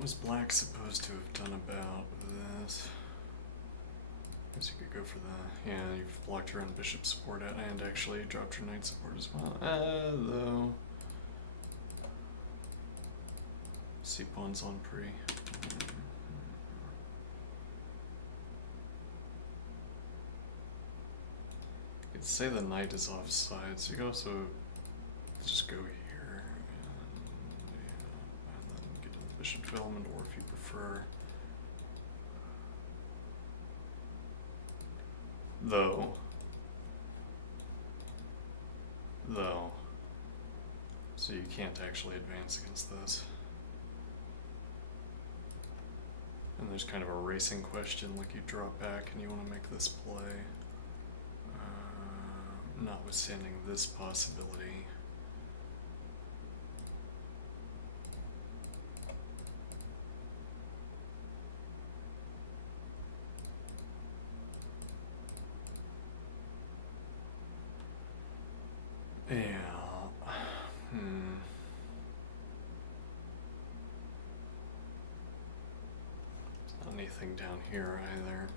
What was black supposed to have done about this? I guess you could go for the... Yeah, you've blocked your own bishop support and actually dropped your knight support as well. Though... C-pawn's on pre. You could say the knight is offside, so you could also just go here and then get into the bishop development, or if you prefer. Though, so you can't actually advance against this. And there's kind of a racing question, like you drop back and you want to make this play. Notwithstanding this possibility. Yeah. Not anything down here either.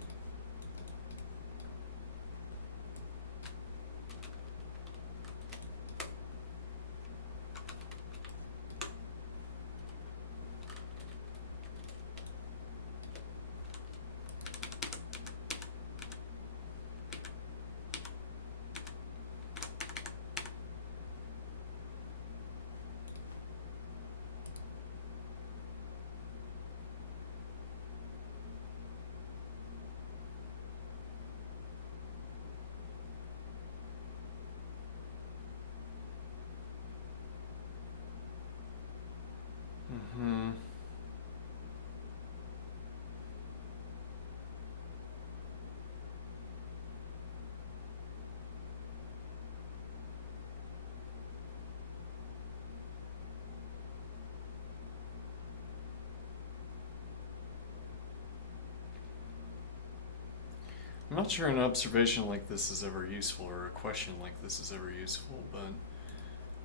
I'm not sure an observation like this is ever useful, or a question like this is ever useful, but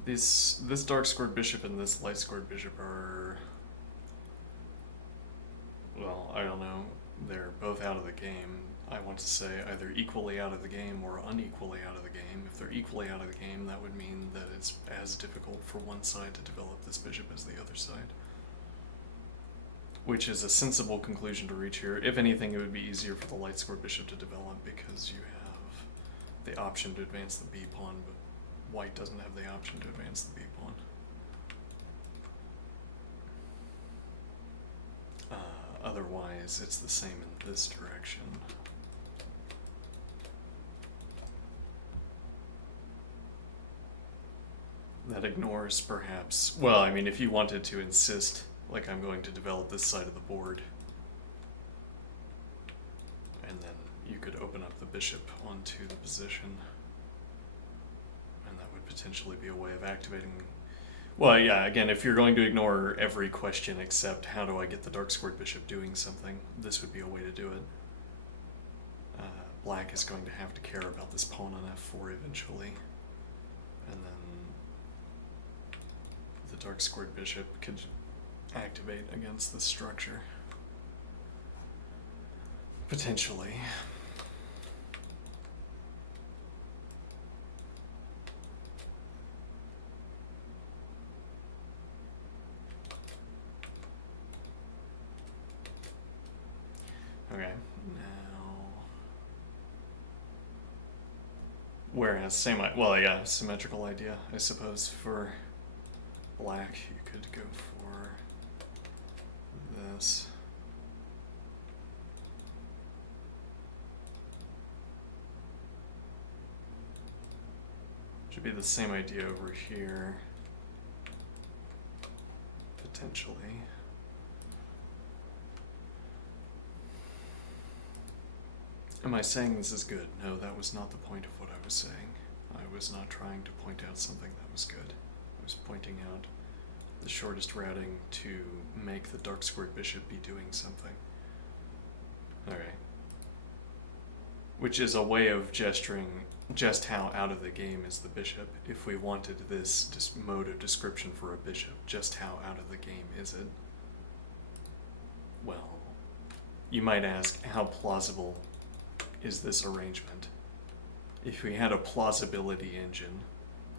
this dark squared bishop and this light squared bishop are, well, I don't know, they're both out of the game. I want to say either equally out of the game or unequally out of the game. If they're equally out of the game, that would mean that it's as difficult for one side to develop this bishop as the other side. Which is a sensible conclusion to reach here. If anything, it would be easier for the light squared bishop to develop because you have the option to advance the b pawn, but white doesn't have the option to advance the b pawn. Otherwise, it's the same in this direction. That ignores, perhaps, well, I mean, if you wanted to insist, like, I'm going to develop this side of the board, and then you could open up the bishop onto the position, and that would potentially be a way of activating. Well, yeah, again, if you're going to ignore every question except how do I get the dark squared bishop doing something, this would be a way to do it. Black is going to have to care about this pawn on f4 eventually, and then the dark squared bishop could activate against the structure. Potentially. Okay, now... Whereas, symmetrical idea, I suppose, for black, you could go for this. Should be the same idea over here, potentially. Am I saying this is good? No, that was not the point of what I was saying. I was not trying to point out something that was good. I was pointing out the shortest routing to make the dark squared bishop be doing something. Alright. Which is a way of gesturing just how out of the game is the bishop. If we wanted this mode of description for a bishop, just how out of the game is it? well, you might ask, how plausible is this arrangement? If we had a plausibility engine,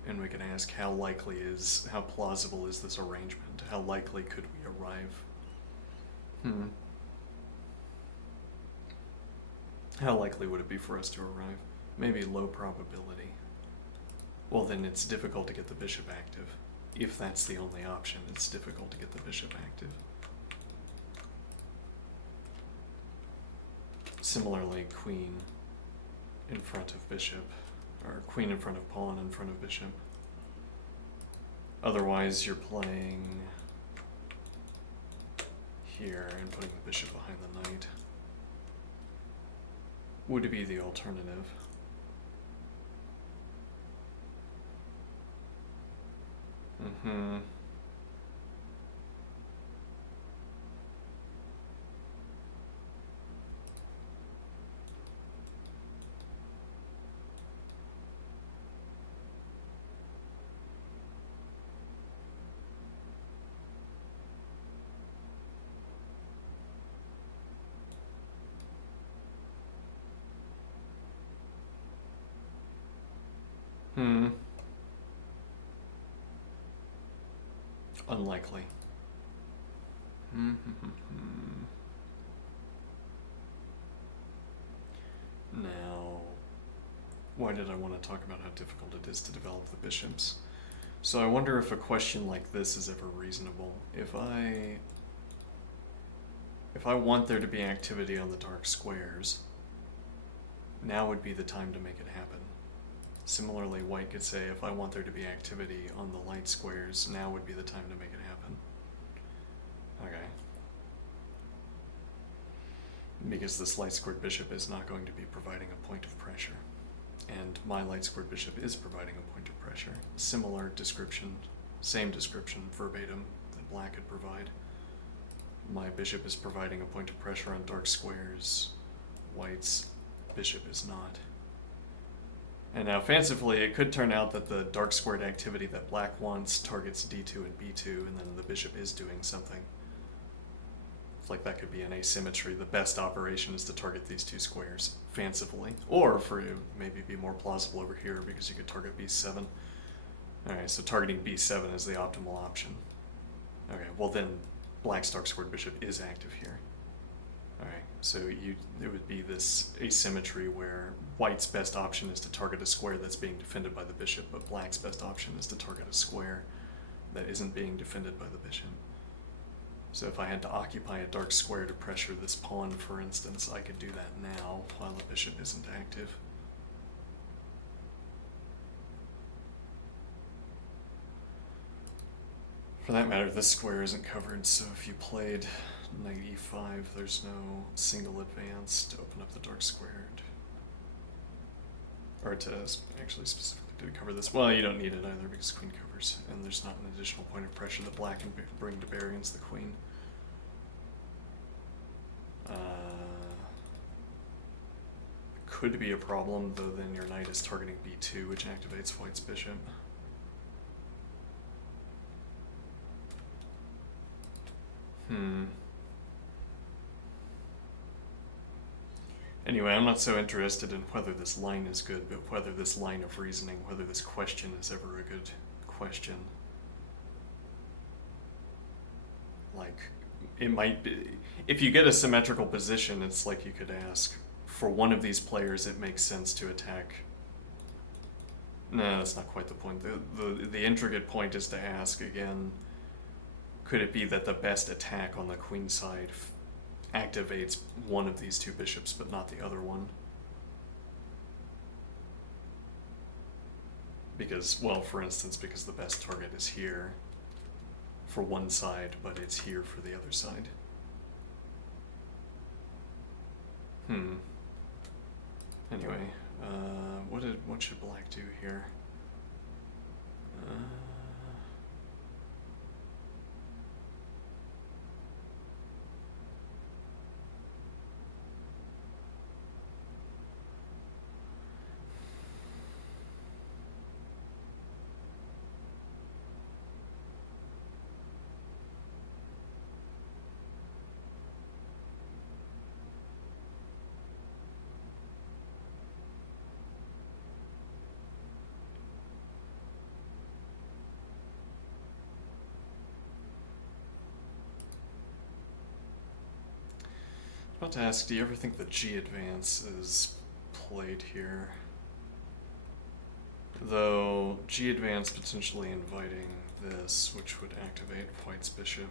and we can ask how plausible is this arrangement? How likely could we arrive? How likely would it be for us to arrive? Maybe low probability. Well, then it's difficult to get the bishop active. If that's the only option, it's difficult to get the bishop active. Similarly, queen in front of bishop, or queen in front of pawn in front of bishop. Otherwise, you're playing here and putting the bishop behind the knight. Would be the alternative. Unlikely. Now, why did I want to talk about how difficult it is to develop the bishops? So I wonder if a question like this is ever reasonable. If I want there to be activity on the dark squares, now would be the time to make it happen. Similarly, white could say, if I want there to be activity on the light squares, now would be the time to make it happen. Okay. Because this light squared bishop is not going to be providing a point of pressure. And my light squared bishop is providing a point of pressure. Similar description, same description, verbatim, that black could provide. My bishop is providing a point of pressure on dark squares. White's bishop is not. And now, fancifully, it could turn out that the dark squared activity that black wants targets d2 and b2, and then the bishop is doing something. It's like that could be an asymmetry. The best operation is to target these two squares, fancifully. Or for you, maybe be more plausible over here, because you could target b7. Alright, so targeting b7 is the optimal option. Okay, well then, black's dark squared bishop is active here. Alright, so it would be this asymmetry where white's best option is to target a square that's being defended by the bishop, but black's best option is to target a square that isn't being defended by the bishop. So if I had to occupy a dark square to pressure this pawn, for instance, I could do that now while the bishop isn't active. For that matter, this square isn't covered, so if you played knight e5, there's no single advance to open up the dark squared. Or to actually specifically to cover this. Well, you don't need it either because queen covers, and there's not an additional point of pressure that black can bring to bear against the queen. Could be a problem, though then your knight is targeting b2, which activates white's bishop. Anyway, I'm not so interested in whether this line is good, but whether this line of reasoning, whether this question is ever a good question. Like, it might be, if you get a symmetrical position, it's like you could ask, for one of these players it makes sense to attack. No, that's not quite the point. The intricate point is to ask, again, could it be that the best attack on the queen side activates one of these two bishops, but not the other one? Because, well, for instance, because the best target is here for one side, but it's here for the other side. Anyway, what should black do here? About to ask, do you ever think the G advance is played here? Though G advance potentially inviting this, which would activate White's bishop.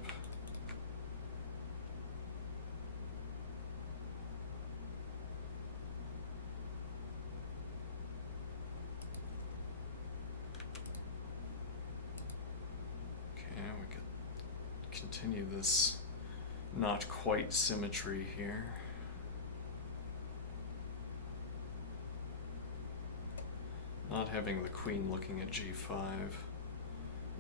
Okay, we could continue this not quite symmetry here. Not having the queen looking at g5.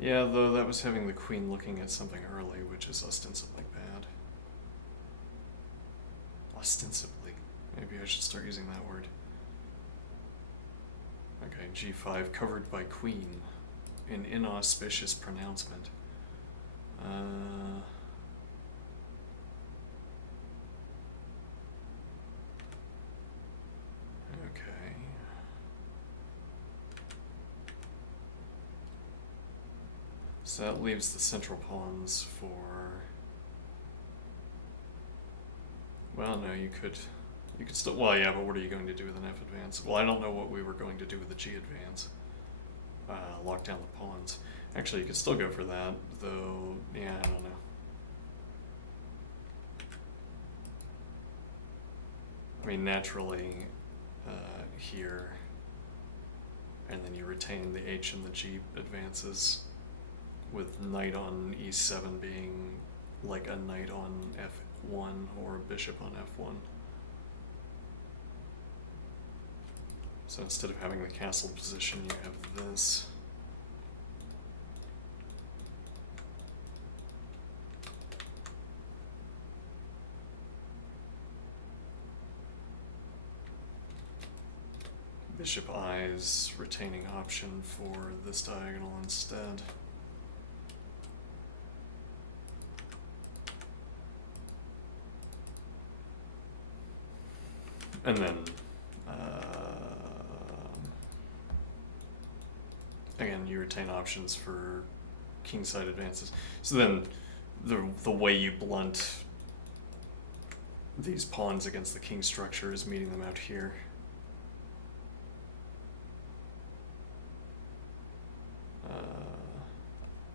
Yeah, though that was having the queen looking at something early, which is ostensibly bad. Ostensibly. Maybe I should start using that word. Okay, g5 covered by queen. An inauspicious pronouncement. Okay. So that leaves the central pawns for... Well, no, you could still... Well, yeah, but what are you going to do with an F advance? Well, I don't know what we were going to do with the G advance. Lock down the pawns. Actually, you could still go for that, though, yeah, I don't know. I mean, naturally, here, and then you retain the H and the G advances, with knight on e7 being like a knight on f1 or a bishop on f1. So instead of having the castle position, you have this. Bishop I's retaining option for this diagonal instead. And then, again, you retain options for kingside advances. So then, the way you blunt these pawns against the king structure is meeting them out here.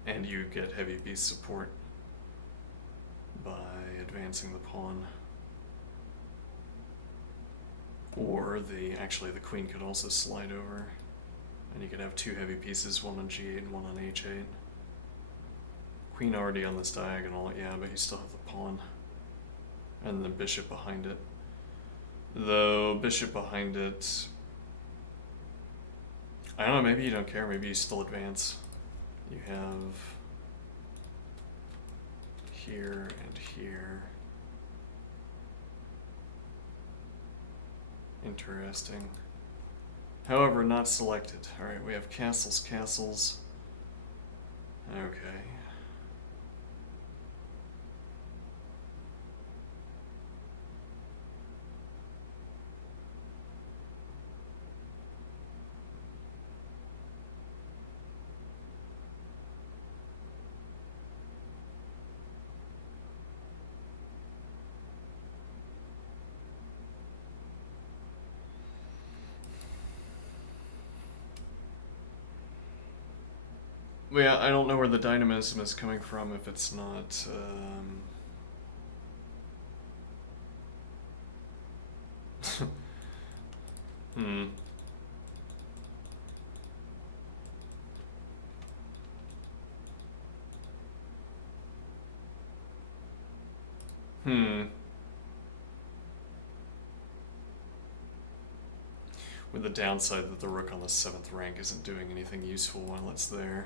And you get heavy piece support by advancing the pawn. Or actually the queen could also slide over, and you could have two heavy pieces, one on g8 and one on h8. Queen already on this diagonal, yeah, but you still have the pawn. And the bishop behind it. Though bishop behind it, I don't know, maybe you don't care, maybe you still advance. You have here and here. Interesting. However, not selected. Alright, we have castles, castles. Okay. Yeah, I don't know where the dynamism is coming from if it's not, hmm. With the downside that the rook on the 7th rank isn't doing anything useful while it's there.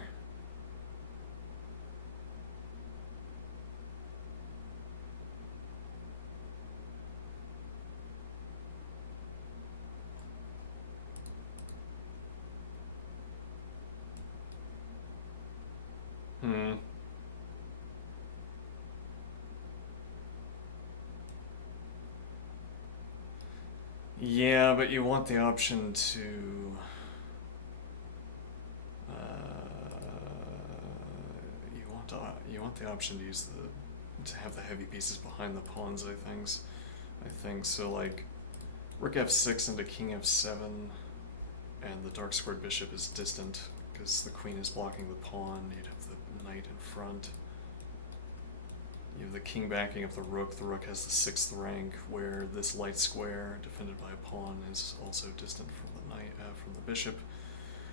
Yeah, but you want the option to you want the option to use to have the heavy pieces behind the pawns, I think. I think. So like rook f6 into king f7, and the dark squared bishop is distant because the queen is blocking the pawn. You'd have the knight in front. You have the king backing up the rook. The rook has the 6th rank, where this light square defended by a pawn is also distant from the knight, from the bishop.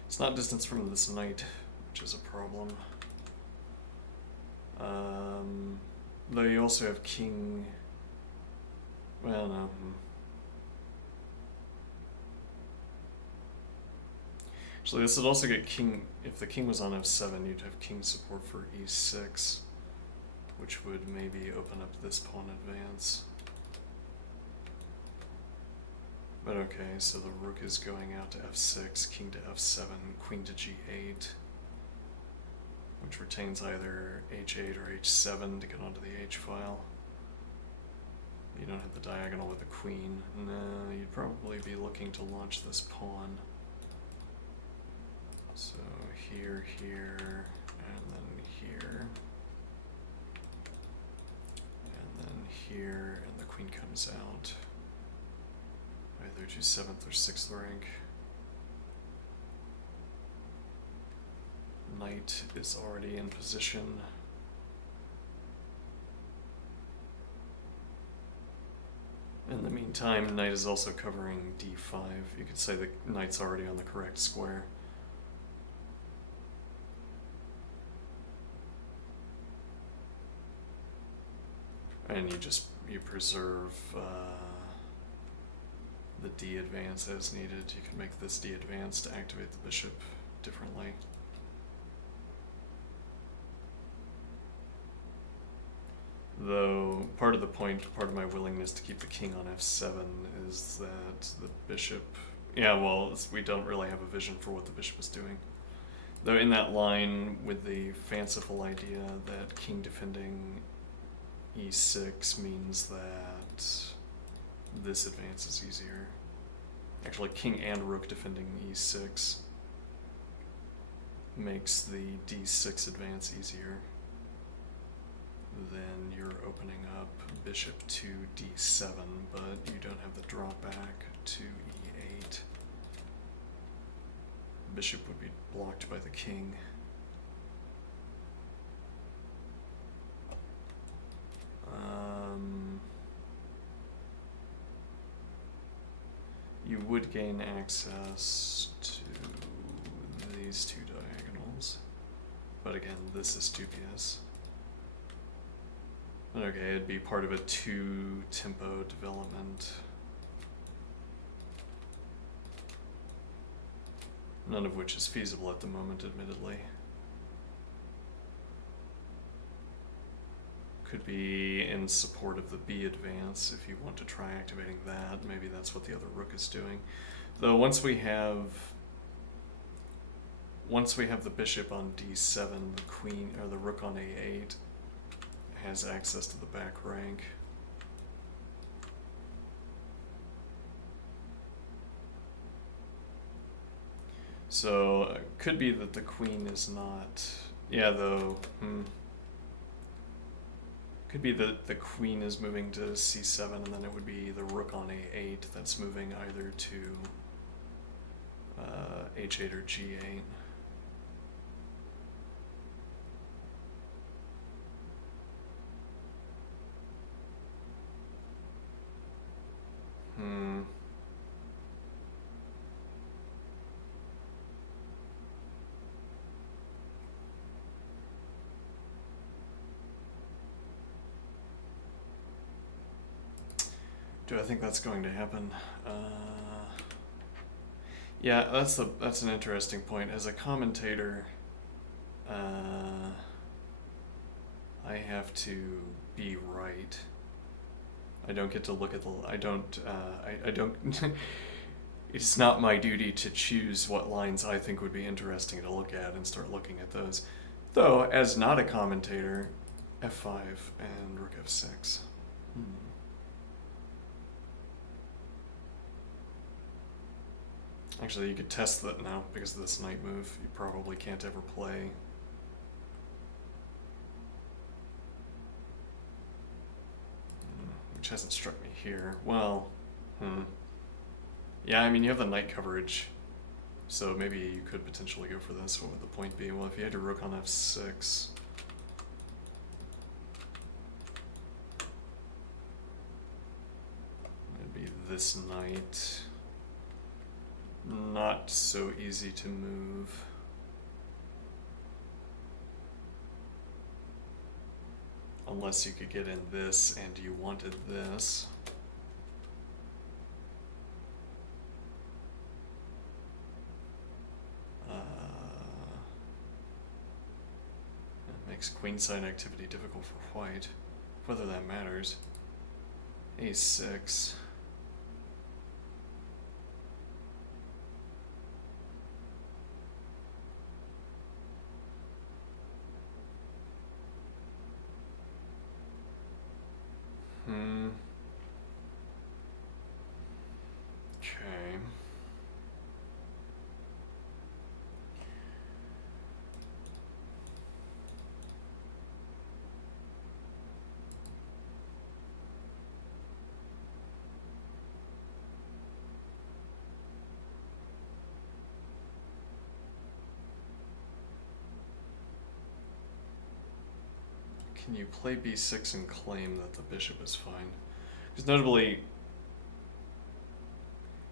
It's not distance from this knight, which is a problem. Though you also have king. Well, no. Actually, this would also get king. If the king was on f7, you'd have king support for e6, which would maybe open up this pawn advance. But okay, so the rook is going out to f6, king to f7, queen to g8, which retains either h8 or h7 to get onto the h-file. You don't have the diagonal with the queen. No, you'd probably be looking to launch this pawn. So here, here, and then here. And then here, and the queen comes out. Either to 7th or 6th rank. Knight is already in position. In the meantime, knight is also covering d5. You could say the knight's already on the correct square. And you preserve the d advance as needed. You can make this d advance to activate the bishop differently. Though part of the point, part of my willingness to keep the king on f7 is that the bishop, yeah, well, we don't really have a vision for what the bishop is doing. Though in that line with the fanciful idea that king defending e6 means that this advance is easier. Actually, king and rook defending e6 makes the d6 advance easier. Then you're opening up bishop to d7, but you don't have the drop back to e8. Bishop would be blocked by the king. You would gain access to these two diagonals, but again, this is dubious. Okay, it'd be part of a 2-tempo development. None of which is feasible at the moment, admittedly. Could be in support of the B advance if you want to try activating that. Maybe that's what the other rook is doing. Though once we have the bishop on d7, the queen or the rook on a8 has access to the back rank. So it could be that the queen is not, yeah, though, could be that the queen is moving to c7, and then it would be the rook on a8 that's moving either to h8 or g8. Do I think that's going to happen? Yeah, that's an interesting point. As a commentator, I have to be right. I don't get to look at the. I don't. It's not my duty to choose what lines I think would be interesting to look at and start looking at those. Though, as not a commentator, f5 and rook f6. Actually, you could test that now because of this knight move. You probably can't ever play. which hasn't struck me here. Well, yeah, I mean, you have the knight coverage, so maybe you could potentially go for this. What would the point be? Well, if you had your rook on f6... it'd be this knight. Not so easy to move. Unless you could get in this and you wanted this. It makes queenside activity difficult for white, whether that matters. a6. Okay. Can you play b6 and claim that the bishop is fine? Because notably,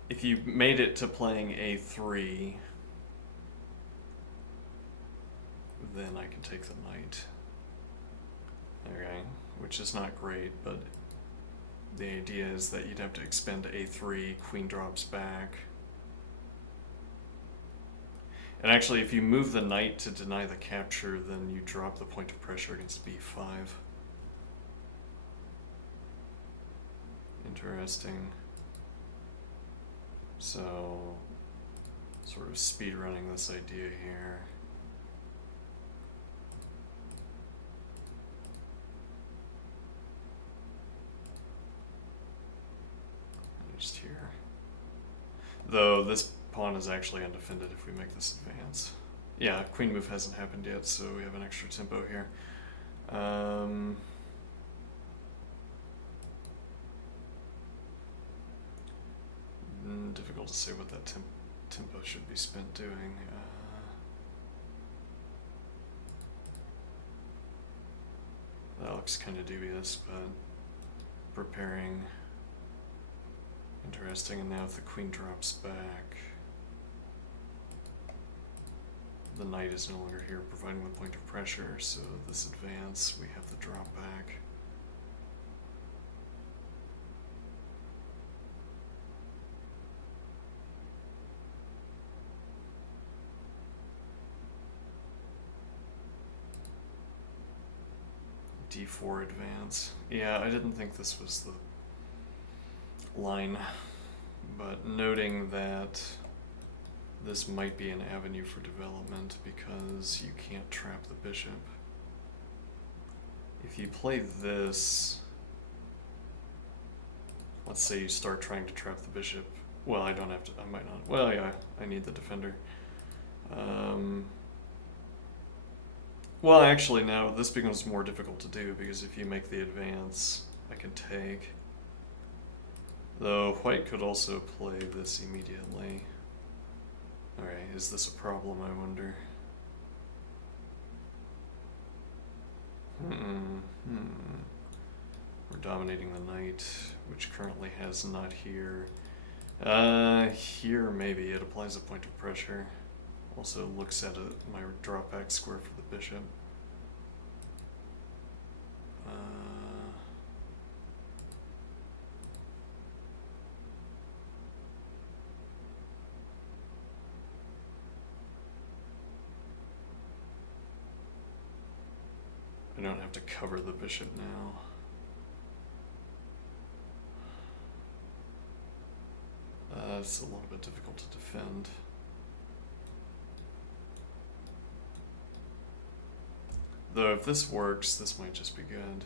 if you made it to playing a3, then I can take the knight. Okay, which is not great, but the idea is that you'd have to expend a3, queen drops back. And actually, if you move the knight to deny the capture, then you drop the point of pressure against b5. Interesting. So, sort of speed running this idea here. Just here. Though this pawn is actually undefended if we make this advance. Yeah, queen move hasn't happened yet, so we have an extra tempo here. Difficult to say what that tempo should be spent doing. That looks kind of dubious, but preparing. Interesting, and now if the queen drops back, the knight is no longer here providing the point of pressure, so this advance, we have the drop back. d4 advance. Yeah, I didn't think this was the line, but noting that this might be an avenue for development because you can't trap the bishop. If you play this, let's say you start trying to trap the bishop. Well, I don't have to, I might not. Well, yeah, I need the defender. Well, actually, now this becomes more difficult to do because if you make the advance, I can take. Though white could also play this immediately. Alright, is this a problem, I wonder? We're dominating the knight, which currently has not here. Here maybe it applies a point of pressure. Also looks at my drop back square for the bishop. I don't have to cover the bishop now. It's a little bit difficult to defend. Though if this works, this might just be good.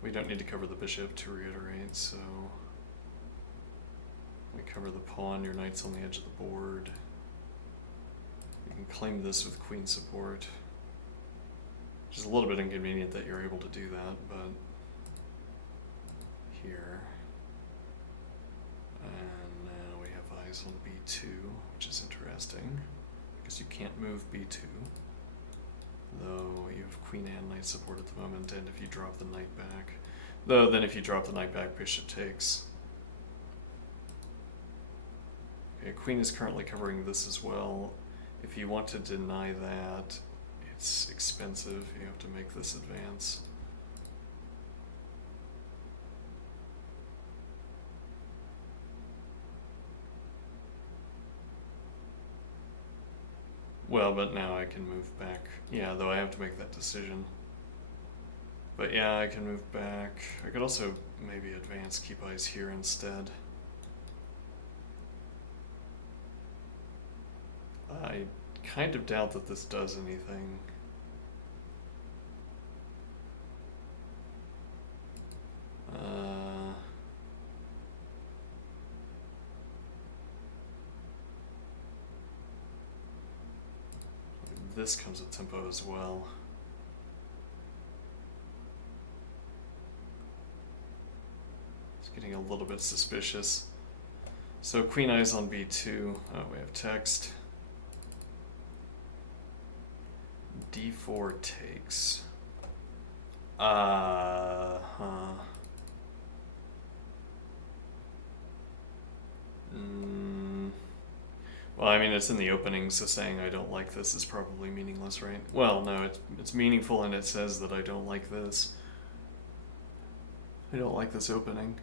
We don't need to cover the bishop to reiterate, so we cover the pawn, your knight's on the edge of the board. You can claim this with queen support, Which is a little bit inconvenient that you're able to do that, but here. And now we have eyes on b2, which is interesting, because you can't move b2. Though you have queen and knight support at the moment, and if you drop the knight back, though then if you drop the knight back, bishop takes. Okay, queen is currently covering this as well. If you want to deny that, it's expensive. You have to make this advance. Well, but now I can move back. Yeah, though I have to make that decision. But yeah, I can move back. I could also maybe advance, keep eyes here instead. I kind of doubt that this does anything. This comes at tempo as well. It's getting a little bit suspicious. So queen eyes on b2. Oh, we have text. d4 takes. Well, I mean, it's in the opening, so saying I don't like this is probably meaningless, right? Well, no, it's meaningful, and it says that I don't like this. I don't like this opening.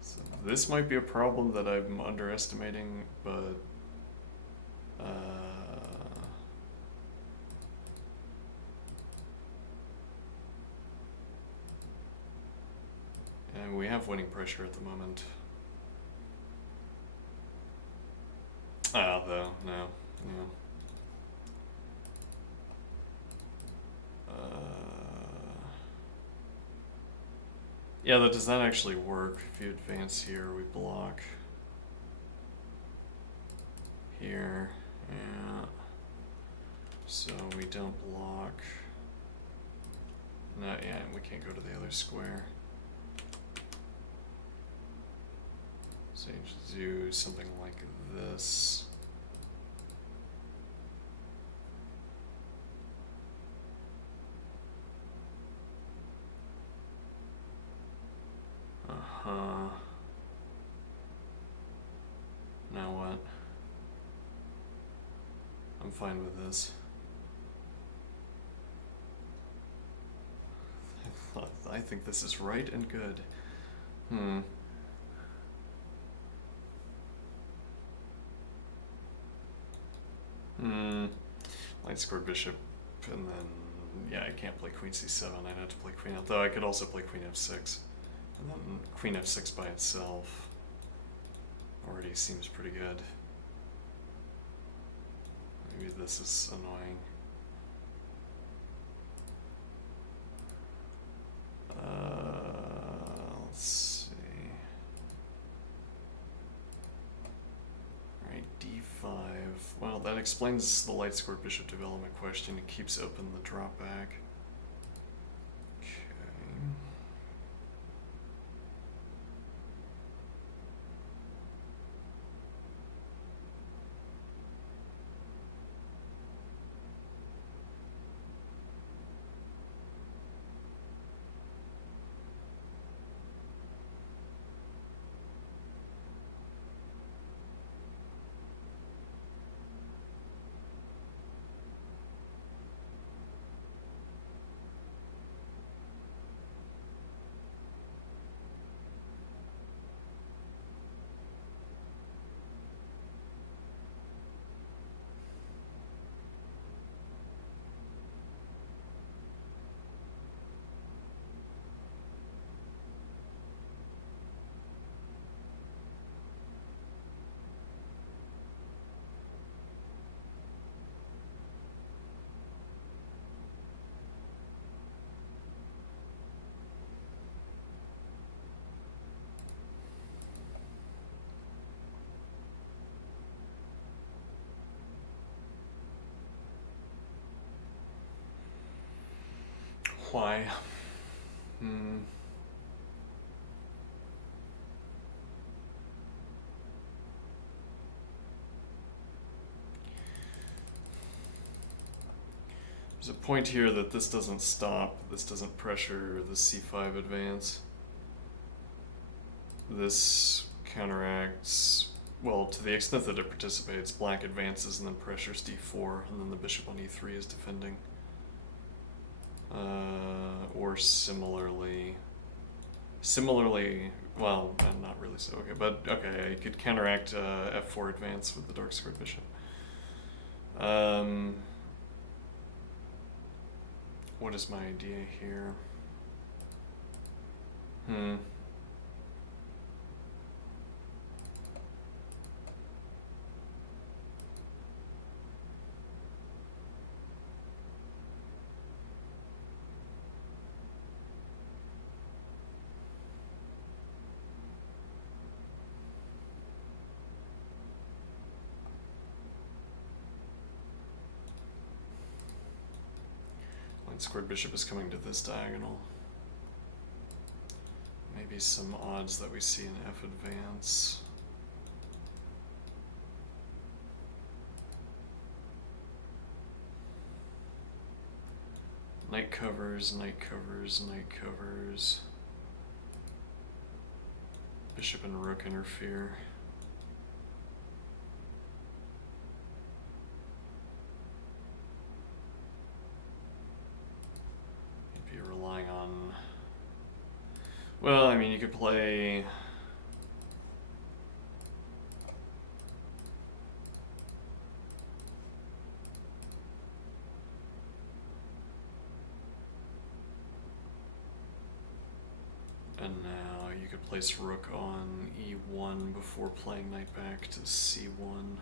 So this might be a problem that I'm underestimating, but and we have winning pressure at the moment. Though, no, yeah. Yeah, though, does that actually work? If you advance here, we block. Here, yeah. So we don't block. No, yeah, we can't go to the other square. So you just do something like this. Now what? I'm fine with this. I think this is right and good. Light scored bishop, and then, yeah, I can't play queen c7. I'd have to play queen out, though I could also play queen f6. And then queen f6 by itself already seems pretty good. Maybe this is annoying. Let's see. Alright, d5. Well, that explains the light scored bishop development question. It keeps open the drop back. Why? Hmm. There's a point here that this doesn't stop, this doesn't pressure the c5 advance. This counteracts, well, to the extent that it participates, black advances and then pressures d4, and then the bishop on e3 is defending. Or similarly, well, not really so, okay, but okay, you could counteract f4 advance with the dark squared bishop. What is my idea here? Squared bishop is coming to this diagonal. Maybe some odds that we see in f advance. Knight covers, knight covers, knight covers. Bishop and rook interfere. You're relying on... Well, I mean, you could play... And now you could place rook on e1 before playing knight back to c1.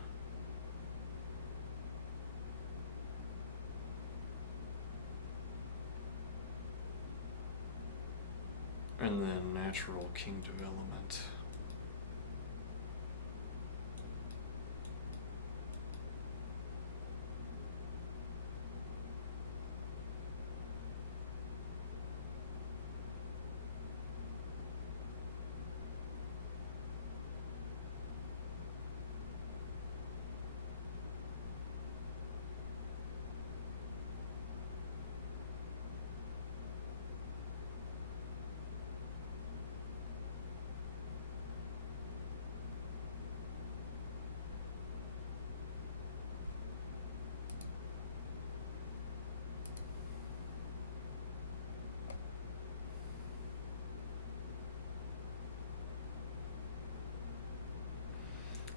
And then natural king development.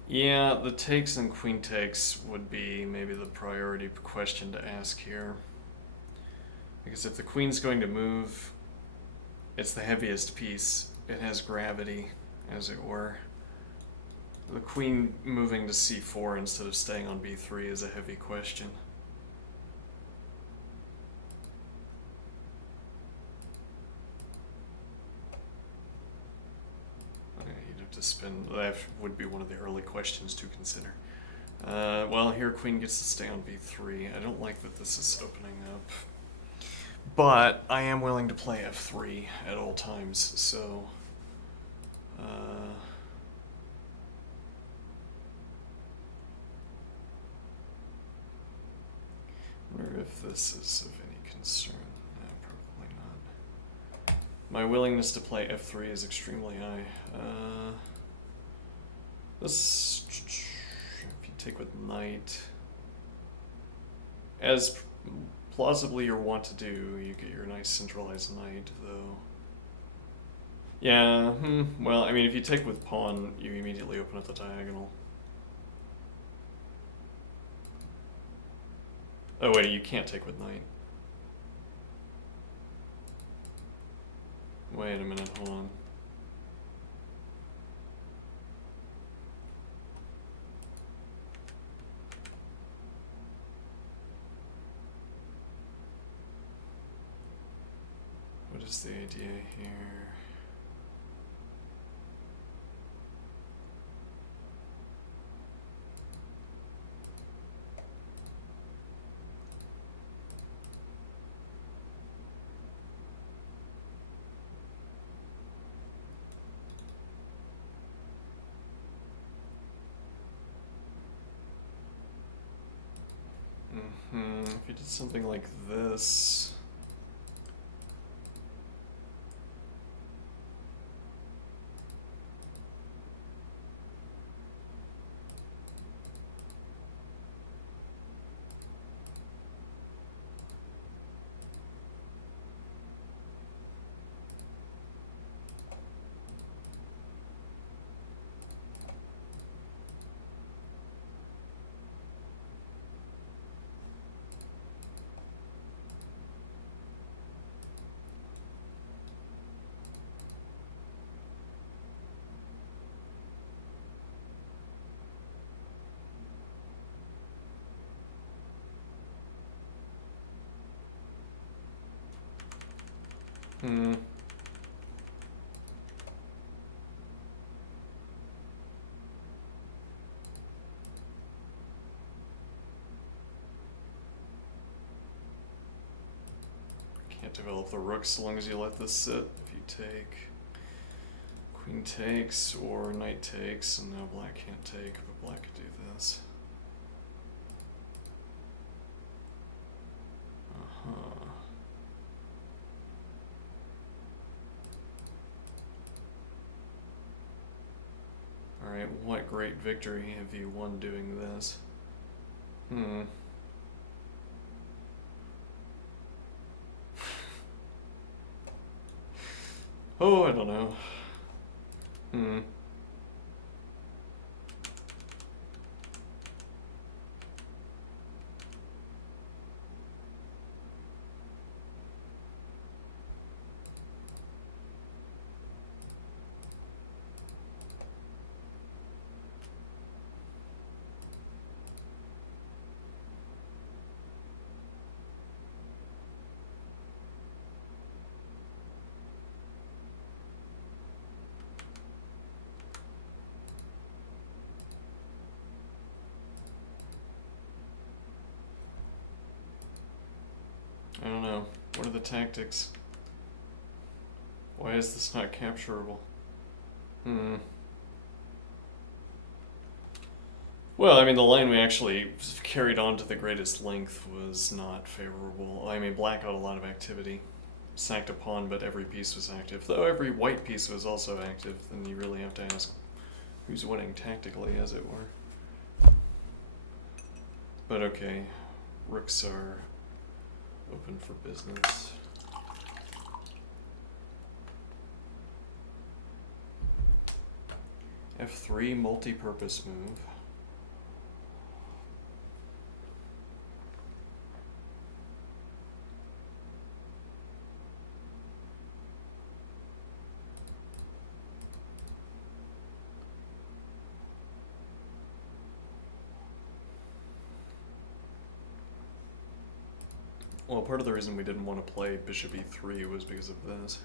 Yeah, the takes and queen takes would be maybe the priority question to ask here. Because if the queen's going to move, it's the heaviest piece. It has gravity, as it were. The queen moving to c4 instead of staying on b3 is a heavy question. To spin, that would be one of the early questions to consider. Well, here queen gets to stay on b3. I don't like that this is opening up, but I am willing to play f3 at all times, so I wonder if this is of any concern. No, probably not. My willingness to play f3 is extremely high. This, if you take with knight, as plausibly you're wont to do, you get your nice centralized knight, though. Yeah, well, I mean, if you take with pawn, you immediately open up the diagonal. Oh wait, you can't take with knight. Wait a minute, hold on. What is the idea here? If you did something like this. Can't develop the rook so long as you let this sit. If you take queen takes or knight takes, and now black can't take, but black could do this. Alright, what great victory have you won doing this? Oh, I don't know. I don't know. What are the tactics? Why is this not capturable? Well, I mean, the line we actually carried on to the greatest length was not favorable. I mean, black had a lot of activity. Sacked a pawn, but every piece was active. Though every white piece was also active, then you really have to ask who's winning tactically, as it were. But okay, rooks are open for business. F3, multi-purpose move. Well, part of the reason we didn't want to play bishop e3 was because of this.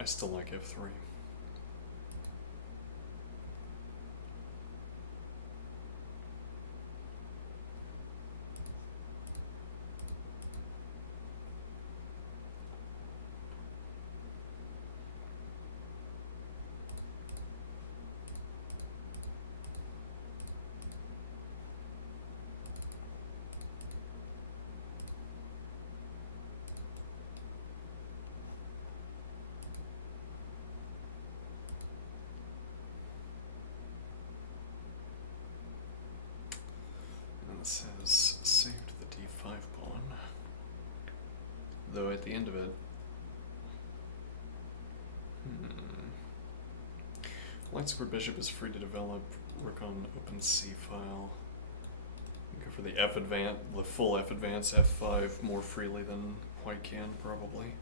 I still like f3. This has saved the d5 pawn. Though at the end of it... Light square bishop is free to develop, work on open c file. Go for the F advance, the full F advance, F5 more freely than white can, probably.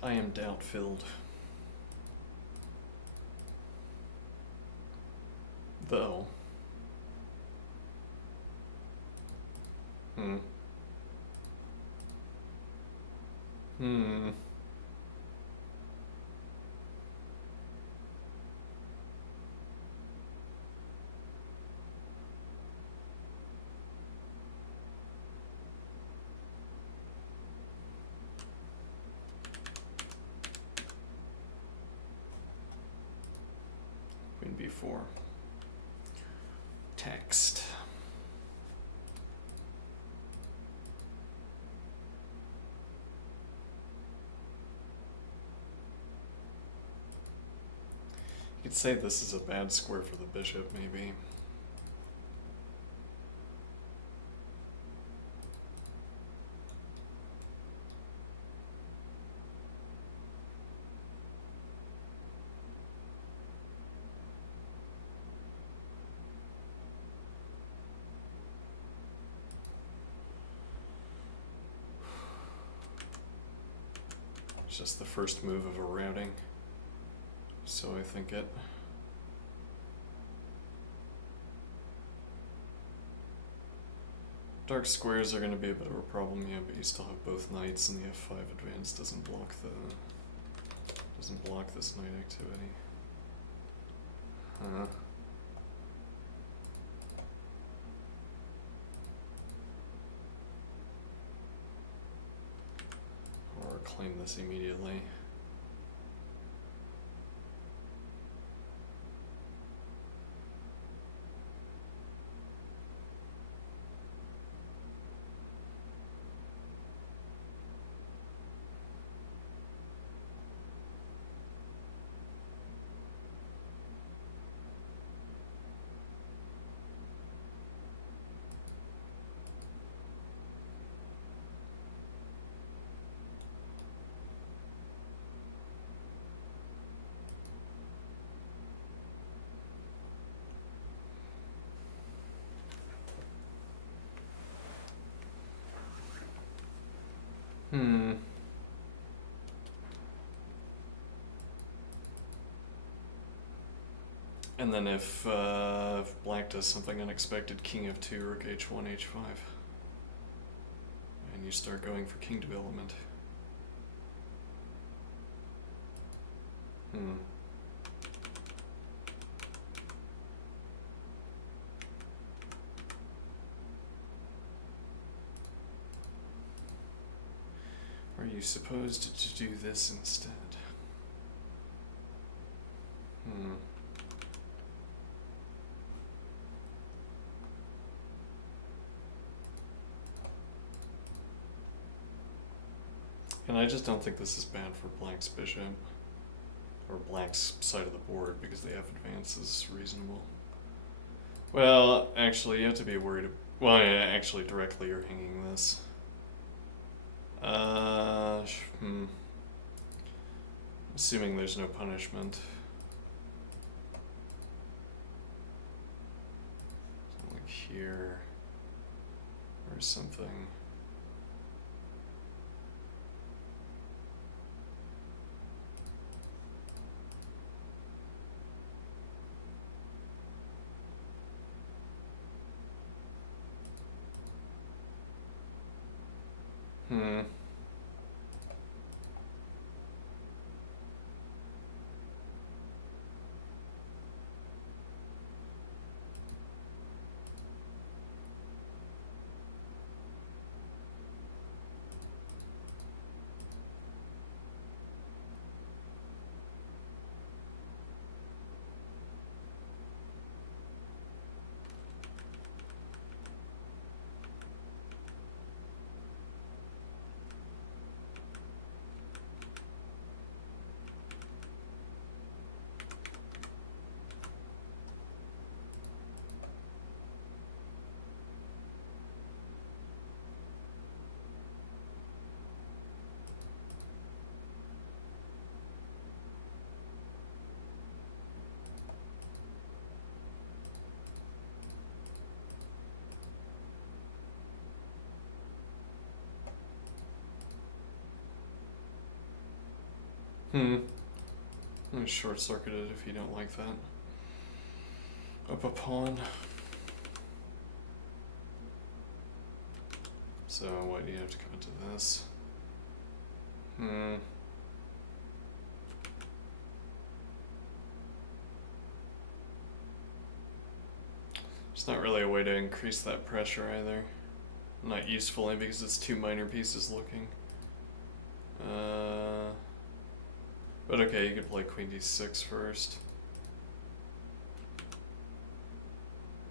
I am doubt-filled. Though. Queen b4. Text. You could say this is a bad square for the bishop, maybe. It's just the first move of a routing. So I think it... Dark squares are going to be a bit of a problem, yeah, but you still have both knights, and the f5 advance doesn't block this knight activity. Huh. Or claim this immediately. And then if black does something unexpected, king f2, rook h1, h5. And you start going for king development. Are you supposed to do this instead? And I just don't think this is bad for black's bishop, or black's side of the board, because the F advance is reasonable. Well, actually, you have to be worried. Well, yeah, actually, directly you're hanging this. Assuming there's no punishment. Like here, or something. Short circuit it if you don't like that. Up a pawn. So why do you have to come into this? There's not really a way to increase that pressure either. Not usefully because it's two minor pieces looking. But okay, you could play queen d6 first.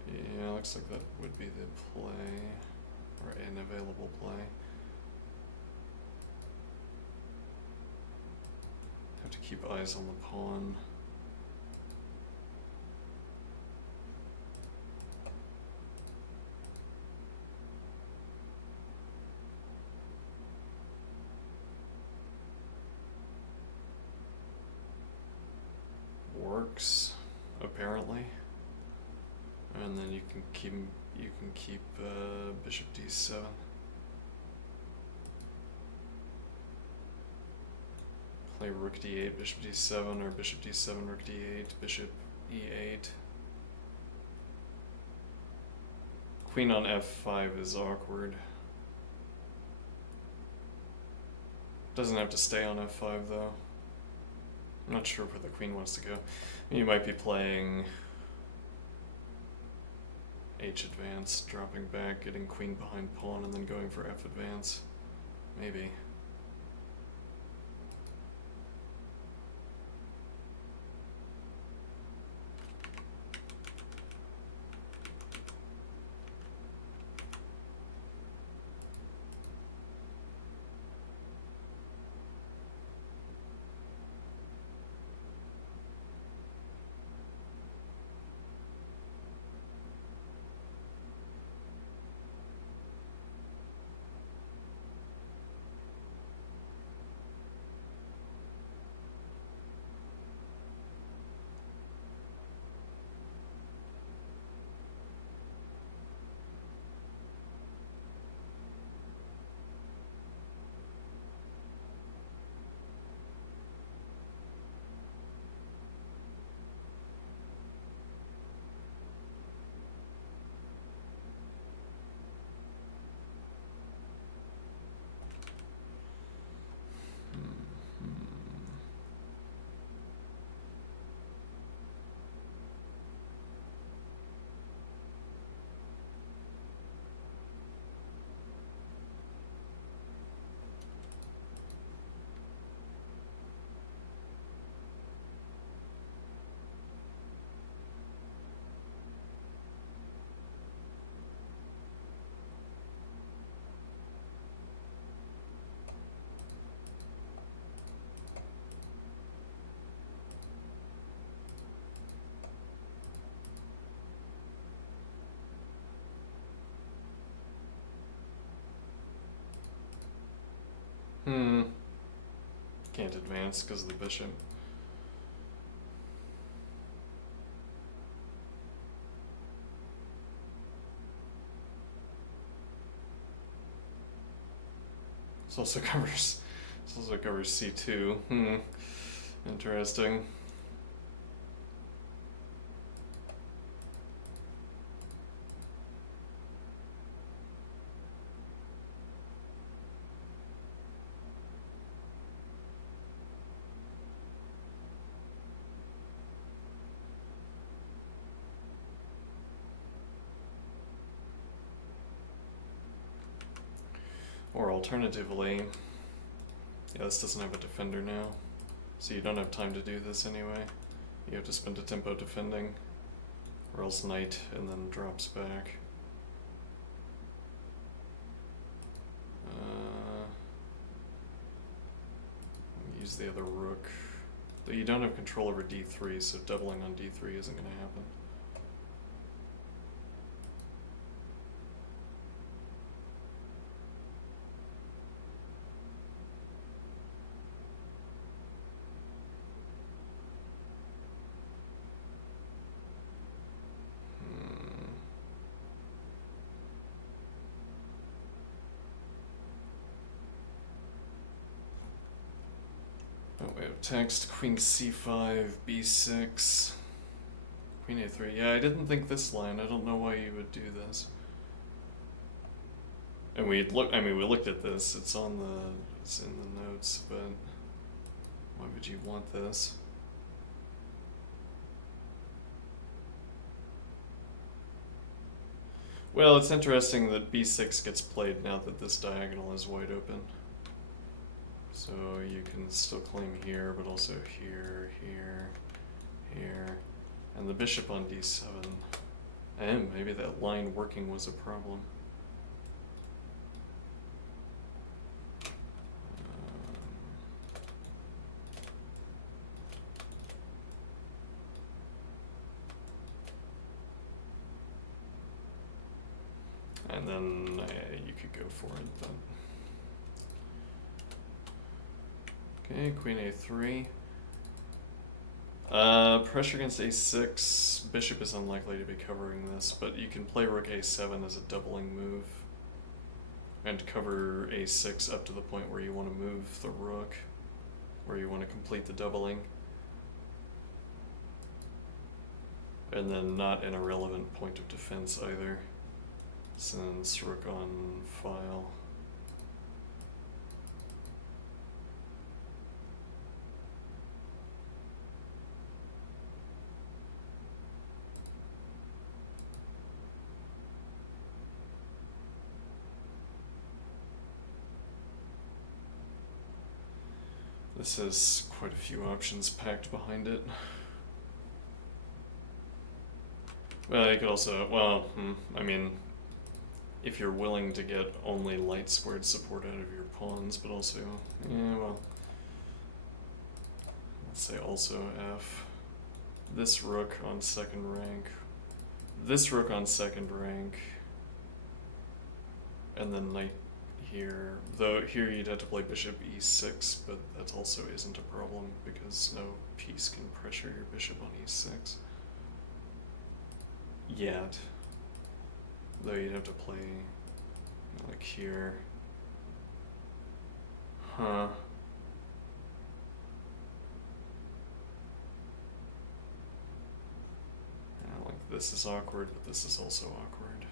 Yeah, looks like that would be the play, or an available play. Have to keep eyes on the pawn. Works, apparently. And then you can keep bishop d7. Play rook d8, bishop d7, or bishop d7, rook d8, bishop e8. Queen on f5 is awkward. Doesn't have to stay on f5 though. I'm not sure where the queen wants to go. You might be playing h advance, dropping back, getting queen behind pawn, and then going for f advance. Maybe. Can't advance because of the bishop. This also covers c2. Interesting. Or alternatively, yeah, this doesn't have a defender now, so you don't have time to do this anyway. You have to spend a tempo defending, or else knight and then drops back. Use the other rook. But you don't have control over d3, so doubling on d3 isn't going to happen. text, queen c5, b6, queen a3. Yeah, I didn't think this line. I don't know why you would do this. And we looked at this. It's in the notes, but why would you want this? Well, it's interesting that b6 gets played now that this diagonal is wide open. So you can still claim here, but also here, here, here, and the bishop on d7. And maybe that line working was a problem. And then you could go for it, but okay, queen a3. Pressure against a6. Bishop is unlikely to be covering this, but you can play rook a7 as a doubling move and cover a6 up to the point where you want to move the rook, where you want to complete the doubling. And then not an irrelevant point of defense either, since rook on file. This has quite a few options packed behind it. Well, you could also, well, I mean, if you're willing to get only light squared support out of your pawns, but also, yeah, well, let's say also F. This rook on second rank, this rook on second rank, and then knight here. Though here you'd have to play bishop e6, but that also isn't a problem because no piece can pressure your bishop on e6. Yet. Though you'd have to play like here. Huh. Yeah, like this is awkward, but this is also awkward.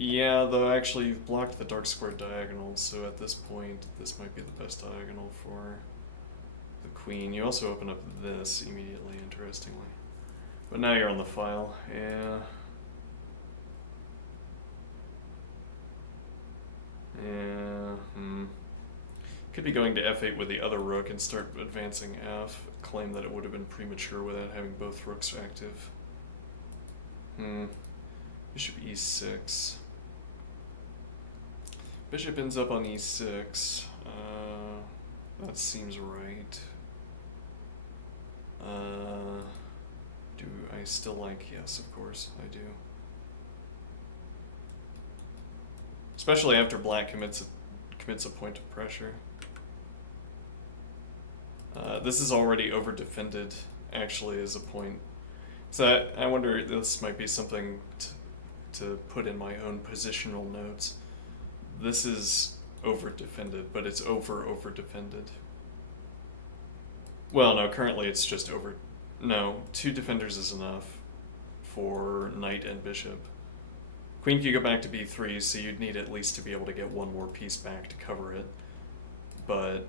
Yeah, though actually you've blocked the dark square diagonal, so at this point this might be the best diagonal for the queen. You also open up this immediately, interestingly. But now you're on the file, yeah. Yeah, Could be going to f8 with the other rook and start advancing f, claim that it would have been premature without having both rooks active. Bishop e6. Bishop ends up on e6. That seems right. Do I still like? Yes, of course, I do. Especially after black commits a point of pressure. This is already over defended, actually, as a point. So I wonder, this might be something to put in my own positional notes. This is over defended, but it's over defended. Well, no, currently it's just over. No, 2 defenders is enough for knight and bishop. Queen could go back to b3, so you'd need at least to be able to get one more piece back to cover it. But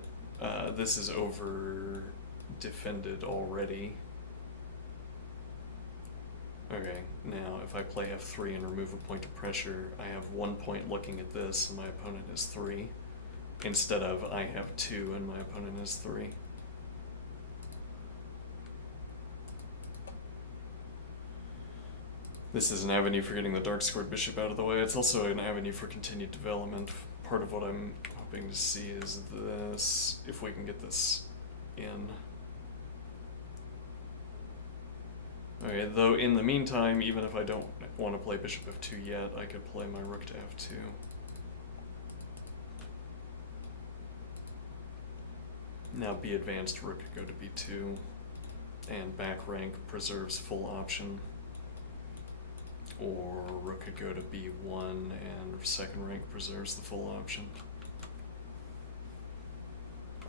this is over defended already. Okay, now if I play f3 and remove a point of pressure, I have 1 point looking at this and my opponent has 3, instead of I have 2 and my opponent has 3. This is an avenue for getting the dark squared bishop out of the way. It's also an avenue for continued development. Part of what I'm hoping to see is this, if we can get this in. Okay, though in the meantime, even if I don't want to play bishop f2 yet, I could play my rook to f2. Now b advanced, rook could go to b2, and back rank preserves full option. Or rook could go to b1 and second rank preserves the full option.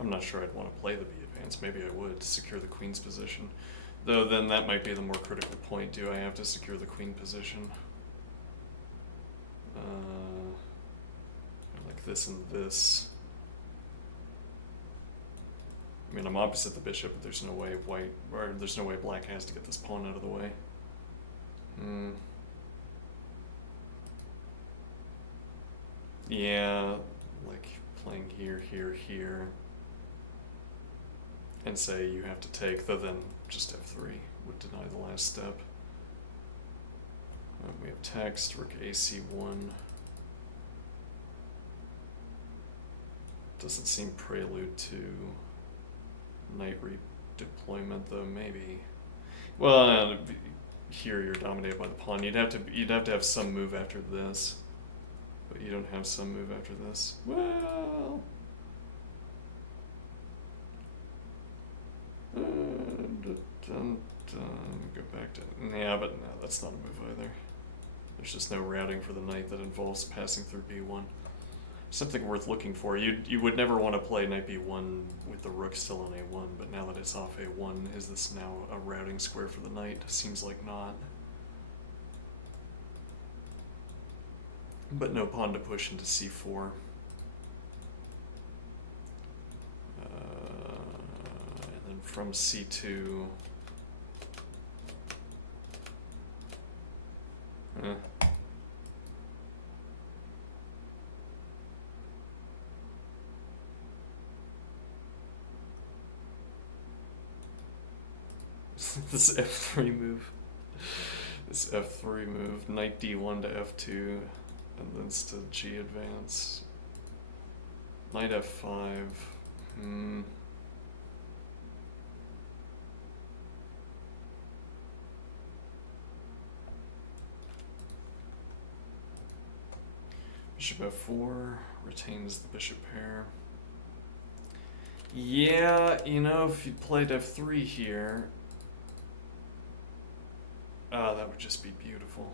I'm not sure I'd want to play the B advance. Maybe I would to secure the queen's position. Though then that might be the more critical point. Do I have to secure the queen position? Like this and this. I mean, I'm opposite the bishop, but there's no way there's no way black has to get this pawn out of the way. Yeah, like playing here, here, here. And say you have to take, though then just f3 would deny the last step. We have text, rook ac1. Doesn't seem prelude to knight redeployment though, maybe. Well, here you're dominated by the pawn. You'd have to have some move after this. But you don't have some move after this. Well, go back to, yeah, but no, that's not a move either. There's just no routing for the knight that involves passing through b1. Something worth looking for. You would never want to play knight b1 with the rook still on a1, but now that it's off a1, is this now a routing square for the knight? Seems like not. But no pawn to push into c4. And then from c2... This f3 move. This f3 move. Knight d1 to f2. And then to g advance. Knight f5. Bishop f4 retains the bishop pair. Yeah, you know, if you played f3 here, that would just be beautiful.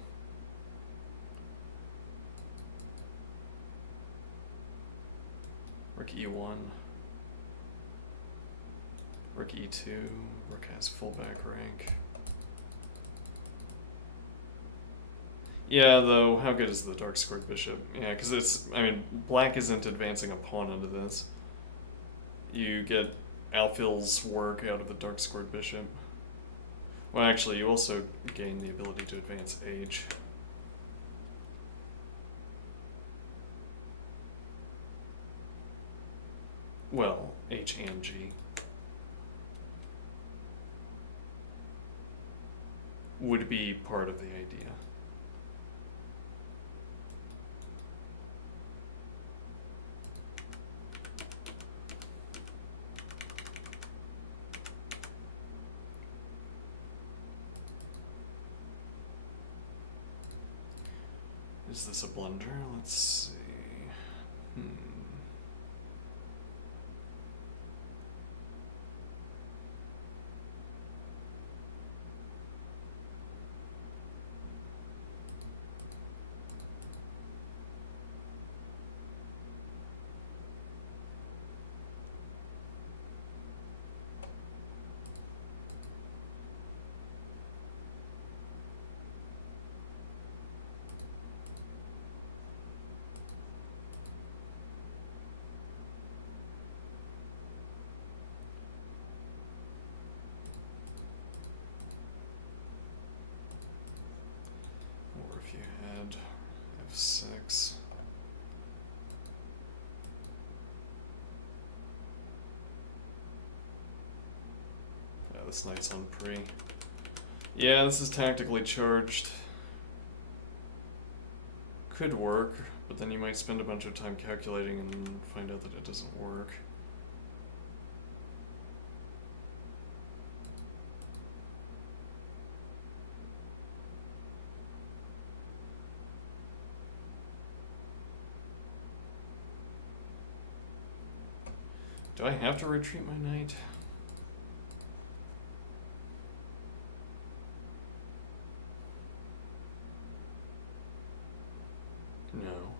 Rook e1, rook e2, rook has full back rank. Yeah, though, how good is the dark squared bishop? Yeah, because it's, I mean, black isn't advancing a pawn into this. You get Alfil's work out of the dark squared bishop. Well, actually, you also gain the ability to advance h. Well, h and g. Would be part of the idea. Is this a blunder? Let's see. Or if you had f6. Yeah, this knight's on pre. Yeah, this is tactically charged. Could work, but then you might spend a bunch of time calculating and find out that it doesn't work. Do I have to retreat my knight? No.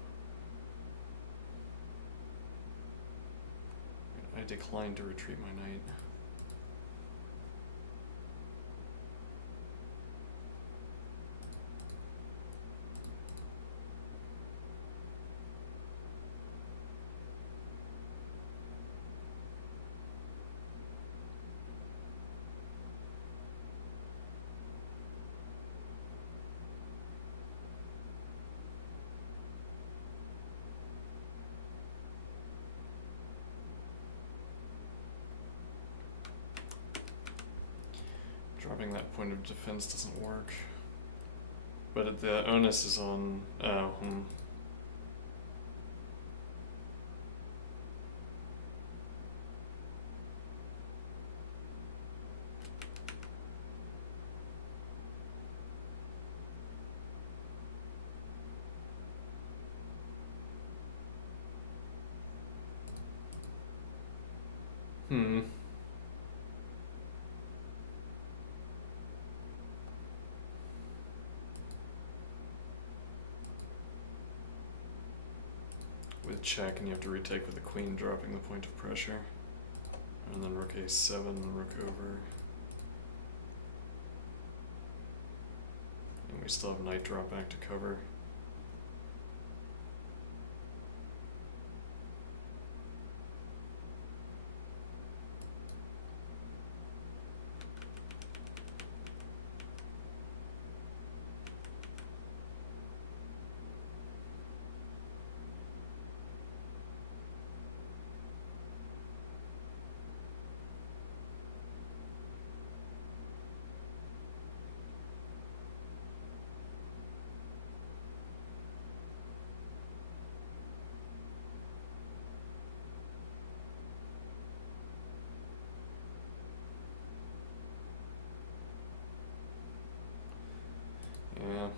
I decline to retreat my knight. Dropping that point of defense doesn't work. But the onus is on... oh, With check, and you have to retake with the queen, dropping the point of pressure. And then rook a7, rook over. And we still have knight drop back to cover. Yeah,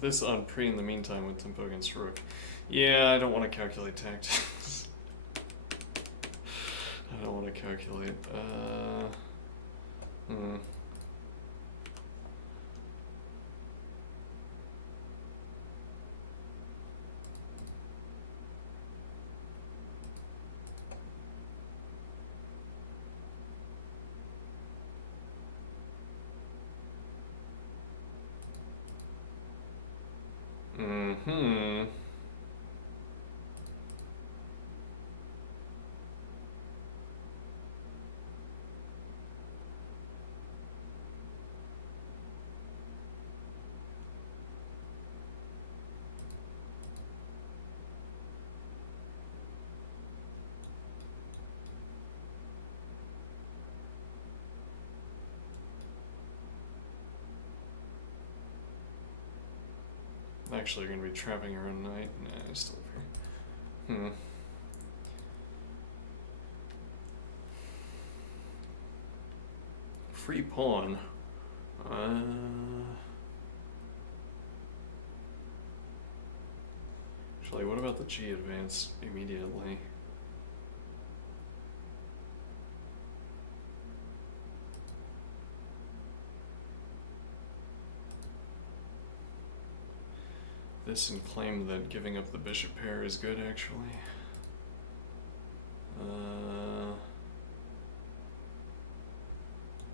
This on pre in the meantime with tempo against rook. Yeah, I don't want to calculate tactics. I don't want to calculate. Actually, you're going to be trapping your own knight. Nah, he's still over here. Free pawn. Actually, what about the G advance immediately? This and claim that giving up the bishop pair is good, actually.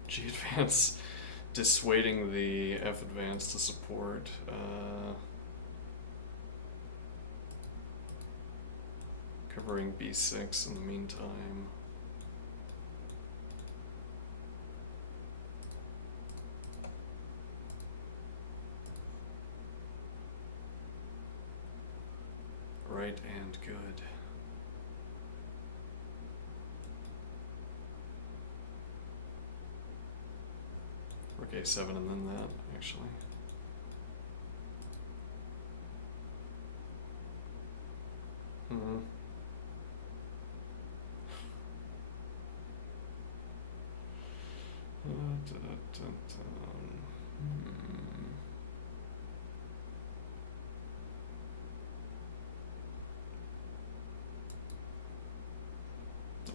G advance, dissuading the F advance to support. Covering B6 in the meantime. Right and good. Rook A7 and then that, actually.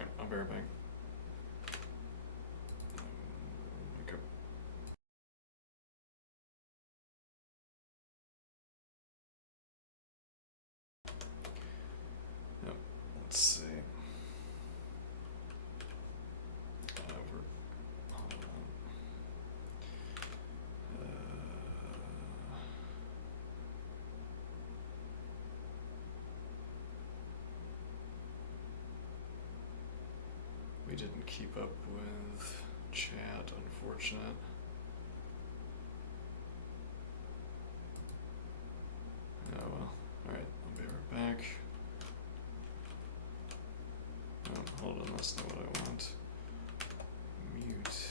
Alright, I'll be right back. Okay. Yep, let's see. Hold on. We didn't keep up with chat, unfortunate. Oh well. Alright, I'll be right back. Oh, hold on, that's not what I want. Mute.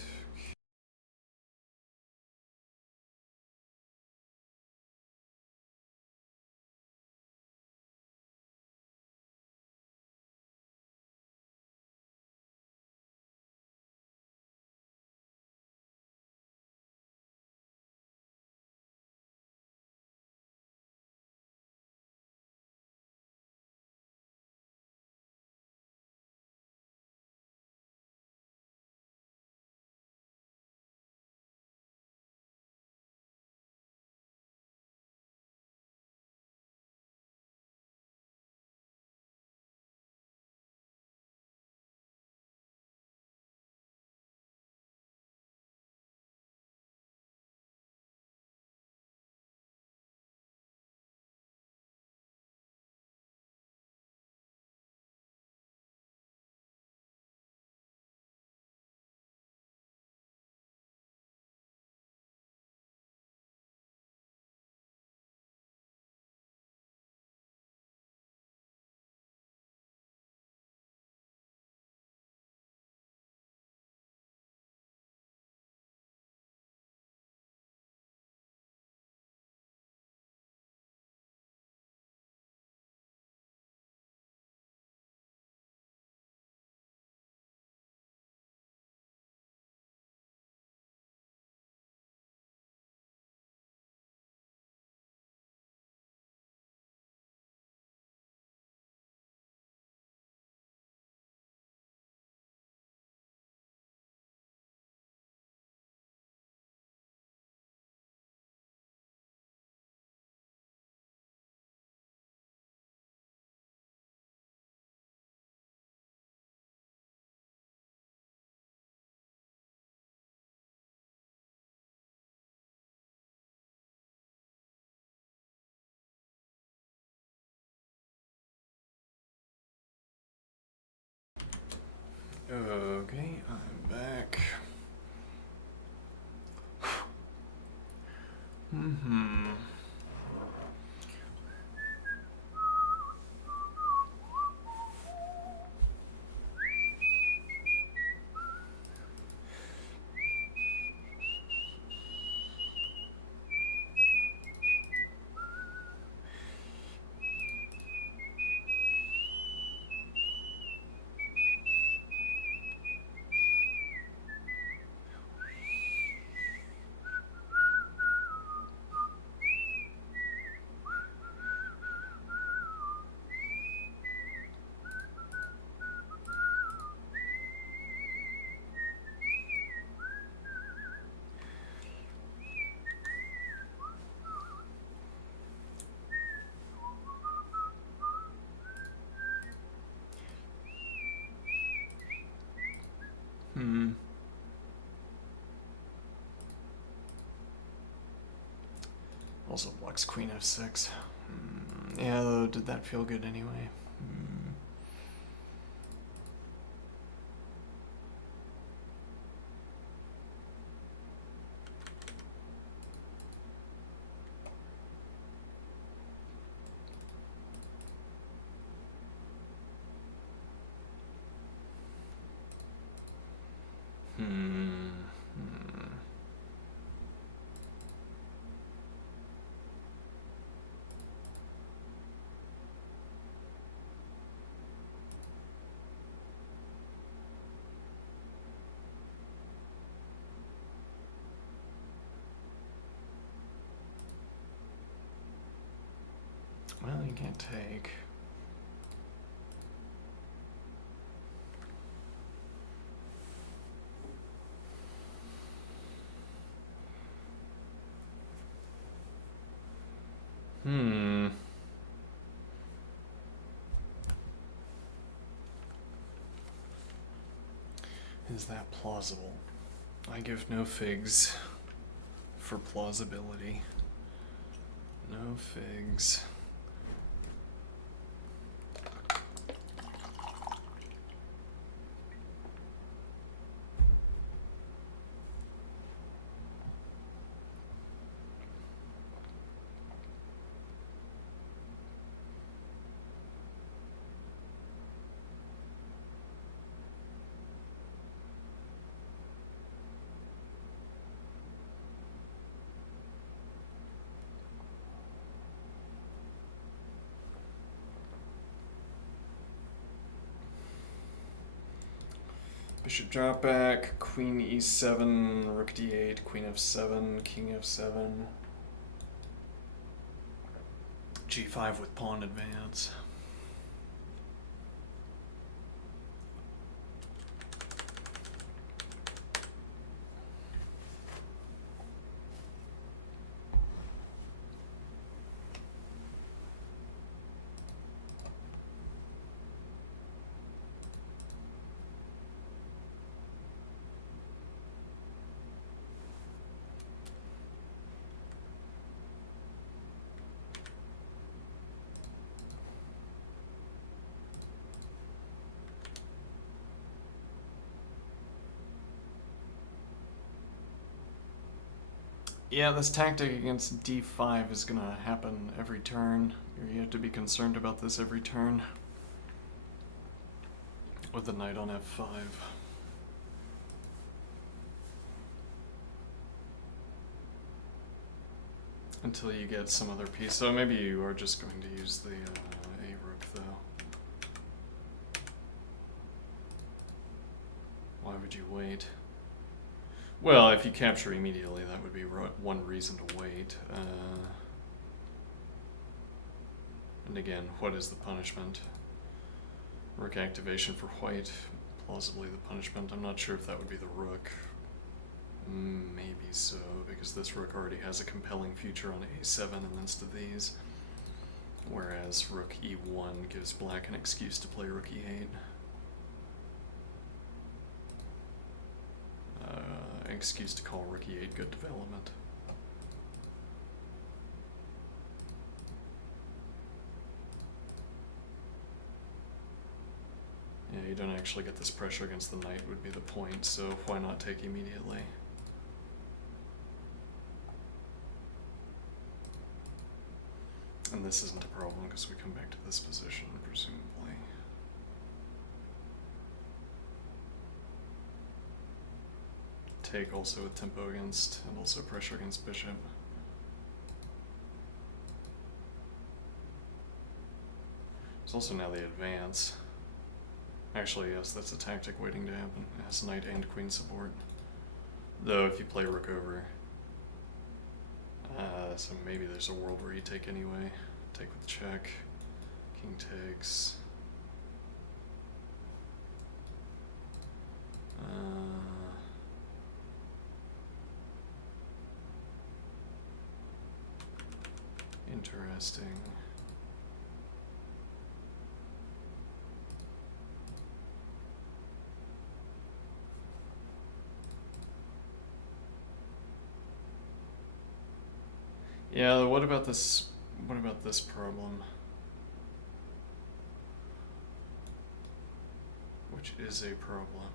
Okay, I'm back. Mm-hmm. Hmm. Also blocks Queen F6. Yeah, though, did that feel good anyway? Hmm. Well, you can't take. Hmm. Is that plausible? I give no figs for plausibility. No figs. Bishop drop back, queen e7, rook d8, queen f7, king f7, g5 with pawn advance. Yeah, this tactic against d5 is gonna happen every turn. You have to be concerned about this every turn. With the knight on f5. Until you get some other piece. So maybe you are just going to use the a rook, though. Why would you wait? Well, if you capture immediately, that would be one reason to wait. And again, what is the punishment? Rook activation for white, plausibly the punishment. I'm not sure if that would be the rook. Maybe so, because this rook already has a compelling future on a7 amidst of these. Whereas rook e1 gives black an excuse to play rook e8. Excuse to call rook e8 good development. Yeah, you don't actually get this pressure against the knight would be the point, so why not take immediately? And this isn't a problem because we come back to this position, presumably. Take also with tempo against, and also pressure against bishop. There's also now the advance. Actually, yes, that's a tactic waiting to happen. It has knight and queen support. Though if you play rook over, so maybe there's a world where you take anyway. Take with check, king takes. Interesting. Yeah, what about this problem? Which is a problem.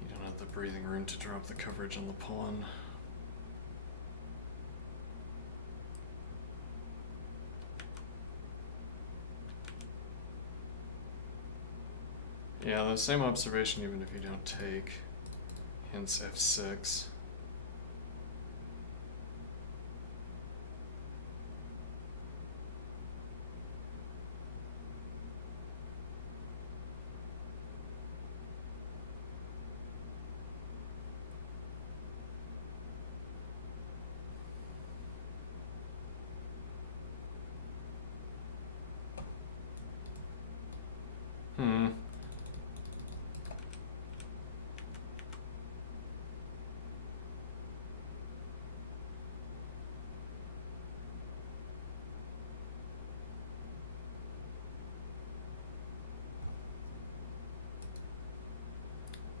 You don't have the breathing room to drop the coverage on the pawn. Yeah, the same observation even if you don't take. Hence f6. Hmm.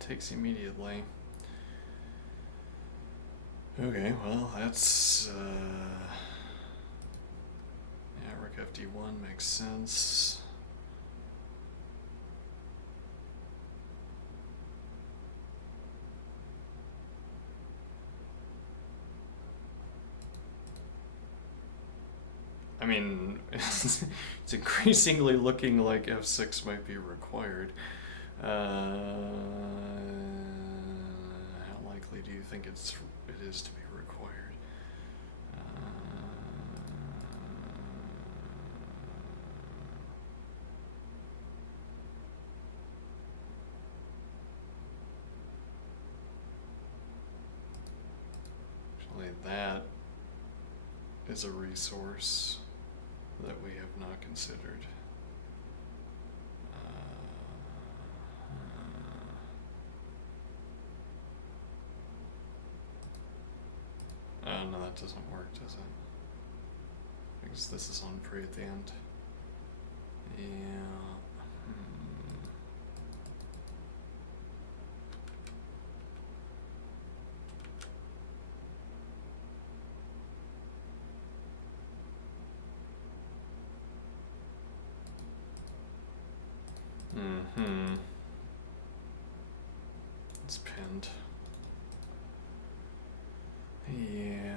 Takes immediately. Okay, well, that's, yeah, rook fd1 makes sense. I mean, it's increasingly looking like f6 might be required. How likely do you think it is to be required? Actually, that is a resource that we have not considered. No, that doesn't work, does it? Because this is on pre at the end. Yeah. Mm-hmm. It's pinned. Yeah.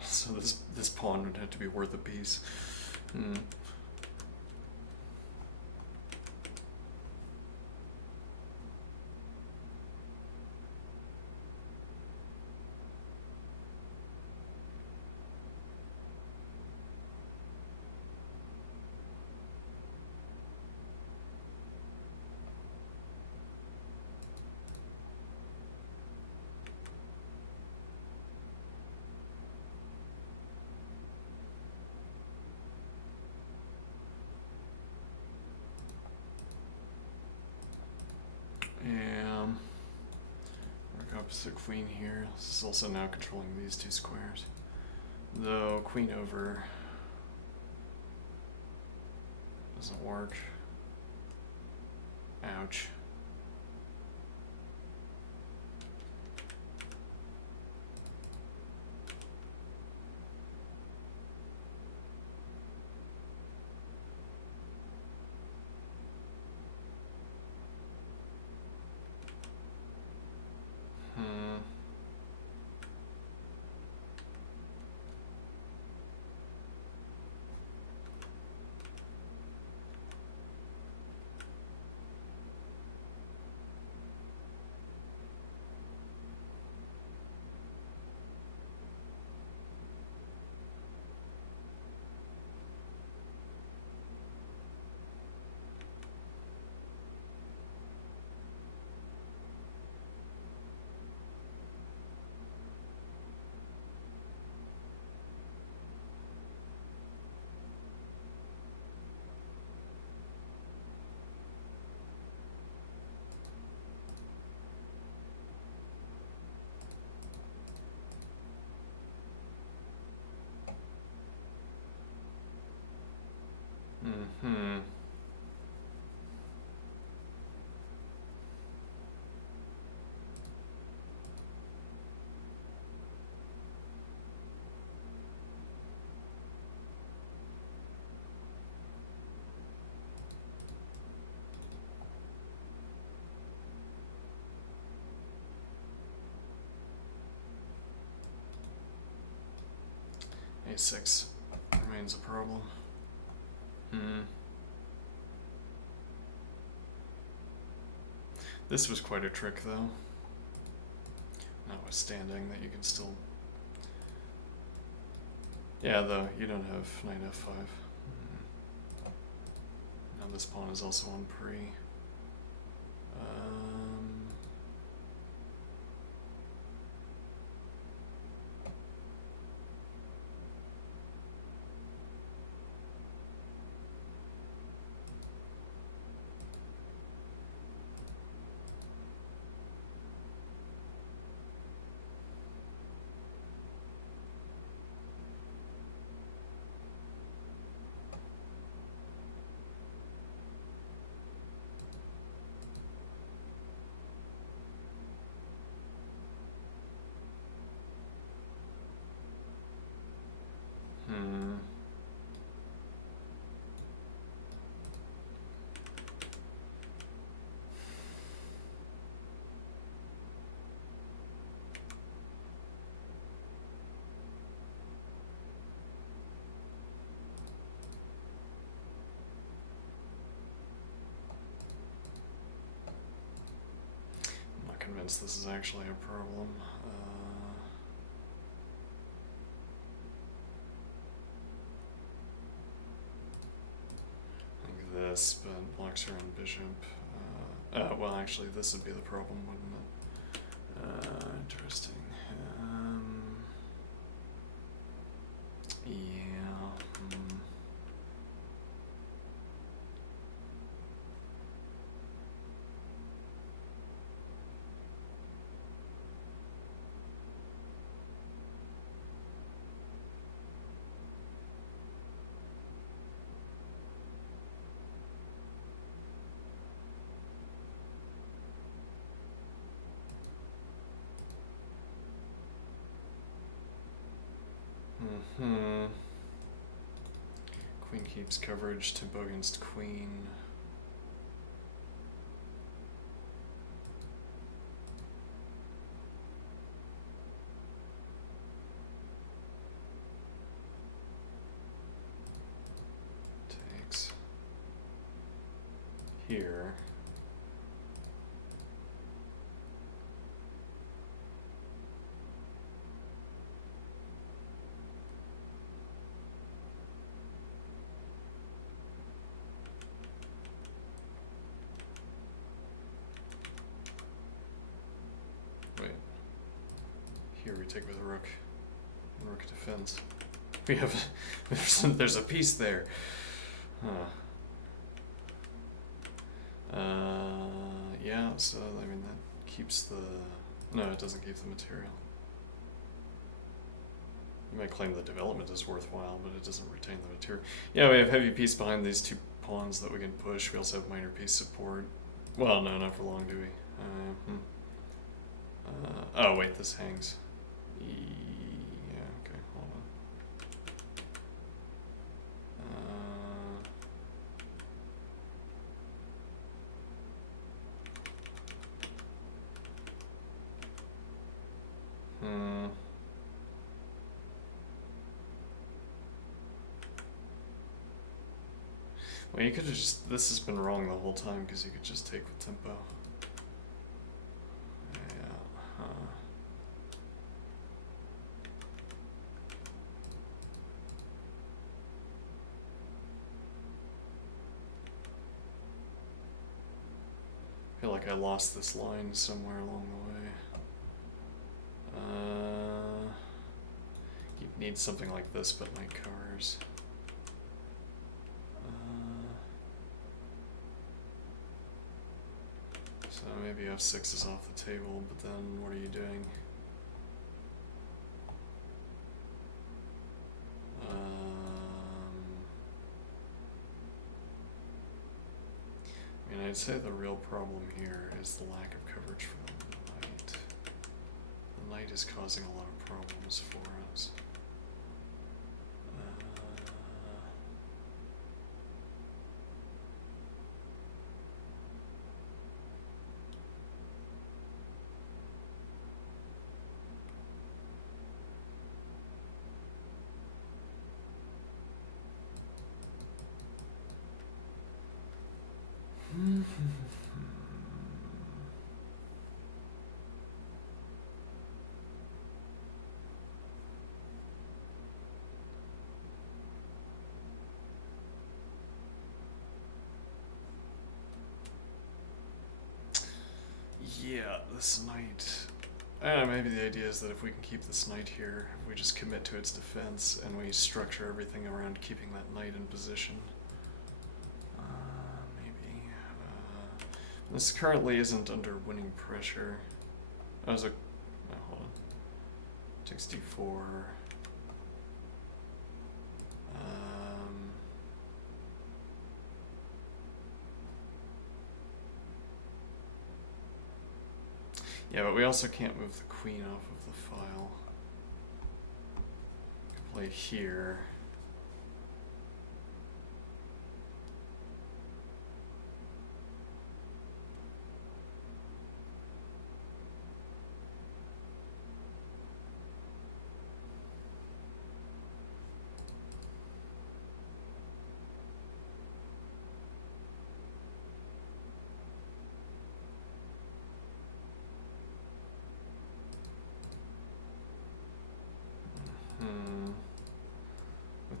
So this pawn would have to be worth a piece. Hmm. Yeah. Rook opposite queen here. This is also now controlling these two squares. Though queen over doesn't work. Ouch. Hmm. Mm-hmm. A6 remains a problem. Hmm. This was quite a trick, though. Notwithstanding that you can still... Yeah, though, you don't have knight f5. Now this pawn is also on pre. convinced this is actually a problem. Like this, but blocks her own bishop. Well, actually, this would be the problem, wouldn't it? Interesting. Yeah. Queen keeps coverage to bow against queen. Takes. Here. Wait. Here we take with a rook. And rook defends. We have there's a piece there. Huh. Yeah, so I mean that keeps the no, it doesn't keep the material. You might claim the development is worthwhile, but it doesn't retain the material. Yeah, we have heavy piece behind these two pawns that we can push. We also have minor piece support. Well, no, not for long, do we? Oh, wait, this hangs. Yeah, okay, hold on. Well, you could have just, this has been wrong the whole time because you could just take with tempo. Yeah, I feel like I lost this line somewhere along the way. You need something like this, but my cars. So maybe f6 is off the table, but then what are you doing? I mean, I'd say the real problem here is the lack of coverage for the knight. The knight is causing a lot of problems for us. Yeah, this knight. Maybe the idea is that if we can keep this knight here, if we just commit to its defense and we structure everything around keeping that knight in position. Maybe. This currently isn't under winning pressure. Oh, hold on. Takes d4. Yeah, but we also can't move the queen off of the file. We can play here.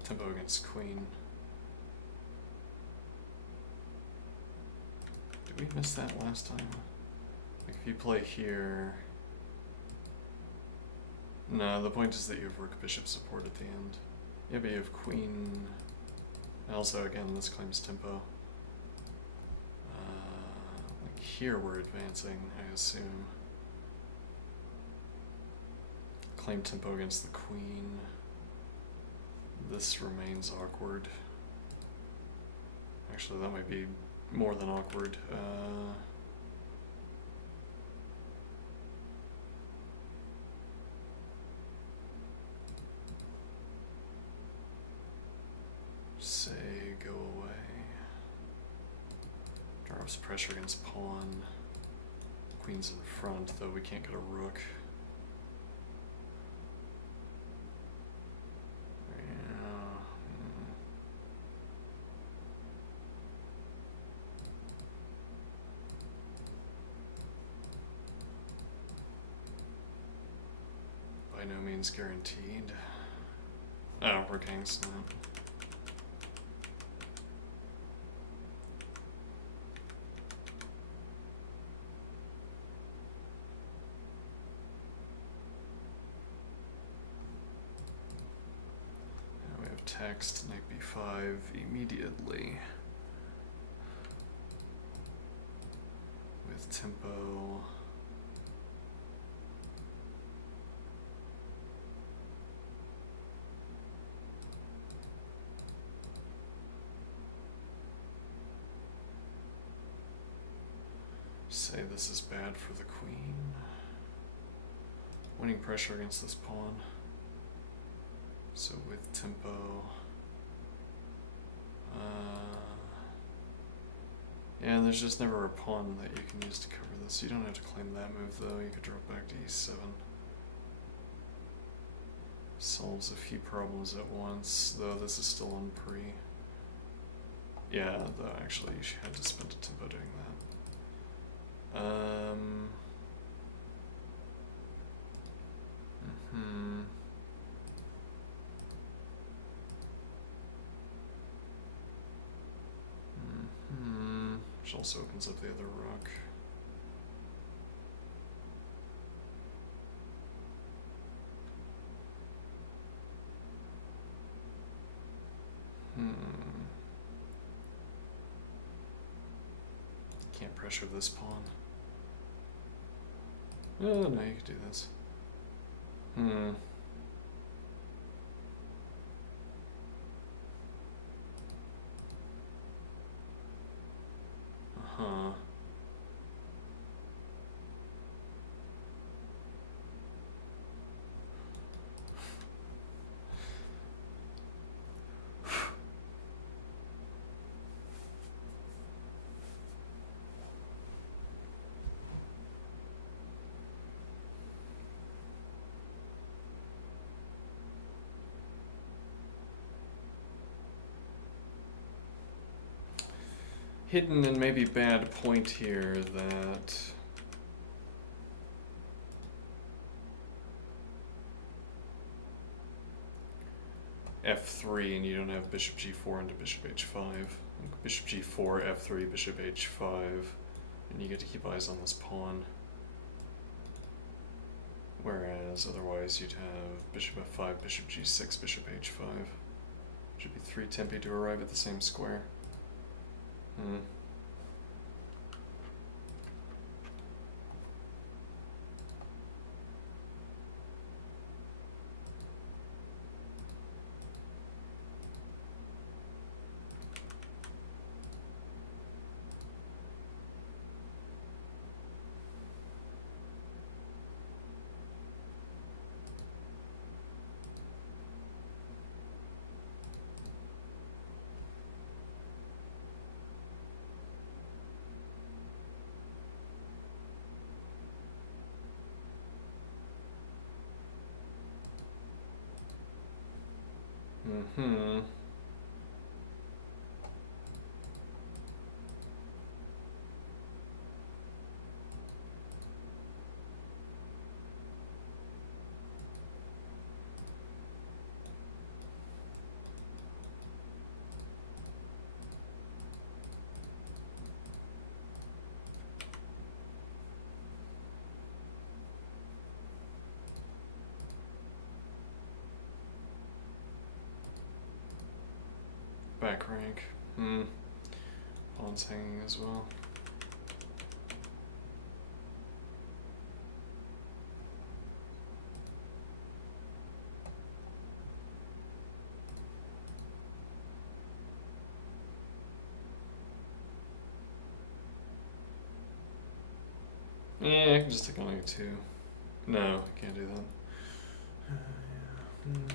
tempo against queen. Did we miss that last time? Like if you play here... No, the point is that you have rook bishop support at the end. Yeah, but you have queen... Also, again, this claims tempo. Like here we're advancing, I assume. Claim tempo against the queen. This remains awkward. Actually, that might be more than awkward. Say go away. Drops pressure against pawn. Queen's in front, though we can't get a rook. By no means guaranteed. Oh, rook hangs. No. Text, knight b5 immediately with tempo. Say this is bad for the queen. Winning pressure against this pawn. So with tempo, yeah, and there's just never a pawn that you can use to cover this. You don't have to claim that move though, you could drop back to e7. Solves a few problems at once, though this is still on pre. Yeah, though actually you had to spend a tempo doing that. Which also opens up the other rook. Can't pressure this pawn. Oh, no, you could do this. Uh-huh. Hidden and maybe bad point here that f3 and you don't have bishop g4 into bishop h5. Bishop g4, f3, bishop h5, and you get to keep eyes on this pawn. Whereas otherwise you'd have bishop f5, bishop g6, bishop h5. Should be 3 tempi to arrive at the same square. back rank. Pawn's hanging as well. Yeah, I can just take only 2. No, I can't do that. Yeah.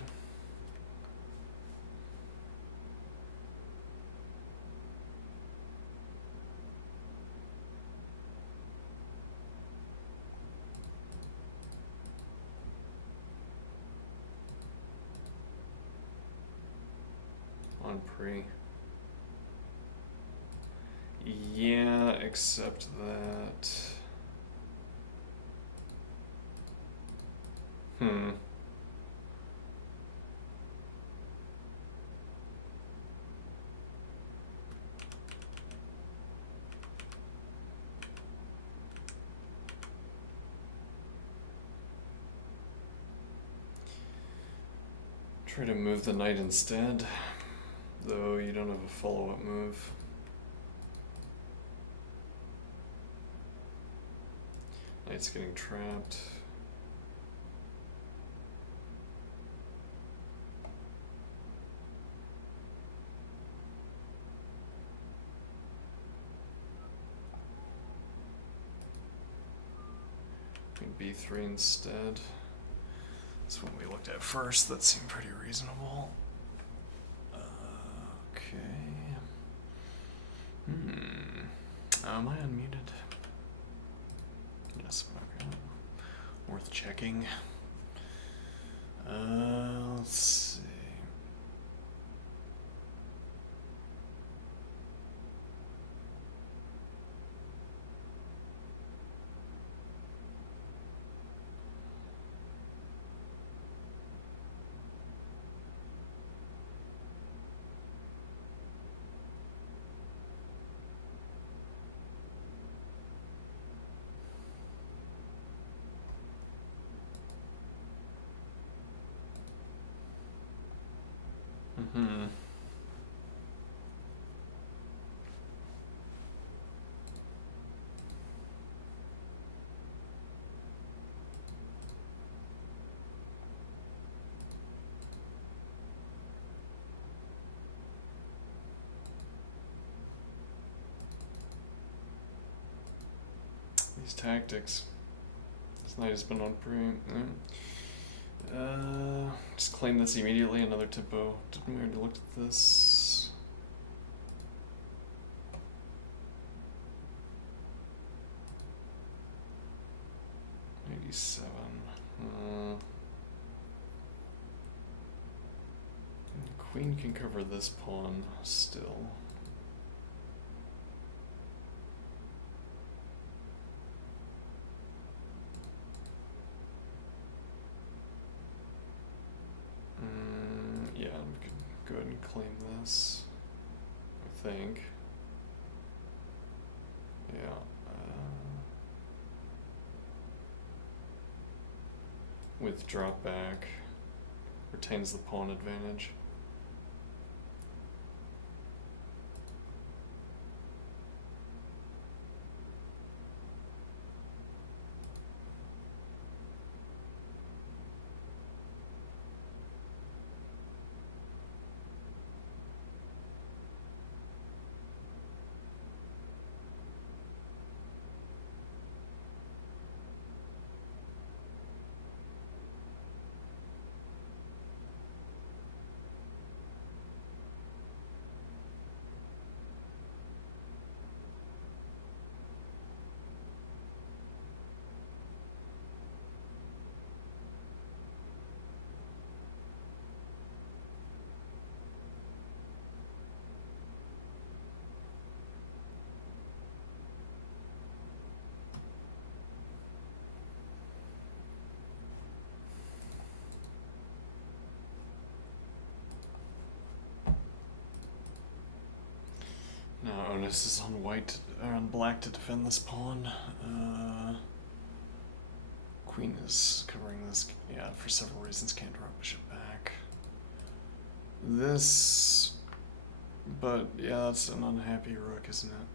On pre. Yeah, except that. Try to move the knight instead, though you don't have a follow-up move. Knight's getting trapped. B3 instead. That's what we looked at first. That seemed pretty reasonable. Okay. Am I unmuted? Yes. Okay. Worth checking. Let's see. These tactics. This knight has been on pre. Just claim this immediately. Another tempo. Didn't we already look at this? '87. Queen can cover this pawn still. Yeah, we could go ahead and claim this, I think. Yeah. With drop back, retains the pawn advantage. Now onus is on white, or on black to defend this pawn. Queen is covering this, yeah, for several reasons. Can't drop bishop back. This But yeah, that's an unhappy rook, isn't it?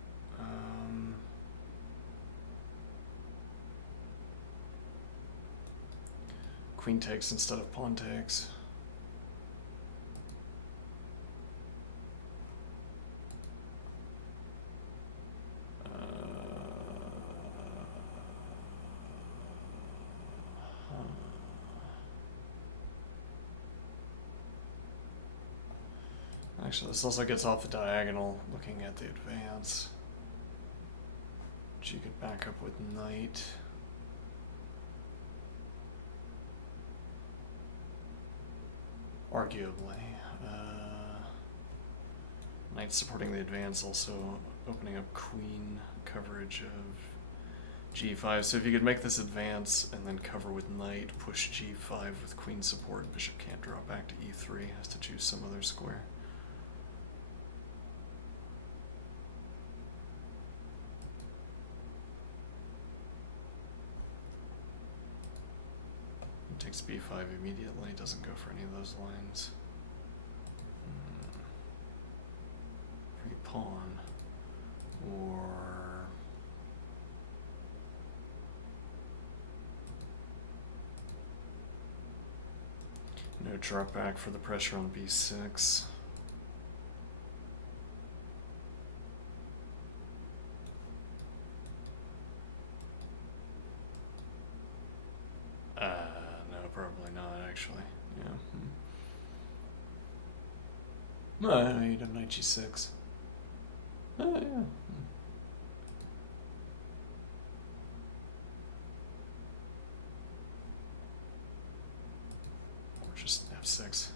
Queen takes instead of pawn takes. Actually, this also gets off the diagonal, looking at the advance. Which you could back up with knight. Arguably. Knight supporting the advance, also opening up queen coverage of g5. So if you could make this advance and then cover with knight, push g5 with queen support, bishop can't drop back to e3, has to choose some other square. Takes b5 immediately, doesn't go for any of those lines. Free pawn. Or... no drop back for the pressure on b6. Probably not, actually. Yeah. No, you'd have knight g6. Oh, yeah. Or just f6.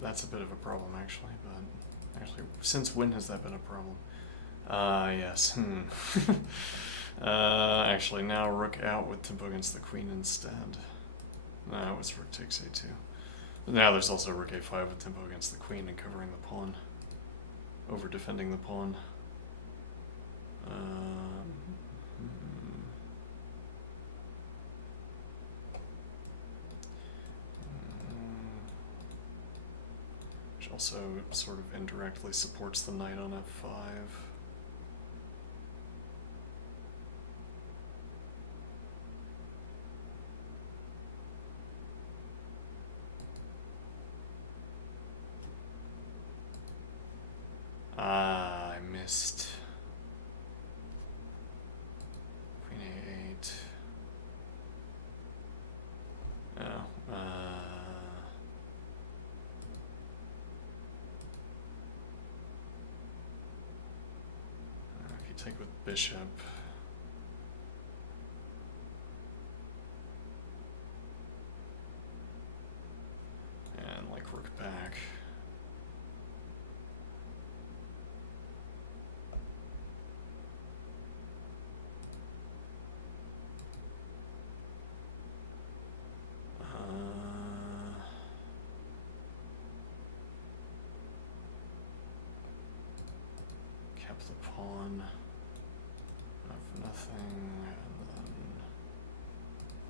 That's a bit of a problem, actually, but actually, since when has that been a problem? Yes. Actually, now rook out with tempo against the queen instead. No, it was rook takes a2. Now there's also rook a5 with tempo against the queen and covering the pawn. Over defending the pawn. Which also sort of indirectly supports the knight on f5. I missed. Queen a8. Oh, if you take with bishop. And like rook back. Cap the pawn. Not for nothing. And then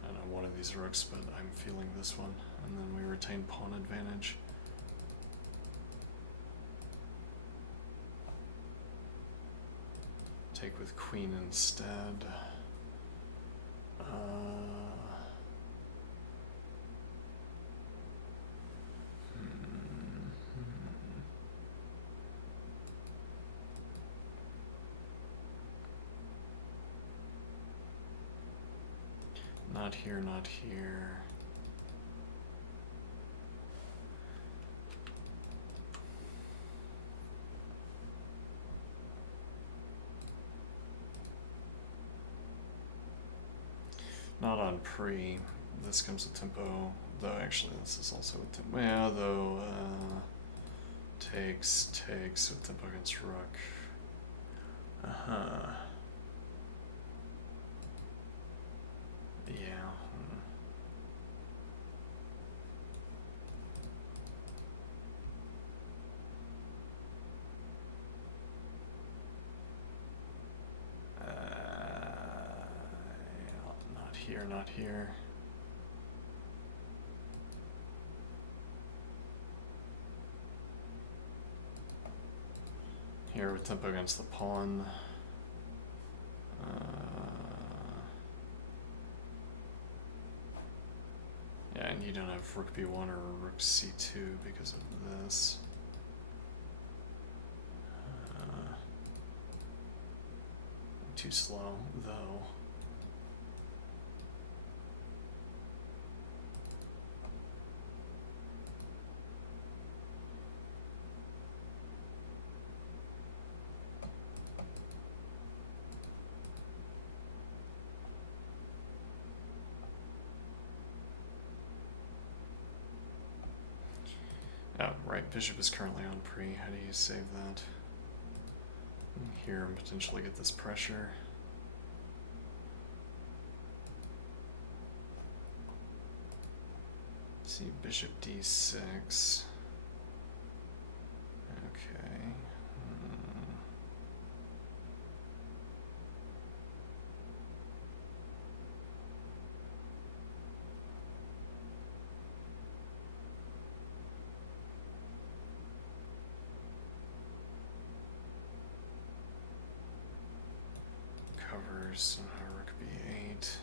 I don't know, one of these rooks, but I'm feeling this one. And then we retain pawn advantage. Take with queen instead. Not here, not here. Not on pre. This comes with tempo, though actually this is also with tempo. Yeah, though takes with tempo against rook. here, not here. Here with tempo against the pawn. Yeah, and you don't have rook b1 or rook c2 because of this. Too slow, though. Oh, right, bishop is currently on pre. How do you save that? Here and potentially get this pressure. See, bishop d6. Okay. Covers rook b8.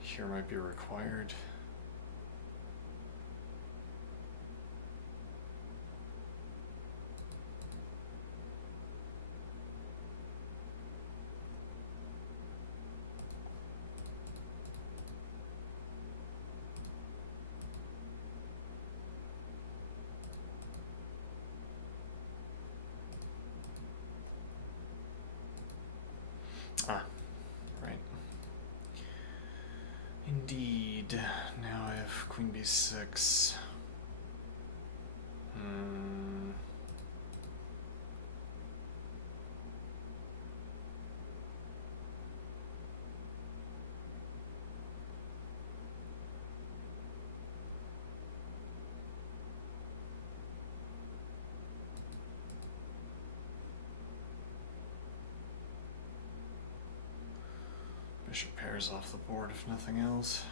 Here might be required. Ah, right. Indeed. Now I have queen b6. Bishop pairs off the board if nothing else.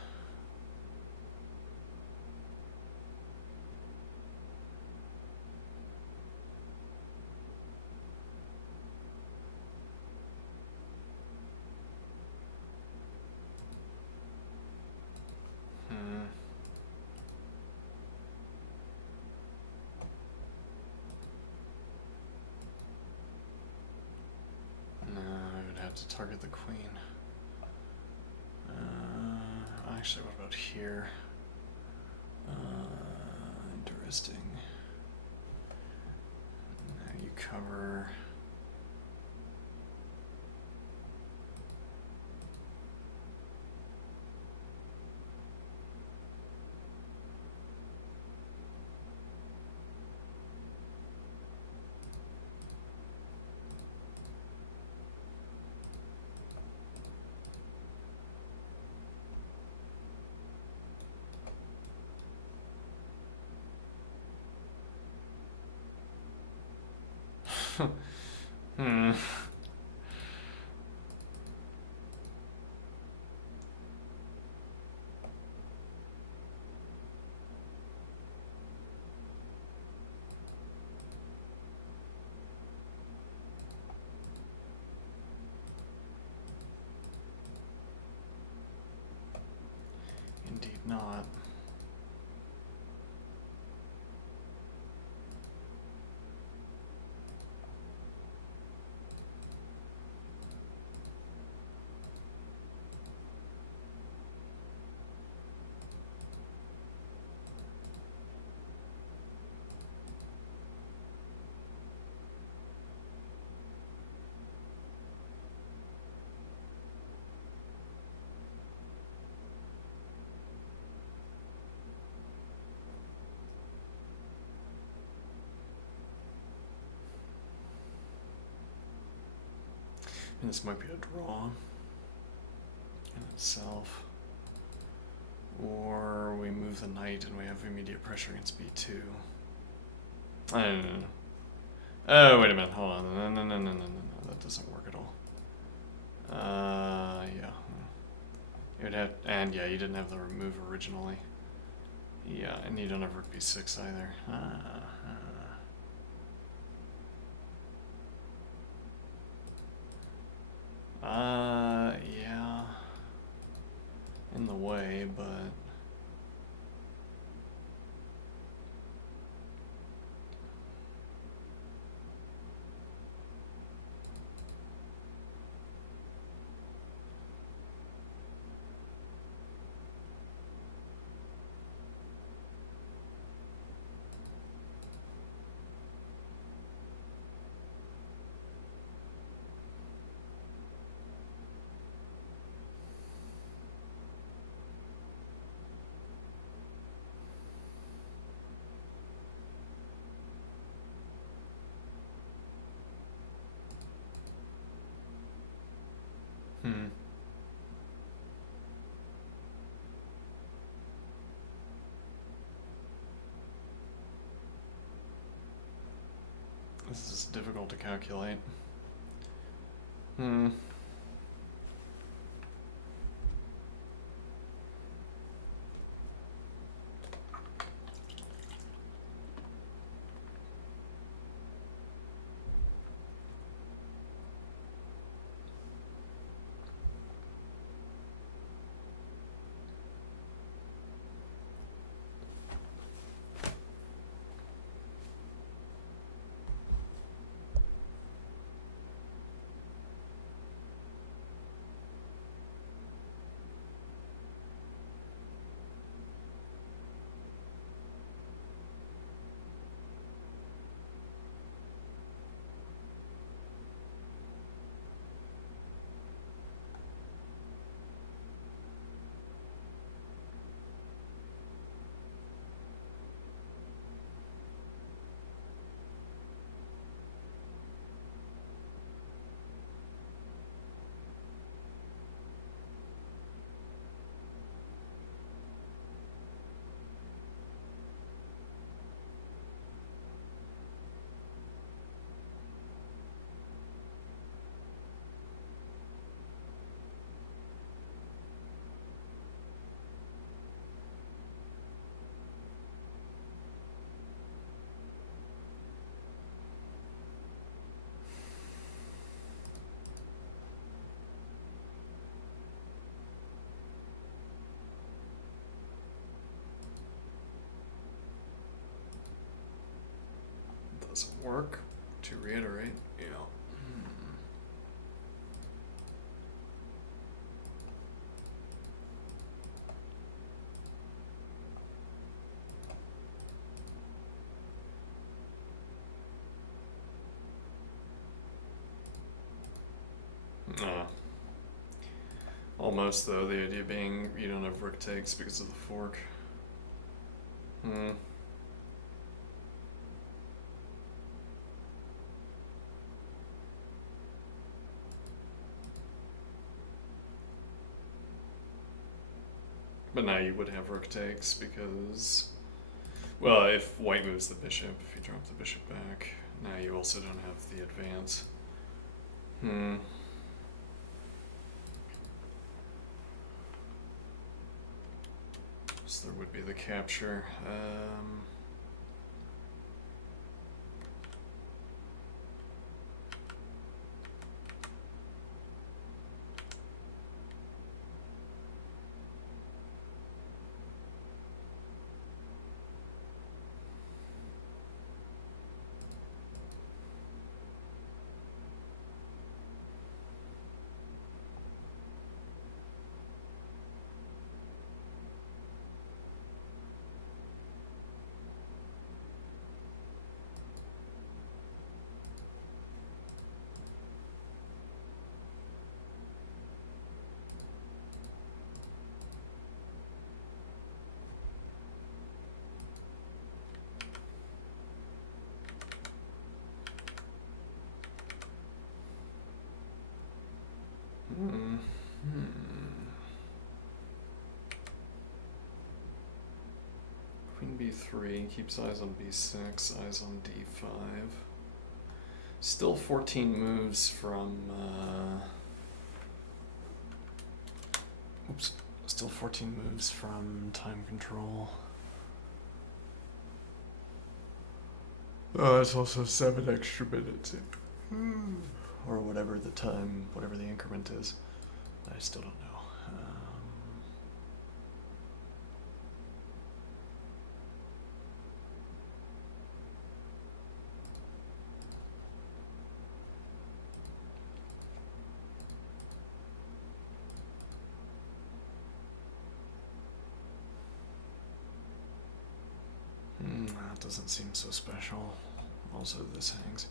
No, I would have to target the queen. Actually, what about here? Interesting. Now you cover. Indeed not. And this might be a draw in itself. Or we move the knight and we have immediate pressure against b2. I don't know. Oh, wait a minute, hold on. No, that doesn't work at all. Yeah. You would have, and yeah, you didn't have the remove originally. Yeah, and you don't have rook b6 either. Yeah. In the way, but... Hmm. This is difficult to calculate. Hmm. Doesn't work. To reiterate, yeah. Almost though, the idea being you don't have rook takes because of the fork. Hmm. But now you would have rook takes because, well, if white moves the bishop, if you drop the bishop back, now you also don't have the advance. Hmm. So there would be the capture. Hmm. Queen b3 keeps eyes on b6, eyes on d5. Still 14 moves from, oops, still 14 moves from time control. It's also 7 extra minutes. Or whatever the time, whatever the increment is. I still don't know. That doesn't seem so special. Also, this hangs.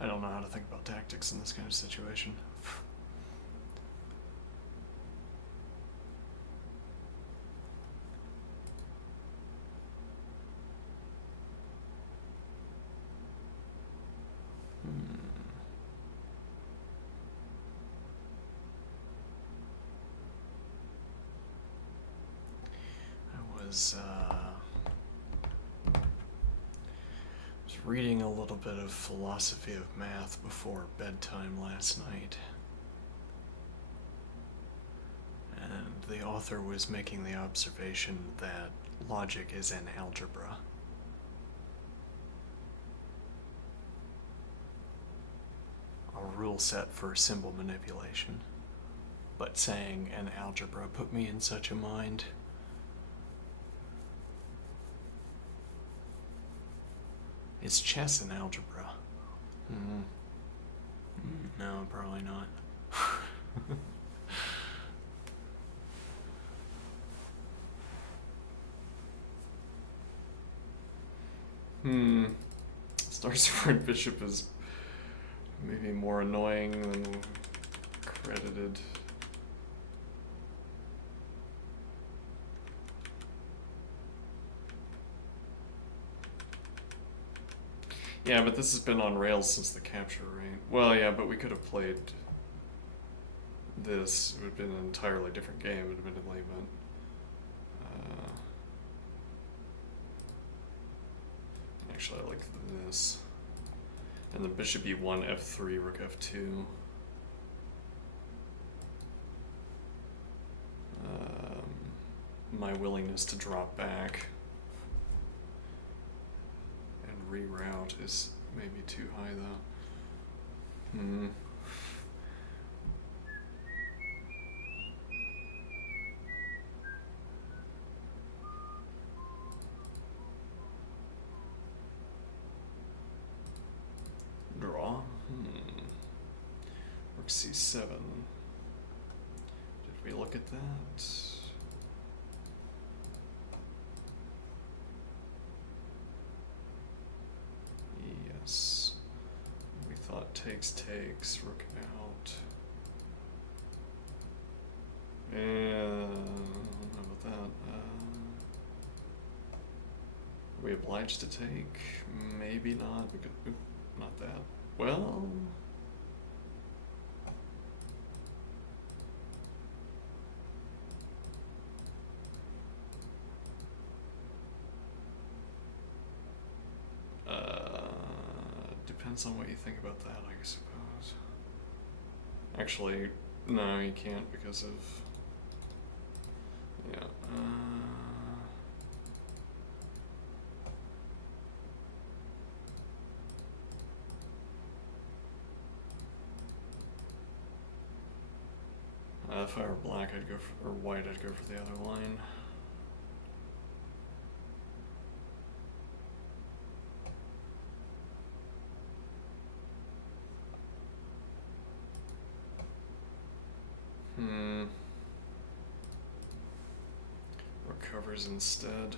I don't know how to think about tactics in this kind of situation. I was reading a little bit of philosophy of math before bedtime last night. And the author was making the observation that logic is an algebra. A rule set for symbol manipulation. But saying an algebra put me in such a mind. Is chess an algebra? No, probably not. Star Sword Bishop is maybe more annoying than credited. Yeah, but this has been on rails since the capture, right? Well, yeah, but we could have played this. It would have been an entirely different game, admittedly, but... actually, I like this. And the bishop e1, f3, rook f2. My willingness to drop back and reroute is maybe too high, though. Draw. Rook c7. Did we look at that? Yes. We thought takes, rook out. And how about that? Are we obliged to take? Maybe not, because, oop, not that. Well... Depends on what you think about that, I suppose. Actually, no, you can't because of... Yeah, if I were black, I'd go for, or white, I'd go for the other line. Recovers instead.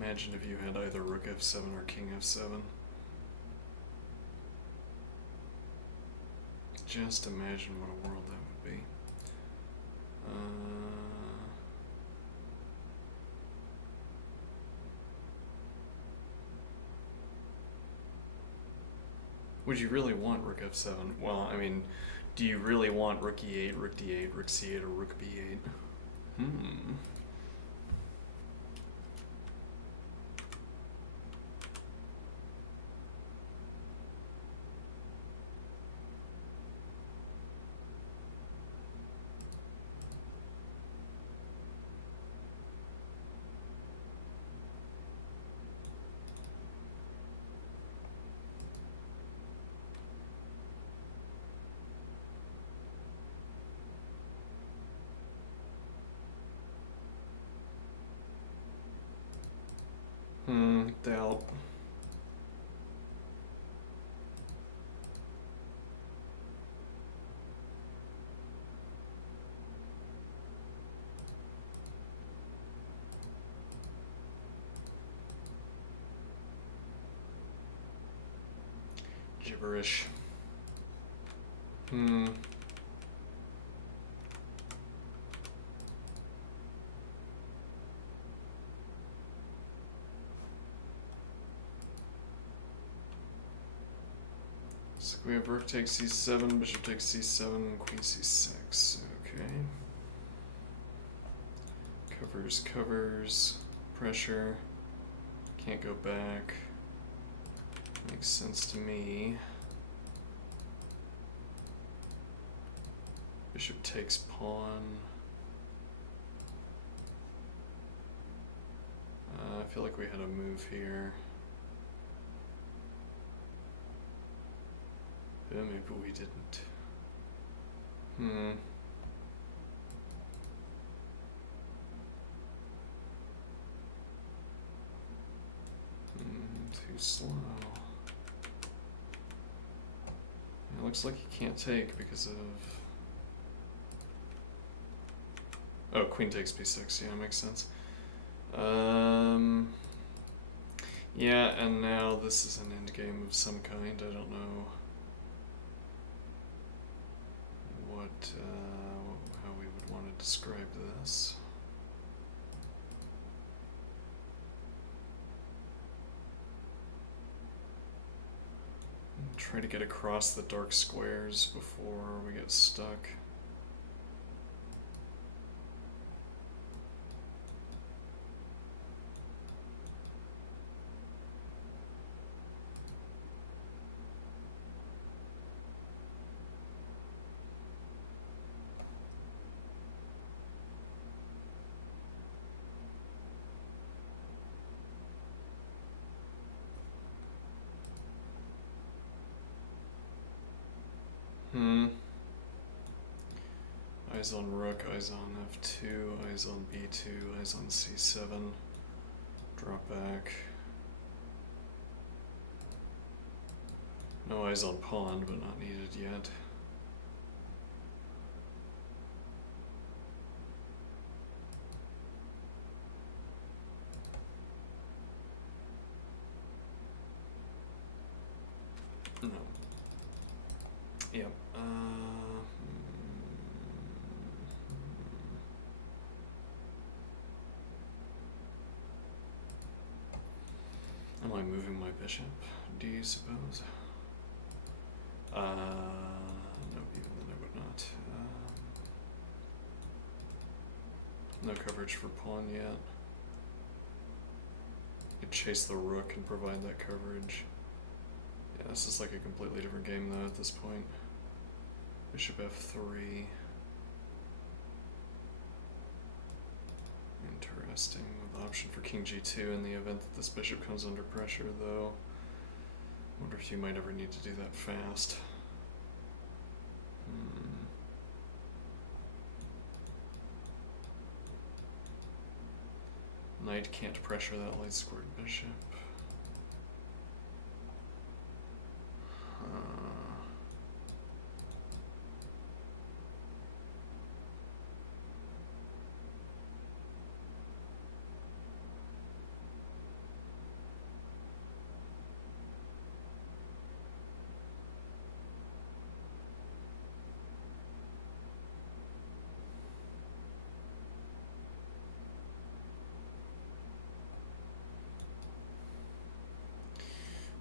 Imagine if you had either rook f7 or king f7. Just imagine what a world that would be. Would you really want rook f7? Well, I mean, do you really want rook e8, rook d8, rook c8, or rook b8? Doubt. Gibberish. So we have rook takes c7, bishop takes c7, queen c6. Okay. Covers, pressure. Can't go back. Makes sense to me. Bishop takes pawn. I feel like we had a move here. Maybe we didn't. Too slow. It looks like he can't take because of Oh, queen takes b6. Yeah, makes sense. Yeah, and now this is an endgame of some kind. I don't know what, how we would want to describe this. Try to get across the dark squares before we get stuck. Eyes on rook, eyes on f2, eyes on b2, eyes on c7. Drop back. No eyes on pawn, but not needed yet. No. Yep. Am I moving my bishop? Do you suppose? No, even then I would not. No coverage for pawn yet. Could chase the rook and provide that coverage. Yeah, this is like a completely different game though at this point. Bishop f3. Interesting. With the option for king g2 in the event that this bishop comes under pressure though. Wonder if you might ever need to do that fast. Knight can't pressure that light squared bishop.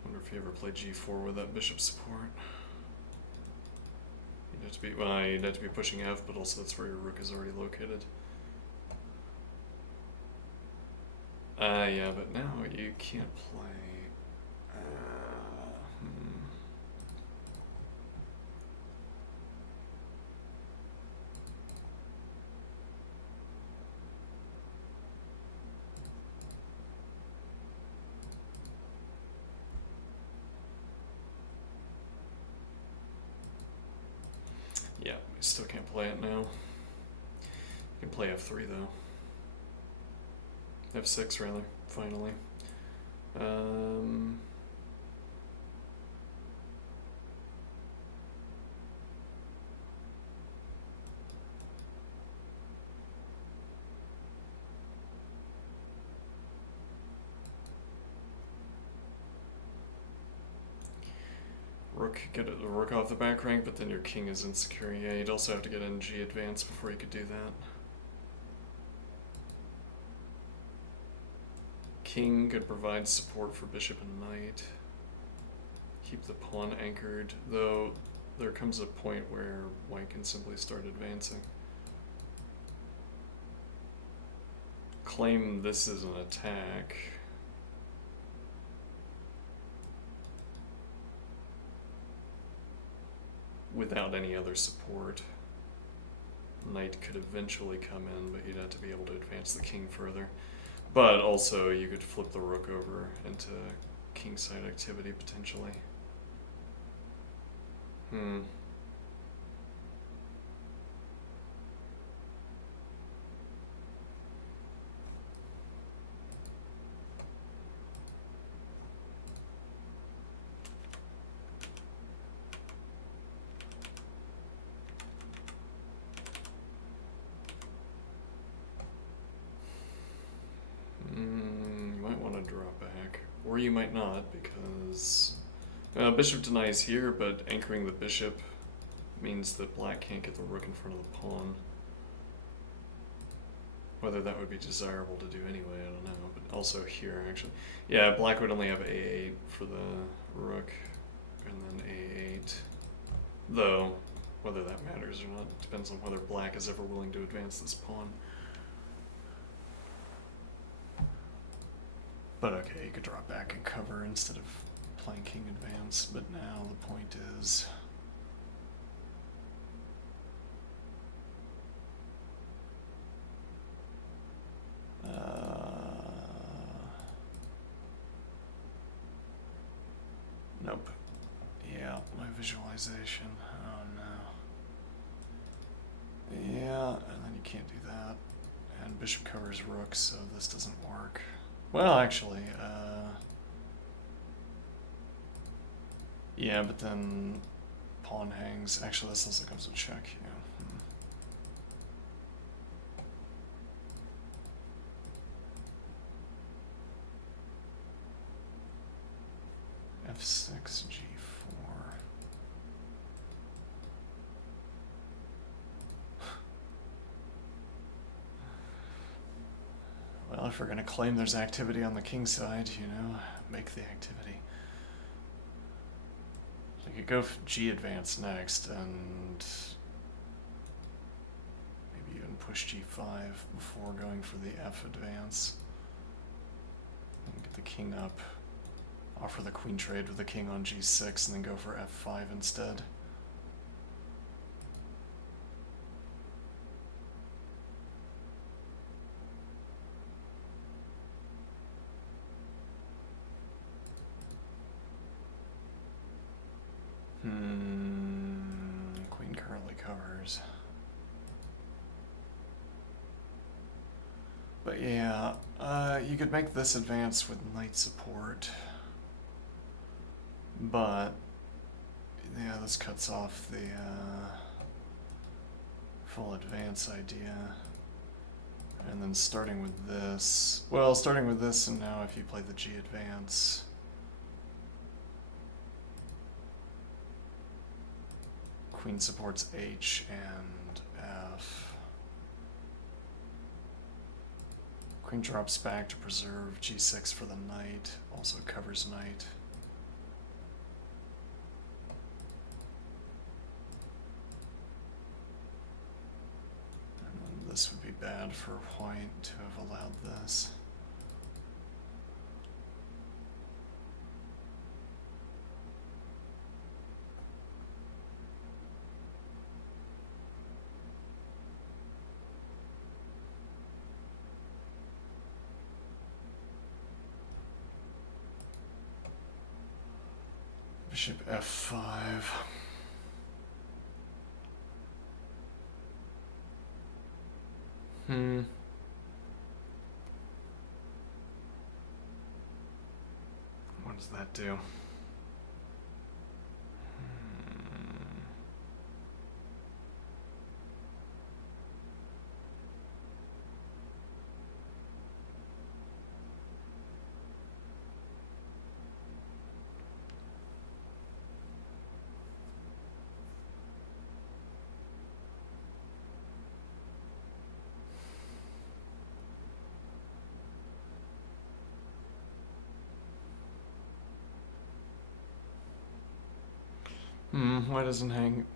Wonder if you ever play g4 with that bishop support. You'd have to be, well, you'd have to be pushing f, but also that's where your rook is already located. Yeah, but now you can't play. Yeah, you still can't play it now. You can play f3 though. f6 rather, finally. Rook, get the rook off the back rank, but then your king is insecure. Yeah, you'd also have to get NG advance before you could do that. King could provide support for bishop and knight. Keep the pawn anchored, though there comes a point where white can simply start advancing. Claim this is an attack. Without any other support. Knight could eventually come in, but you'd have to be able to advance the king further. But also, you could flip the rook over into kingside activity, potentially. or you might not, because bishop denies here, but anchoring the bishop means that black can't get the rook in front of the pawn. Whether that would be desirable to do anyway, I don't know. But also here, actually. Yeah, black would only have a8 for the rook, and then a8. Though, whether that matters or not depends on whether black is ever willing to advance this pawn. But okay, you could drop back and cover instead of playing king advance. But now the point is... Nope. Yeah, my visualization. Oh no. Yeah, and then you can't do that. And bishop covers rook, so this doesn't work. Well, actually, yeah, but then pawn hangs. Actually, this also comes with check, yeah. F6, G4. Well, if we're going to claim there's activity on the king side, you know, make the activity. So you could go G advance next, and maybe even push G5 before going for the F advance. And get the king up. Offer the queen trade with the king on G6, and then go for F5 instead. Queen currently covers. But yeah, you could make this advance with knight support. But, yeah, this cuts off the full advance idea. And then starting with this, well, starting with this, and now if you play the G advance, queen supports H and F. Queen drops back to preserve G6 for the knight, also covers knight. This would be bad for white to have allowed this. Bishop F5. What does that do?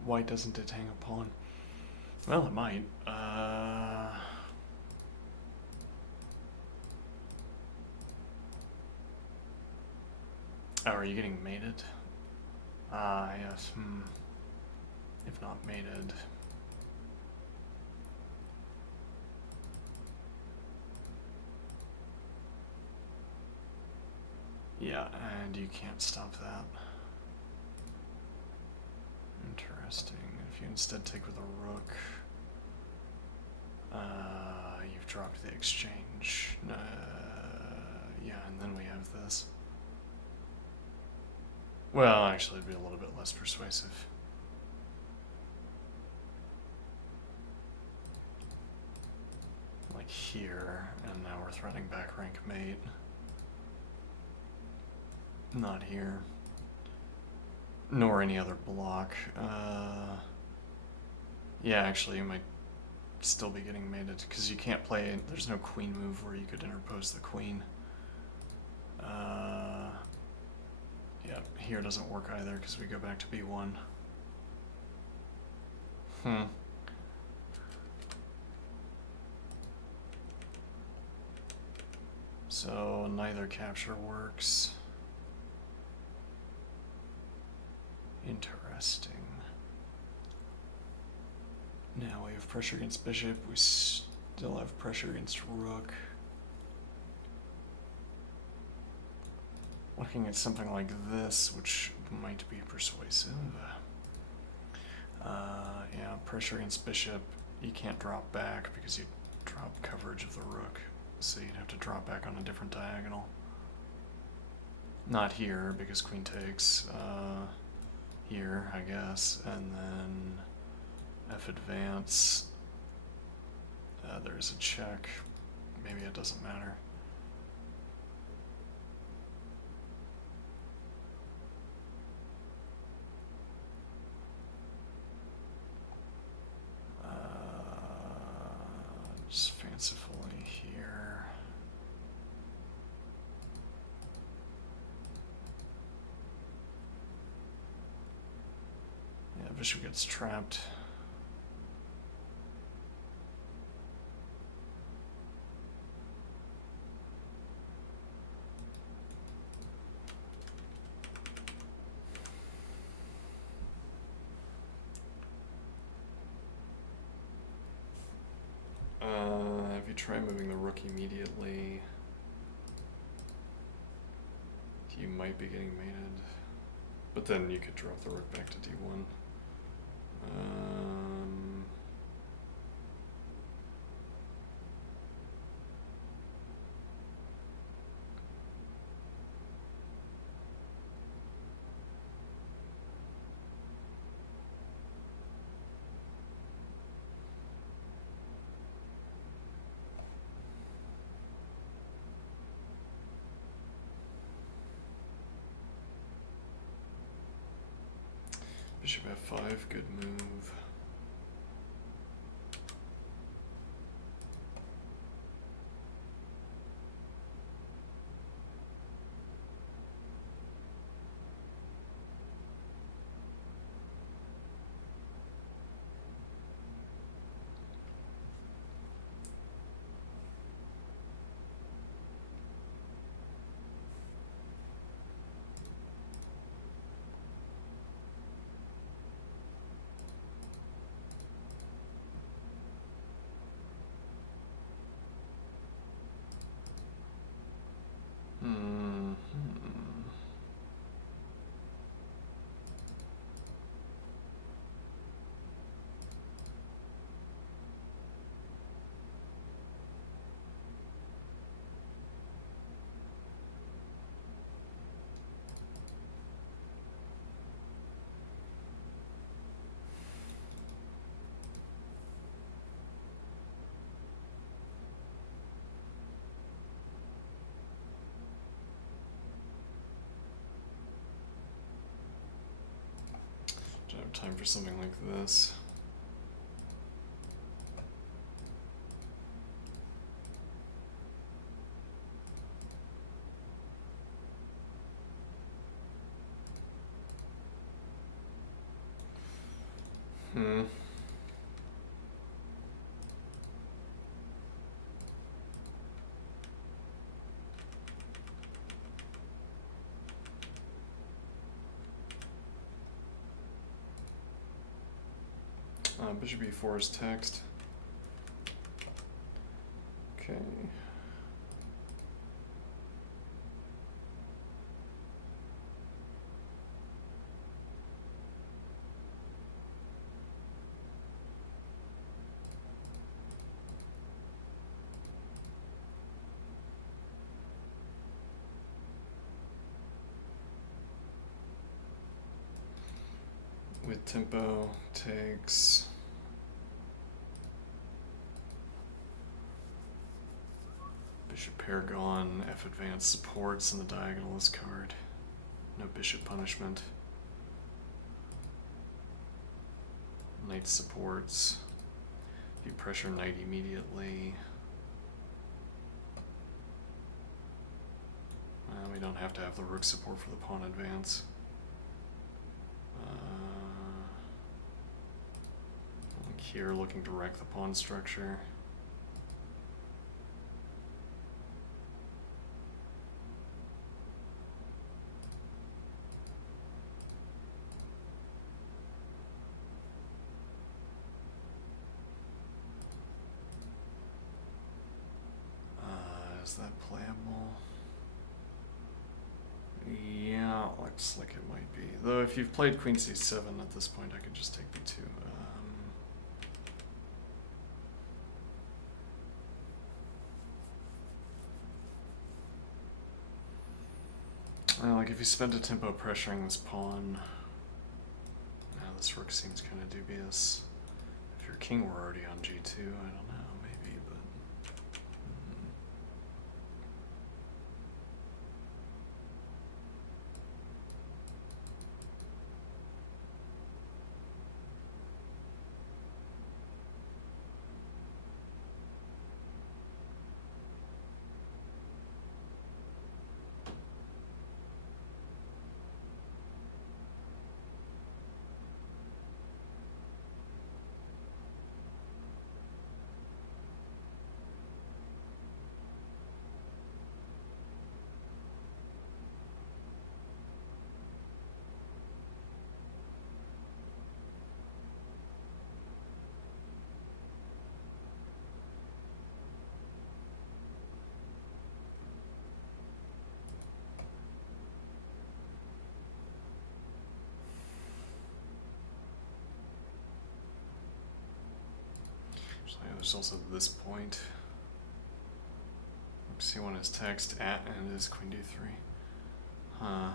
White doesn't it hang a pawn? Well, it might. Oh, are you getting mated? Ah, yes. If not mated. Yeah, and you can't stop that. Interesting. If you instead take with a rook, you've dropped the exchange. Yeah, and then we have this. Well, actually, it'd be a little bit less persuasive. Like here, and now we're threatening back rank mate. Not here. Nor any other block. Yeah, actually, you might still be getting mated, because you can't play, there's no queen move where you could interpose the queen. Yeah, here doesn't work either, because we go back to b1. So neither capture works. Interesting. Now we have pressure against bishop, we still have pressure against rook. Looking at something like this, which might be persuasive. Yeah, pressure against bishop, you can't drop back because you drop coverage of the rook, so you'd have to drop back on a different diagonal. Not here, because queen takes. Here, I guess, and then f advance. There's a check. Maybe it doesn't matter. Just fancifully here. Yeah, bishop gets trapped. If you try moving the rook immediately, you might be getting mated. But then you could drop the rook back to d1. Bishop f5, good move. Don't have time for something like this. Bishop e4 is text. Okay. With tempo takes. Bishop pair gone, f advance supports, and the diagonal is covered. No bishop punishment. Knight supports. You pressure knight immediately. We don't have to have the rook support for the pawn advance. Like here, looking to wreck the pawn structure. Is that playable? Yeah, looks like it might be. Though if you've played queen c7 at this point, I could just take b2. Like if you spend a tempo pressuring this pawn, now this rook seems kind of dubious. If your king were already on g2, I don't know, maybe, but. There's also this point. C1 is text at and is queen d3. Huh.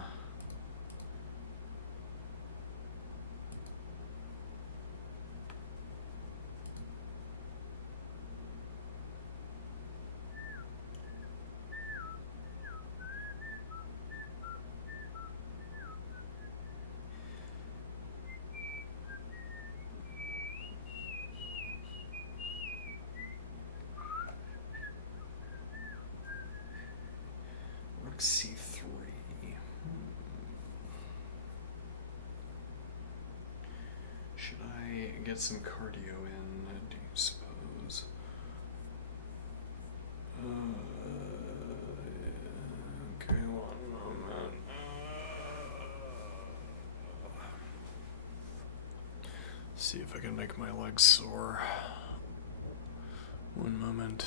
Rook c3. Should I get some cardio in, do you suppose? Okay, one moment. See if I can make my legs sore. One moment.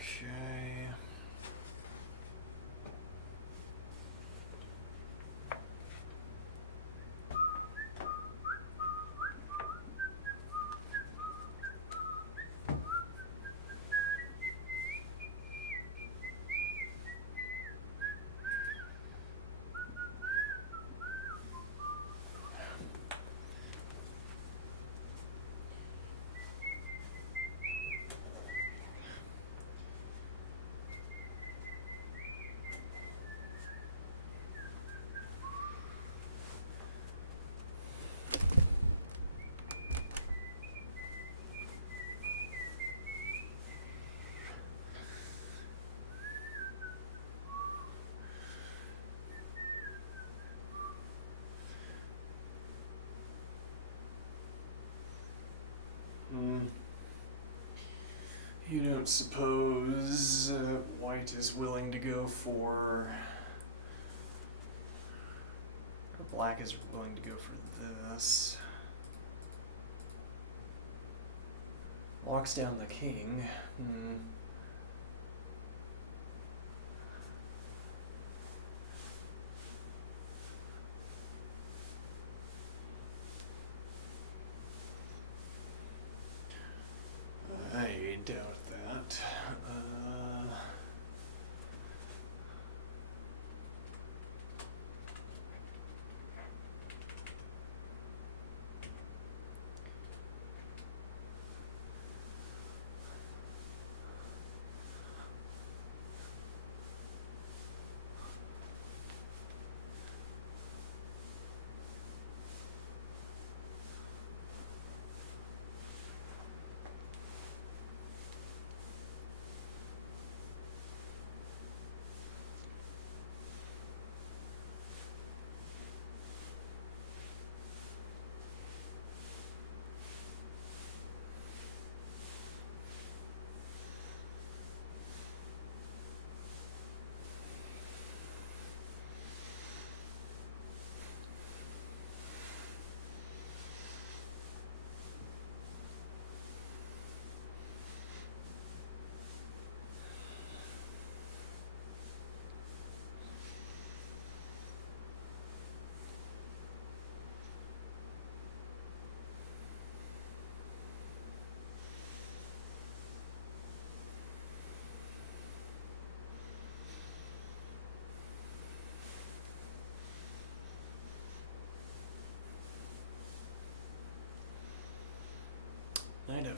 Okay. You don't suppose white is willing to go for, or black is willing to go for this. Locks down the king. I doubt that.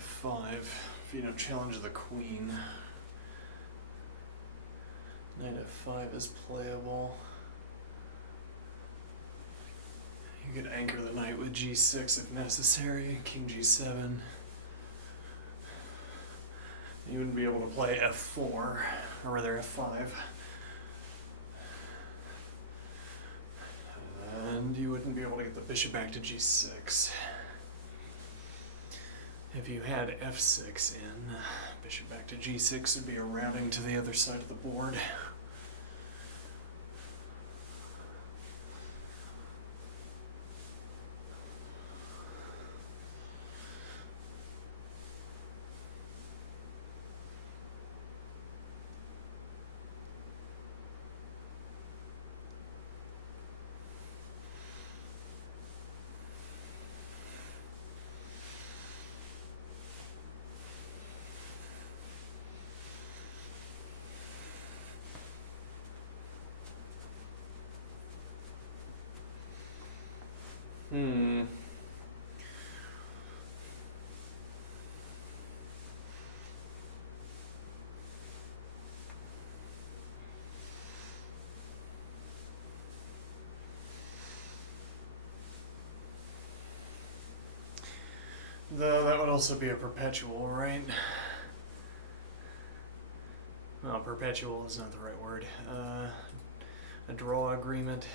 f5. If you don't challenge the queen. Knight f5 is playable. You could anchor the knight with g6 if necessary, king g7. You wouldn't be able to play f4, or rather f5. And you wouldn't be able to get the bishop back to g6. If you had f6 in, bishop back to g6 would be a routing to the other side of the board. Though that would also be a perpetual, right? Well, perpetual is not the right word. A draw agreement.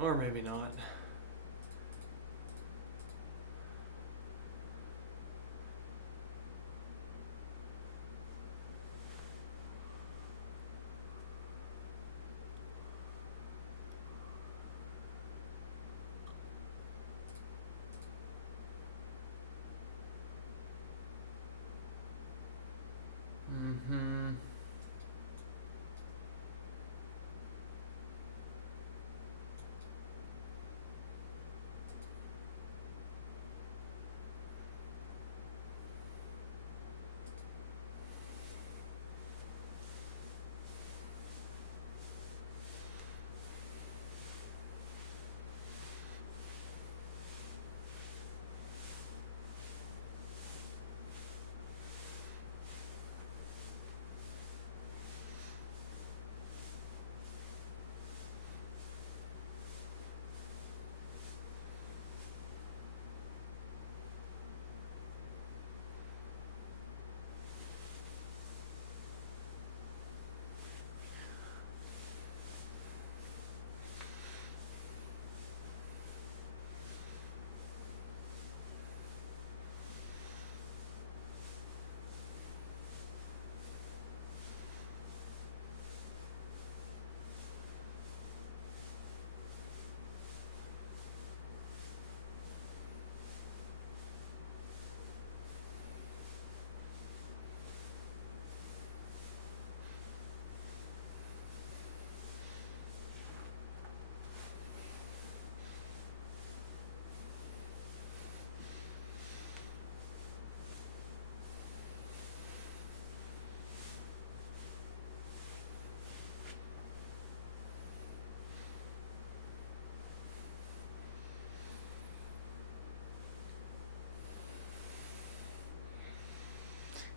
Or maybe not.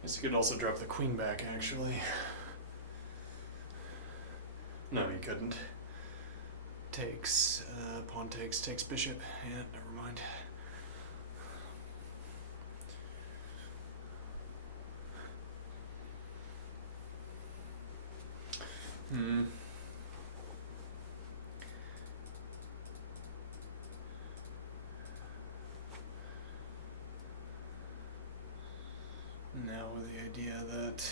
Guess you could also drop the queen back, actually. No, you couldn't. Takes, pawn takes bishop. Yeah, never mind. Now with the idea that...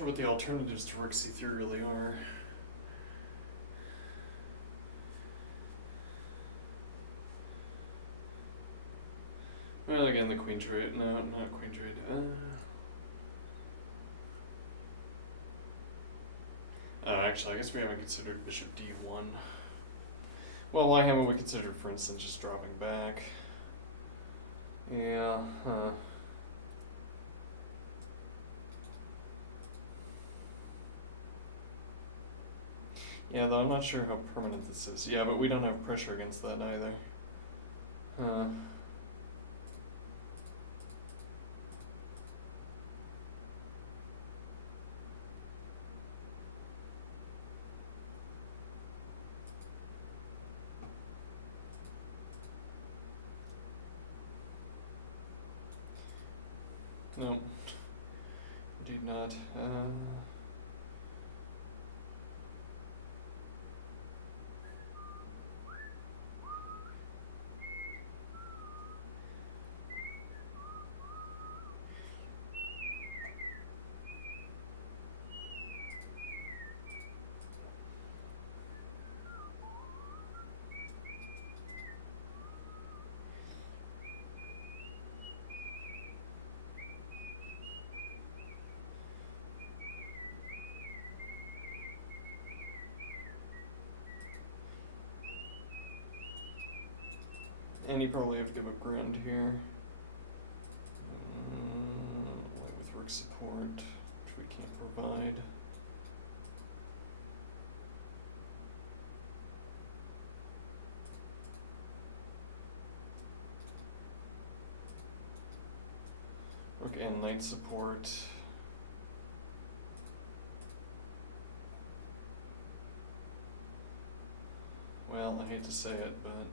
sure what the alternatives to rook c3 really are. Well, again, the queen trade. No, not queen trade. Actually, I guess we haven't considered bishop d1. Well, why haven't we considered, for instance, just dropping back? Yeah, huh. Yeah, though I'm not sure how permanent this is. Yeah, but we don't have pressure against that either. Huh. No, indeed not. And you probably have to give up ground here. Like with rook support, which we can't provide. Rook and knight support. Well, I hate to say it, but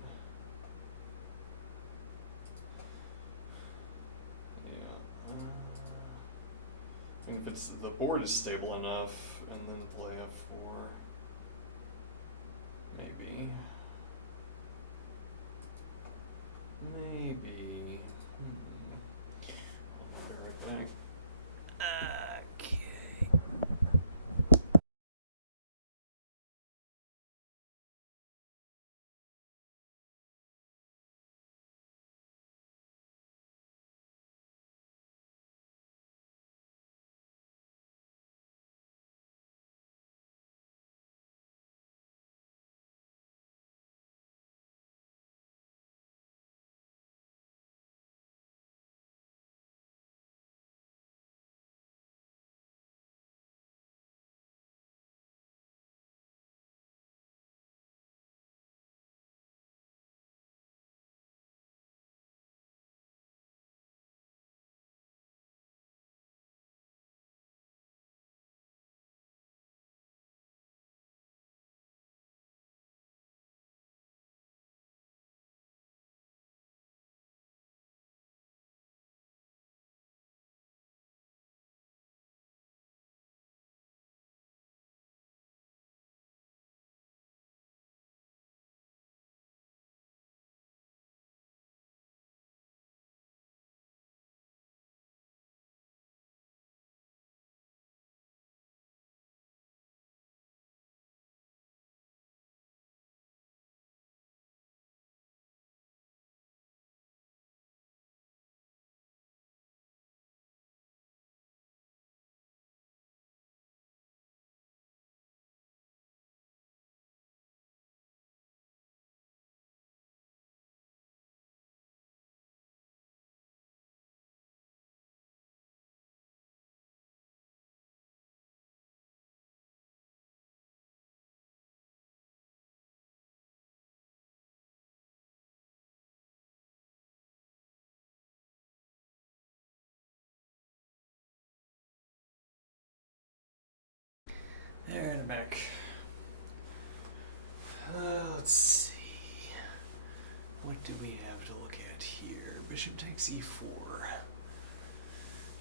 yeah. I mean, if it's the board is stable enough, and then play f4, maybe. Maybe. I'll be right back. Okay. There and back. Let's see. What do we have to look at here? Bishop takes e4.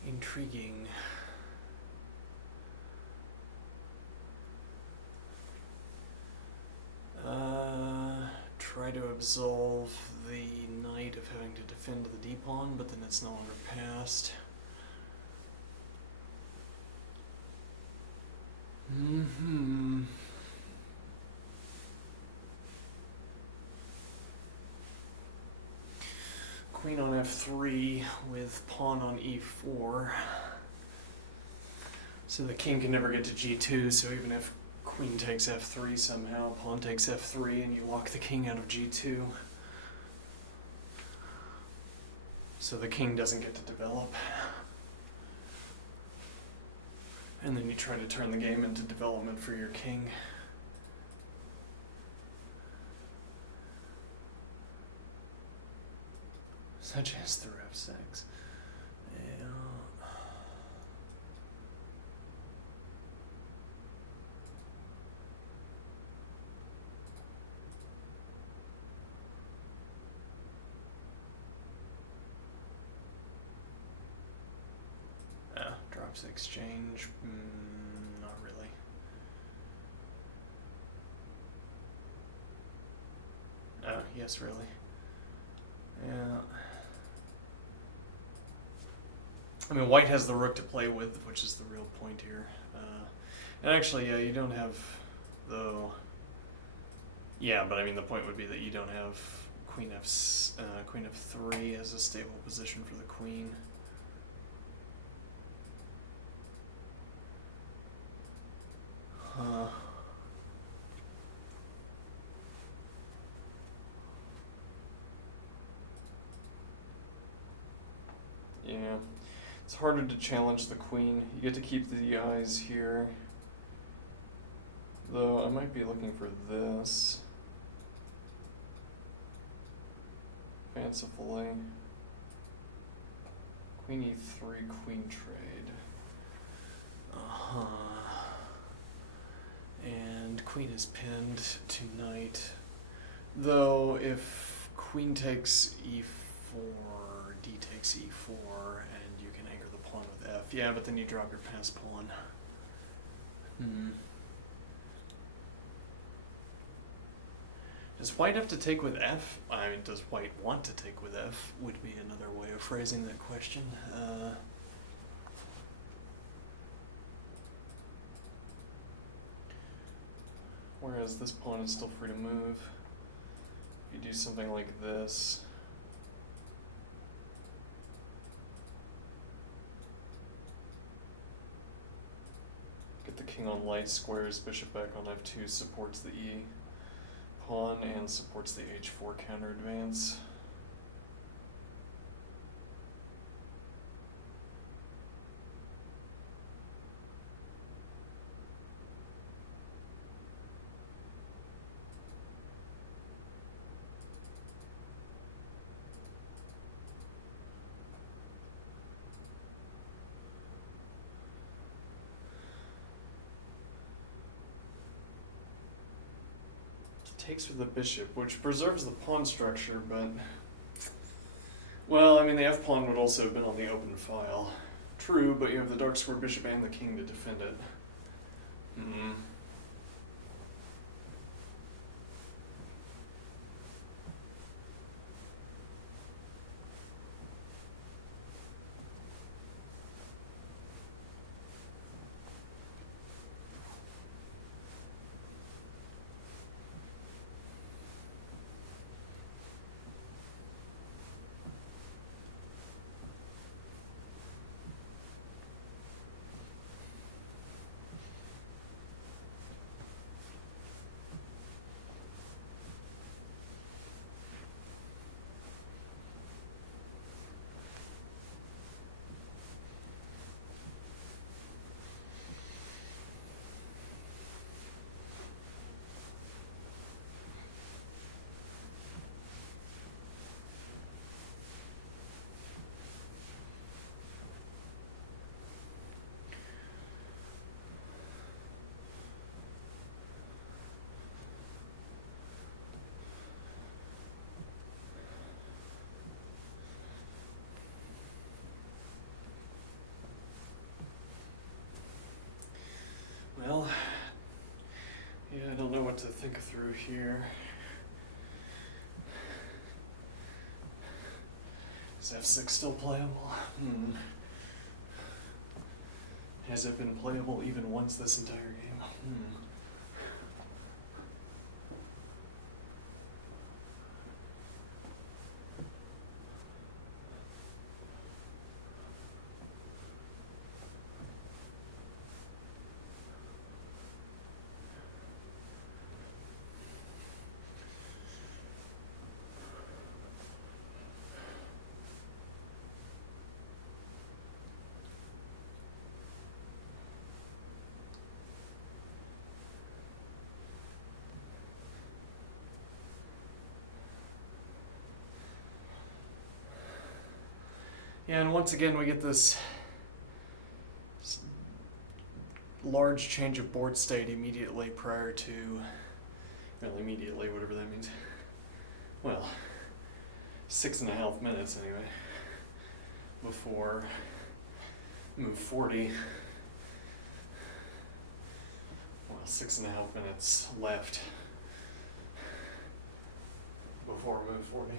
Intriguing. Try to absolve the knight of having to defend the d-pawn, but then it's no longer passed. Mm-hmm. Queen on f3 with pawn on e4. So the king can never get to g2, so even if queen takes f3 somehow, pawn takes f3, and you lock the king out of g2. So the king doesn't get to develop. And then you try to turn the game into development for your king. Such as through f6. Drops exchange. Not really. Oh, yes, really. Yeah. I mean, white has the rook to play with, which is the real point here. And actually, yeah, you don't have, though. Yeah, but I mean, the point would be that you don't have queen f3 as a stable position for the queen. Yeah, it's harder to challenge the queen. You get to keep the eyes here. Though I might be looking for this. Fancifully. Queen e3, queen trade. And queen is pinned to knight. Though if queen takes e4, d takes e4, and you can anchor the pawn with f. Yeah, but then you drop your pass pawn. Does white have to take with f? I mean, does white want to take with f? Would be another way of phrasing that question. Whereas this pawn is still free to move. If you do something like this, get the king on light squares, bishop back on f2 supports the e pawn and supports the h4 counter advance. Takes with the bishop, which preserves the pawn structure, but... Well, I mean, the f-pawn would also have been on the open file. True, but you have the dark square bishop and the king to defend it. Well, yeah, I don't know what to think through here. Is f6 still playable? Has it been playable even once this entire game? Yeah, and once again we get this large change of board state immediately prior to, well, immediately, whatever that means. Well, 6.5 minutes anyway, before move 40. Well, 6.5 minutes left before move 40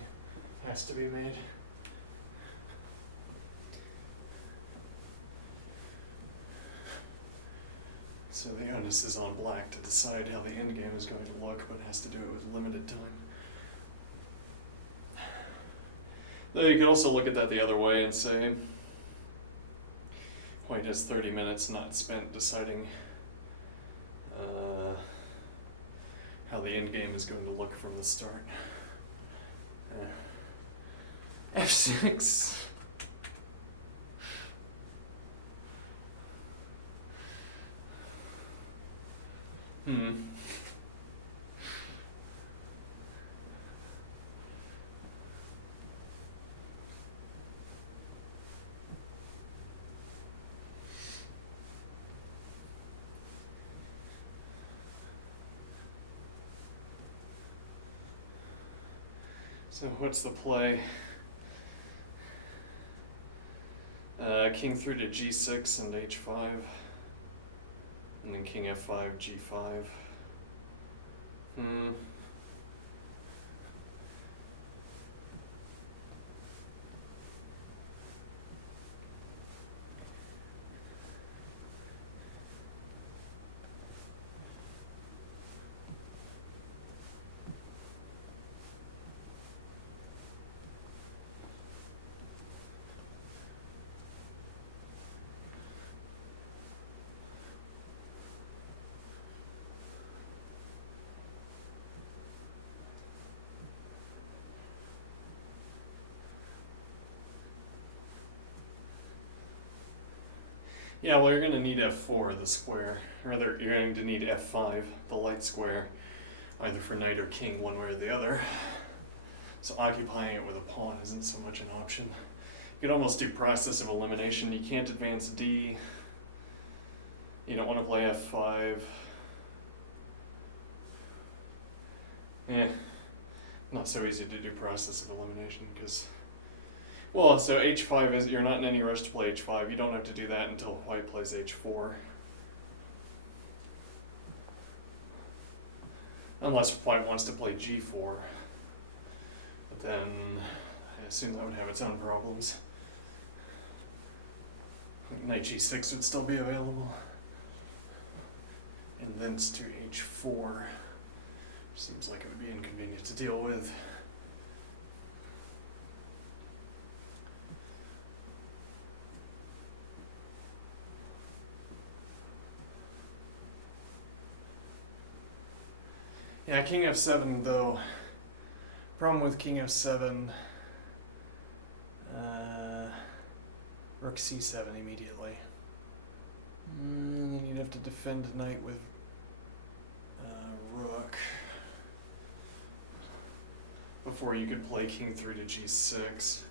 has to be made. So the onus is on black to decide how the endgame is going to look, but has to do it with limited time. Though you could also look at that the other way and say, white has 30 minutes not spent deciding how the endgame is going to look from the start. F6. So what's the play? King through to G6 and H5, and then King F5, G5. Yeah, well, you're going to need F4, the square. Or rather, you're going to need F5, the light square, either for knight or king, one way or the other. So occupying it with a pawn isn't so much an option. You could almost do process of elimination. You can't advance D. You don't want to play F5. Not so easy to do process of elimination because, well, so H5 is, you're not in any rush to play H5. You don't have to do that until white plays H4. Unless white wants to play G4. But then I assume that would have its own problems. Knight G6 would still be available. And thence to H4. Seems like it would be inconvenient to deal with. Yeah, King F7 though. Problem with King F7, Rook C7 immediately. And then you'd have to defend knight with Rook before you could play King through to G6.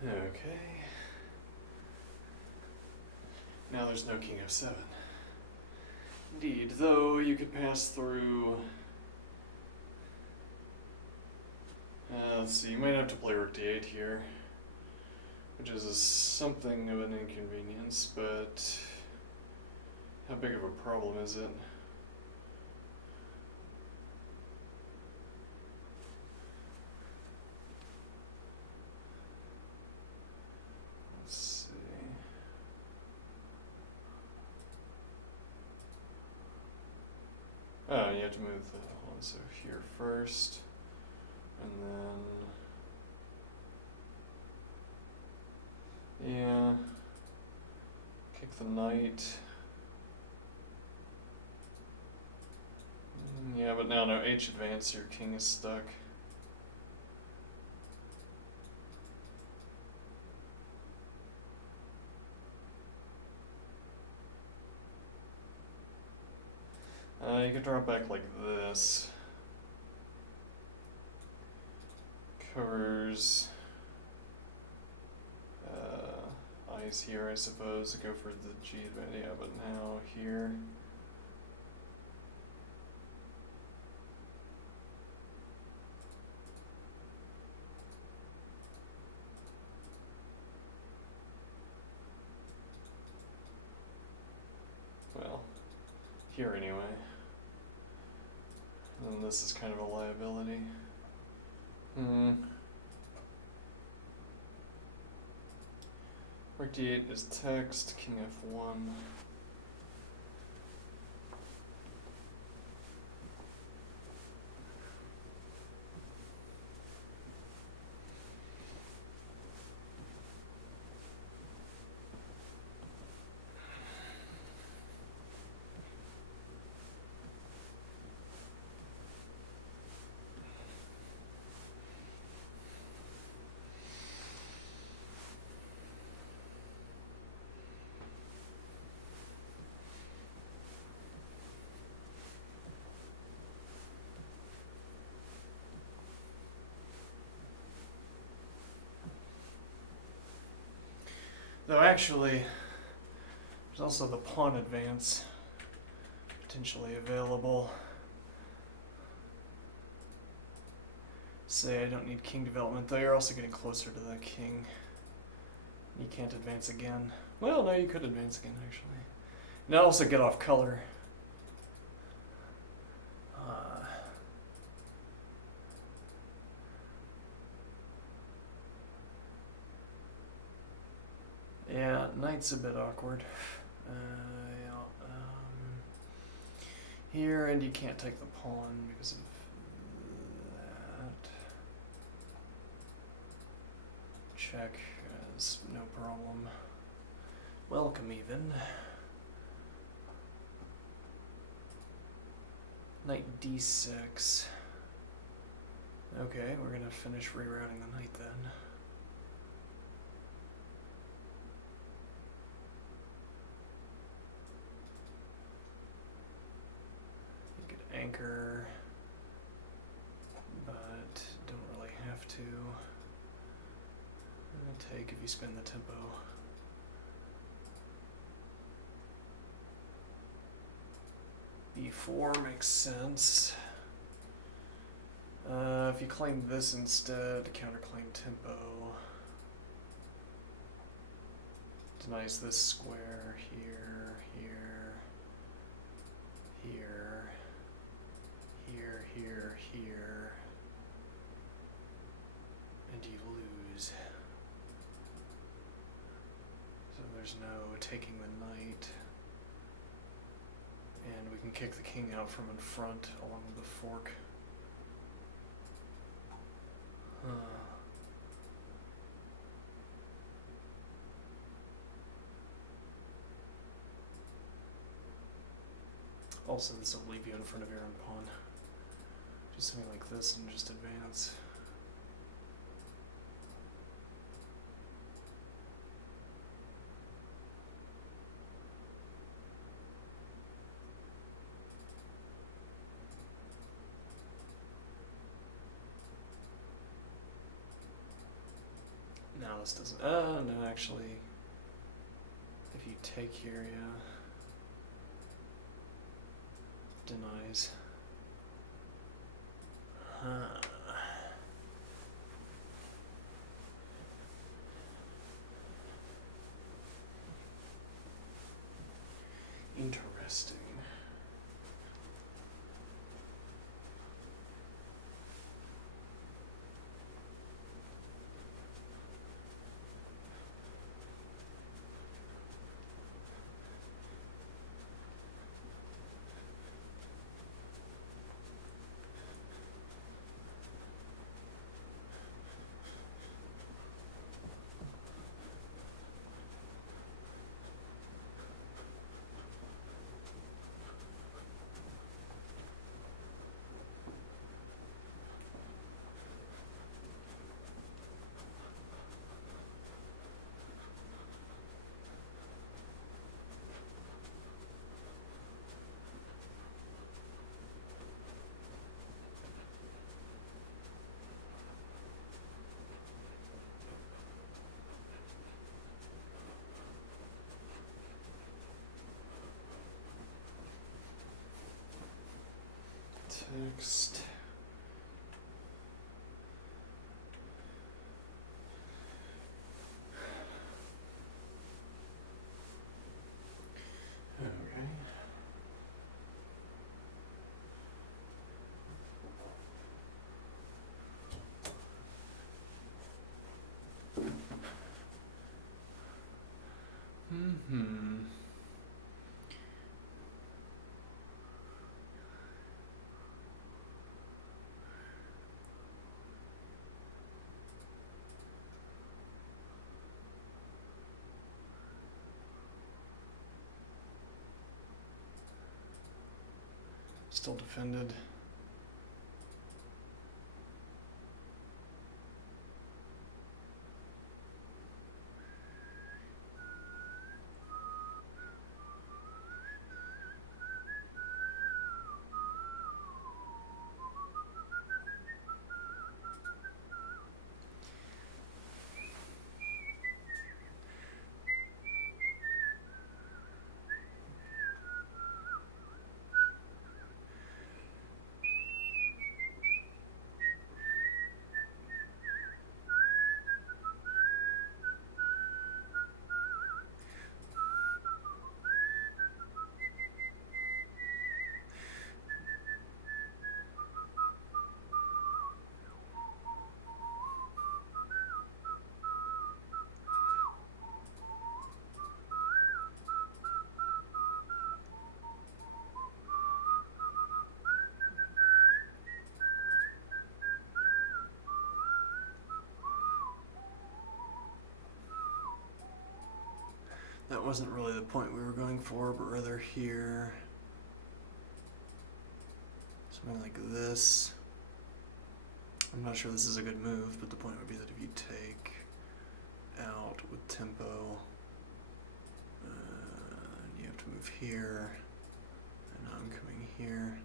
Okay. Now there's no King F7. Indeed, though you could pass through. Let's see, you might have to play rook d8 here, which is something of an inconvenience, but how big of a problem is it? Let's see. Oh, you have to move the one, so here first, and then, yeah, kick the knight. Yeah, but now no H advance, your king is stuck. You could drop back like this. Covers eyes here, I suppose. Go for the G advance, yeah, but now here. Well, here anyway. And then this is kind of a liability. Rook d8 is text, king f1. Though actually, there's also the pawn advance potentially available. Say I don't need king development, though you're also getting closer to the king. You can't advance again. Well, no, you could advance again, actually. Now also get off color. Yeah, knight's a bit awkward. Yeah, here, and you can't take the pawn because of that. Check is no problem. Welcome, even. Knight d6. Okay, we're gonna finish rerouting the knight then. Anchor, but don't really have to. I'm gonna take if you spin the tempo. B4 makes sense. If you claim this instead, counterclaim tempo. Denies this square here, here, here. Here, and you lose. So there's no taking the knight. And we can kick the king out from in front along with the fork. Also, this will leave you in front of your own pawn. Do something like this and just advance. No, this doesn't. No, actually, if you take here, yeah. denies. Huh. Interesting. Text. Okay. Mm-hmm. Still defended. That wasn't really the point we were going for, but rather here. Something like this. I'm not sure this is a good move, but the point would be that if you take out with tempo, you have to move here, and I'm coming here.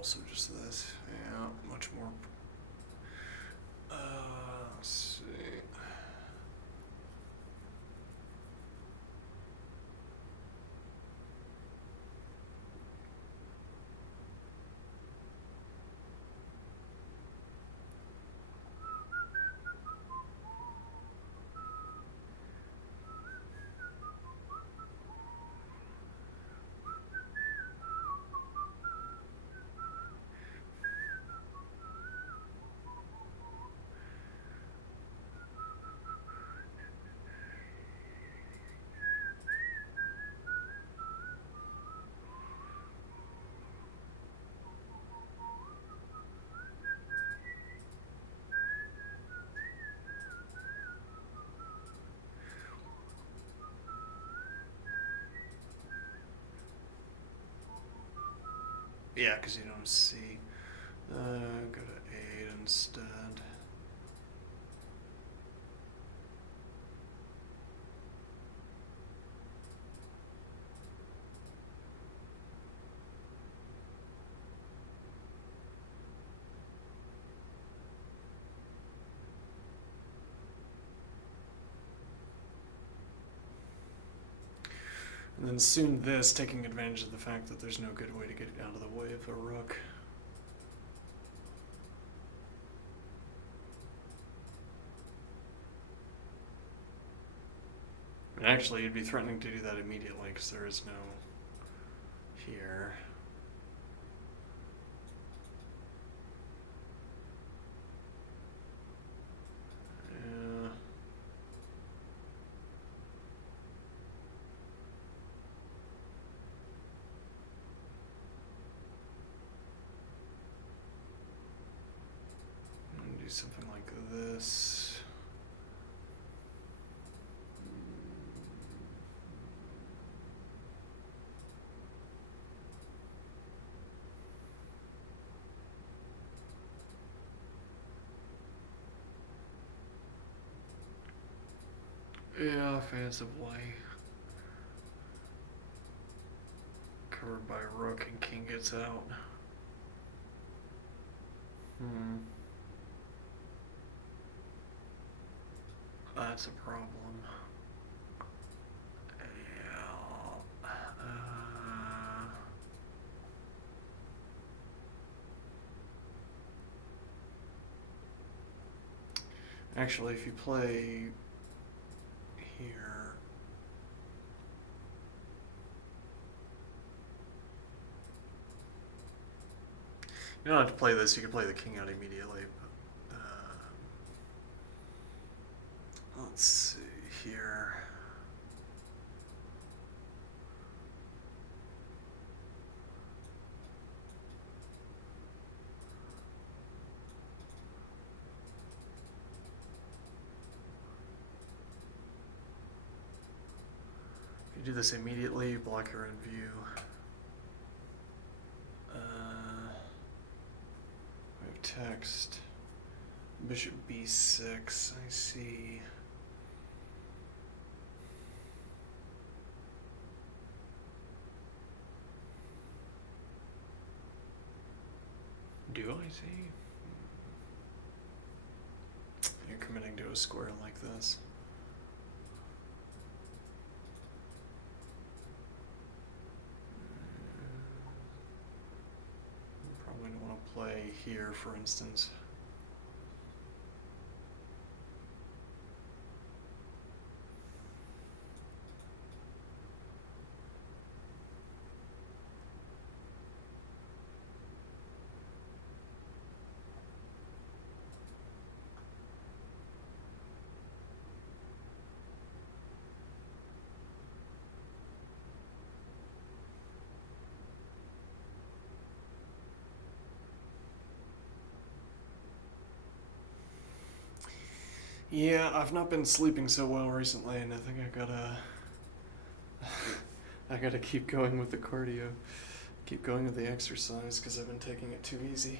also just this. Yeah, much more. Let's see. Yeah, because you don't see. Go to 8 instead. And then soon this, taking advantage of the fact that there's no good way to get out of the way of a rook. And actually, you'd be threatening to do that immediately because there is no here. Yeah. Do something like this. Yeah, offensively. Covered by rook and king gets out. That's a problem. Yeah. Actually, if you play here, you don't have to play this. You can play the king out immediately. But, let's see here. If you do this immediately, you block your own view. We have text. Bishop b6, I see. Do I see? You're committing to a square like this. You probably don't want to play here, for instance. Yeah, I've not been sleeping so well recently, and I think I gotta keep going with the cardio, keep going with the exercise, because I've been taking it too easy.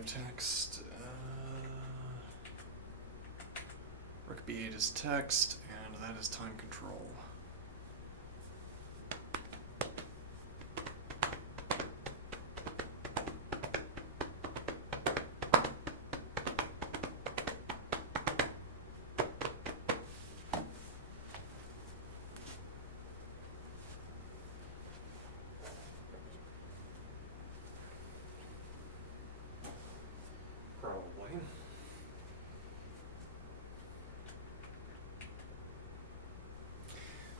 have text. Rook b8 is text, and that is time control. Probably.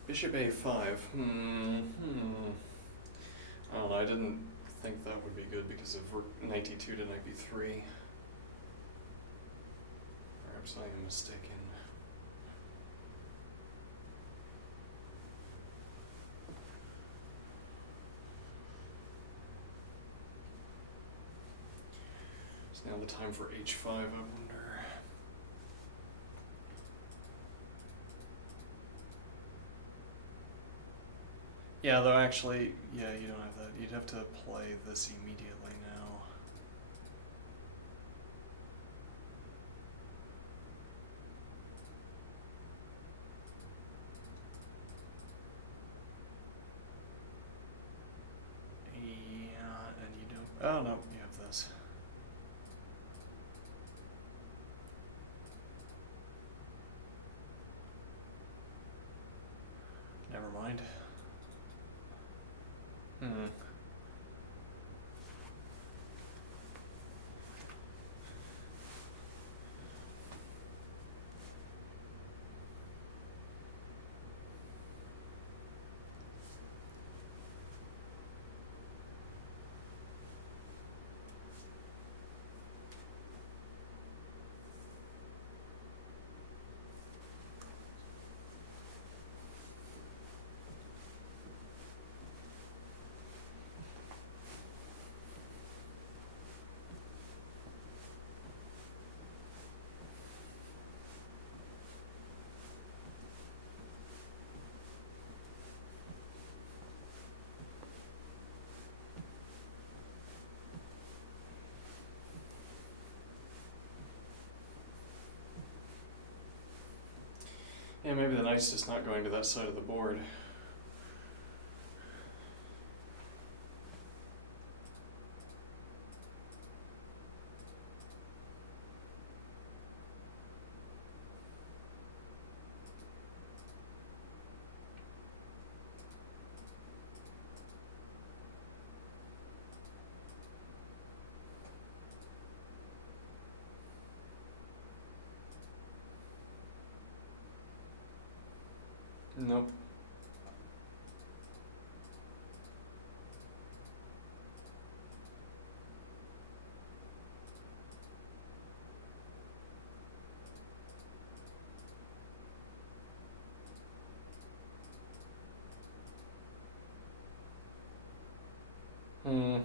Bishop a5. I don't know, I didn't think that would be good because of knight d2 to knight b3. Perhaps I am mistaken. It's now the time for h5, I wonder. Yeah, though actually, yeah, you don't have that. You'd have to play this immediately now. Yeah, and you don't. Oh no, you have this. Never mind. Yeah, maybe the knight's just not going to that side of the board. Nope. Hmm.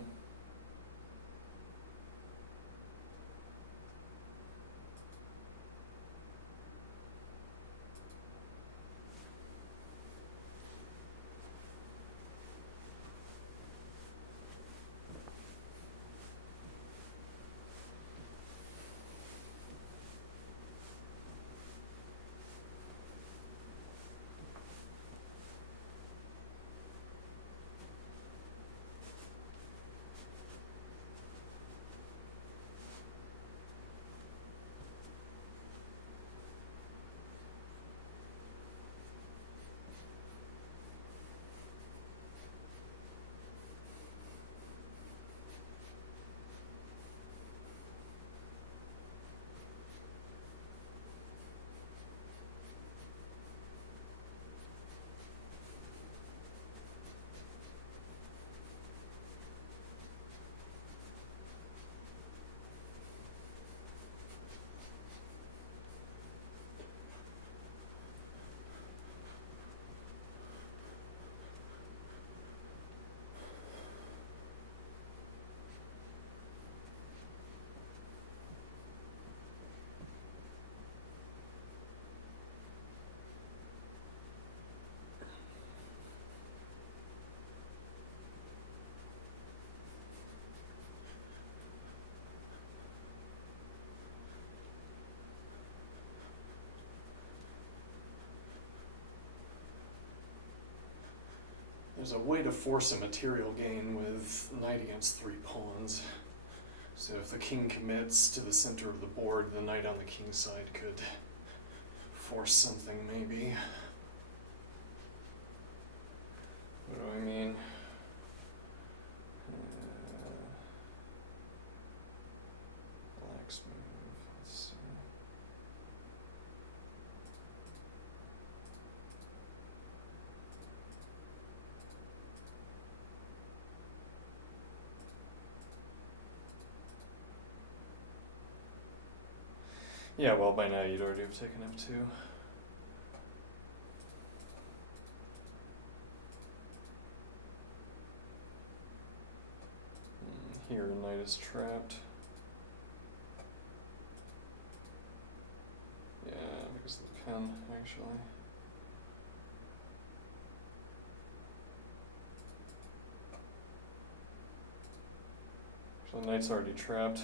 There's a way to force a material gain with knight against 3 pawns. So if the king commits to the center of the board, the knight on the king's side could force something, maybe. What do I mean? Black's move, let's see. Yeah, well, by now you'd already have taken F2. Here, knight is trapped. Yeah, because of the pen, actually. So the knight's already trapped.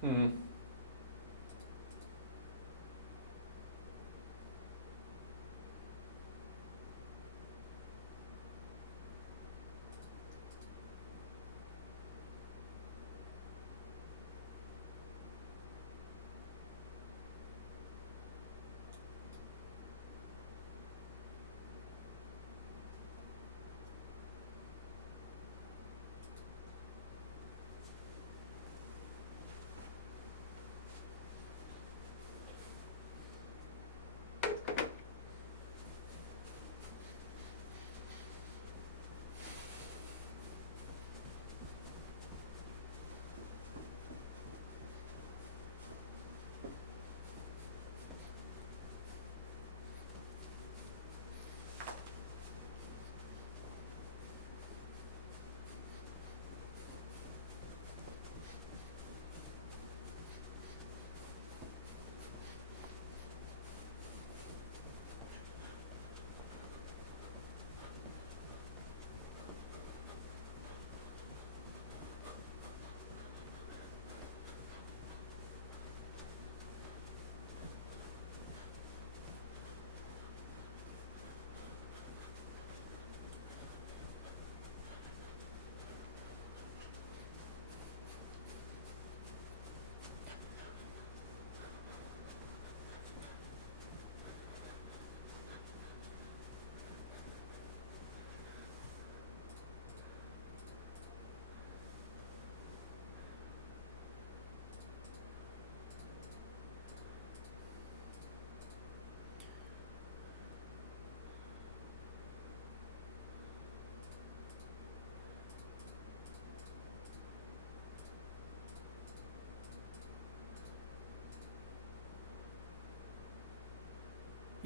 Hmm.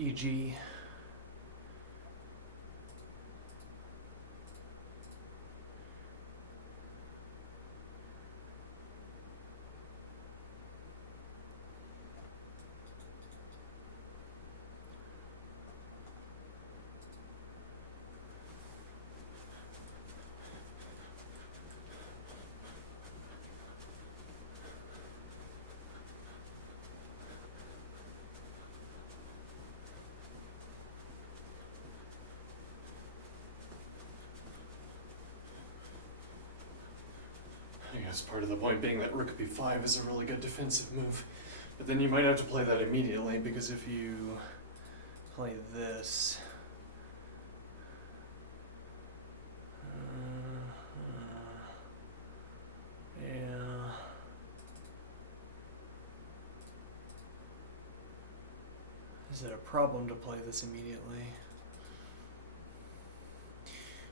e.g. I guess part of the point being that rook b5 is a really good defensive move. But then you might have to play that immediately, because if you Play this. Yeah. Is it a problem to play this immediately?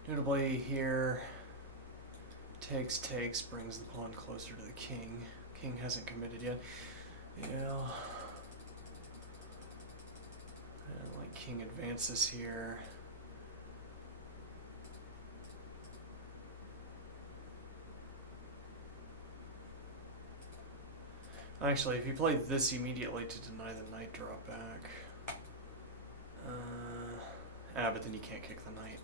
Notably here, takes, brings the pawn closer to the king. King hasn't committed yet. Yeah. And like king advances here. Actually, if you play this immediately to deny the knight drop back. But then you can't kick the knight.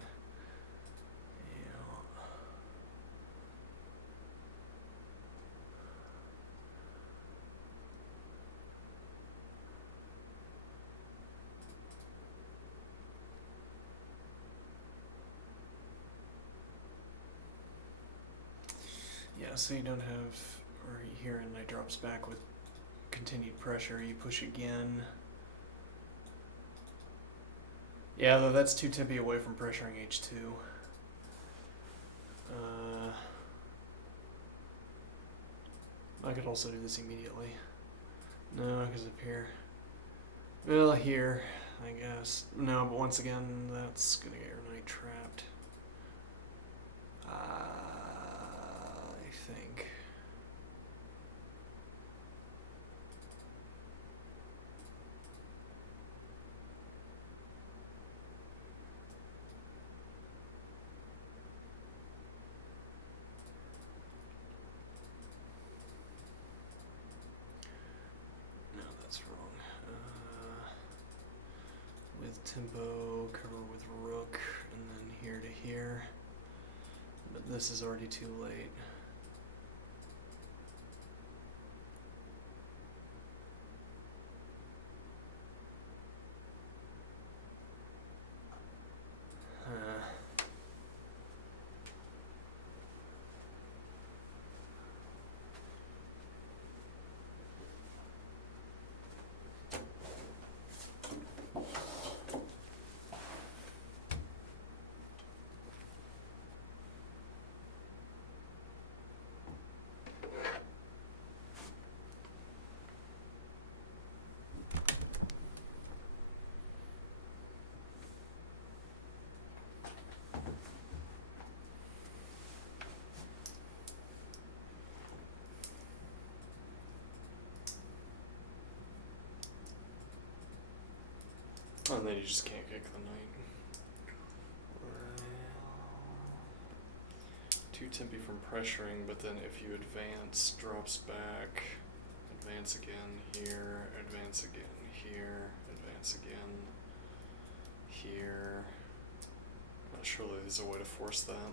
Yeah. Yeah, so you don't have, or here and knight drops back with continued pressure, you push again. Yeah, though that's too tippy away from pressuring h2. I could also do this immediately. No, because up here. Well, here, I guess. No, but once again, that's gonna get your knight trapped. I think. No, that's wrong. With tempo, cover with rook, and then here to here. But this is already too late. And then you just can't kick the knight. Too tempy from pressuring, but then if you advance, drops back, advance again here, advance again here, advance again here. Surely there's a way to force that.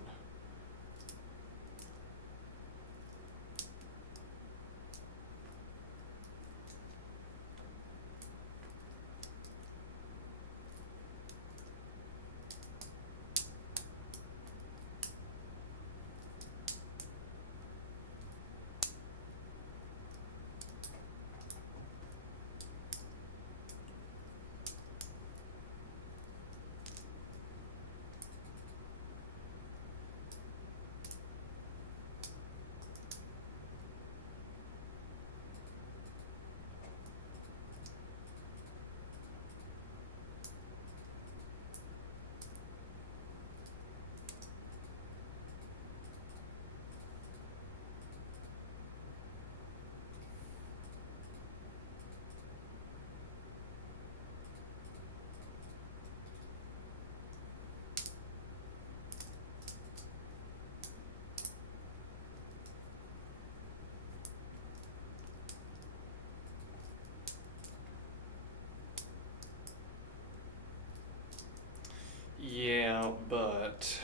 that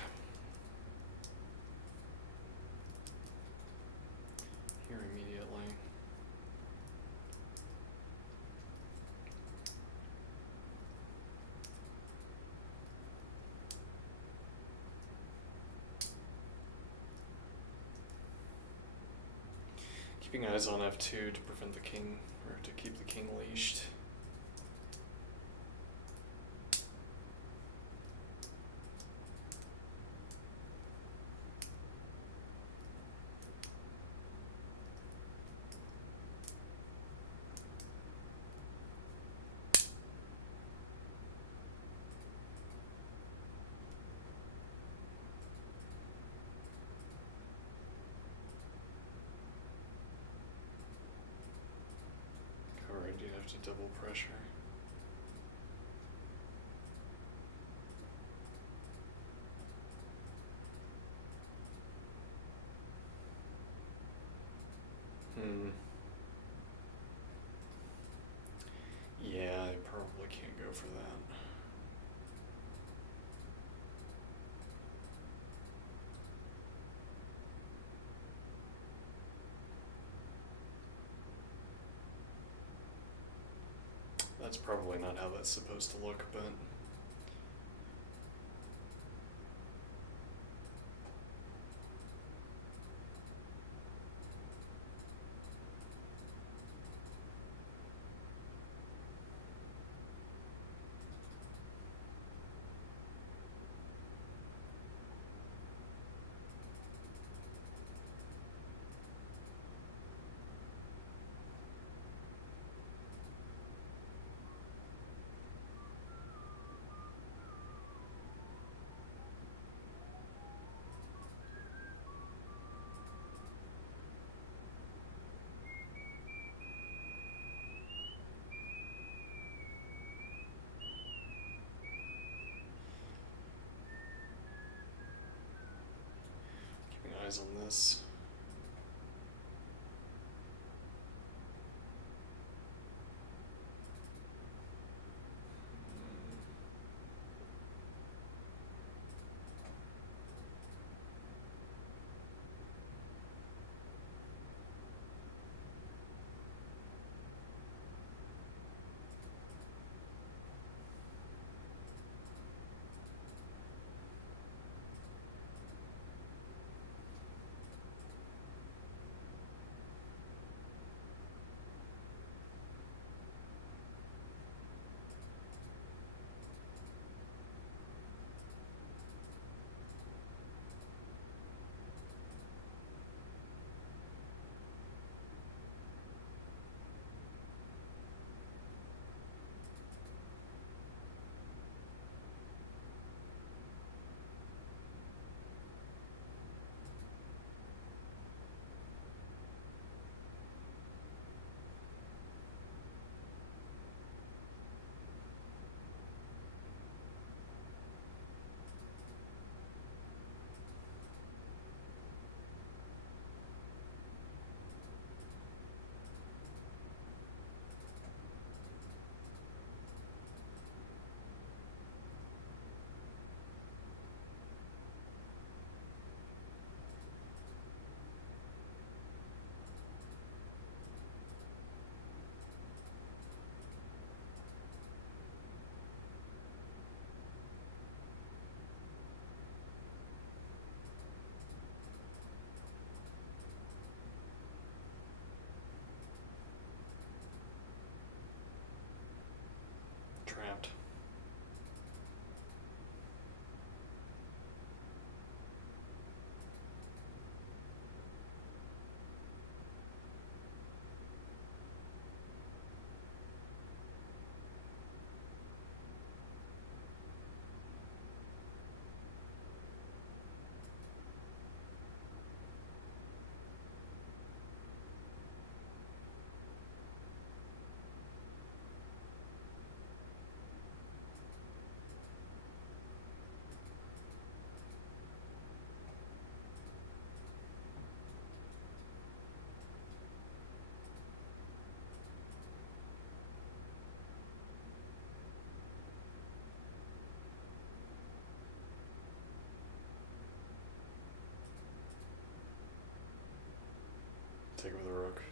here immediately. Keeping eyes on F2 to prevent the king, or to keep the king leashed. Alright, you have to double pressure. Yeah, I probably can't go for that. That's probably not how that's supposed to look, but keeping eyes on this. Take it with a rook.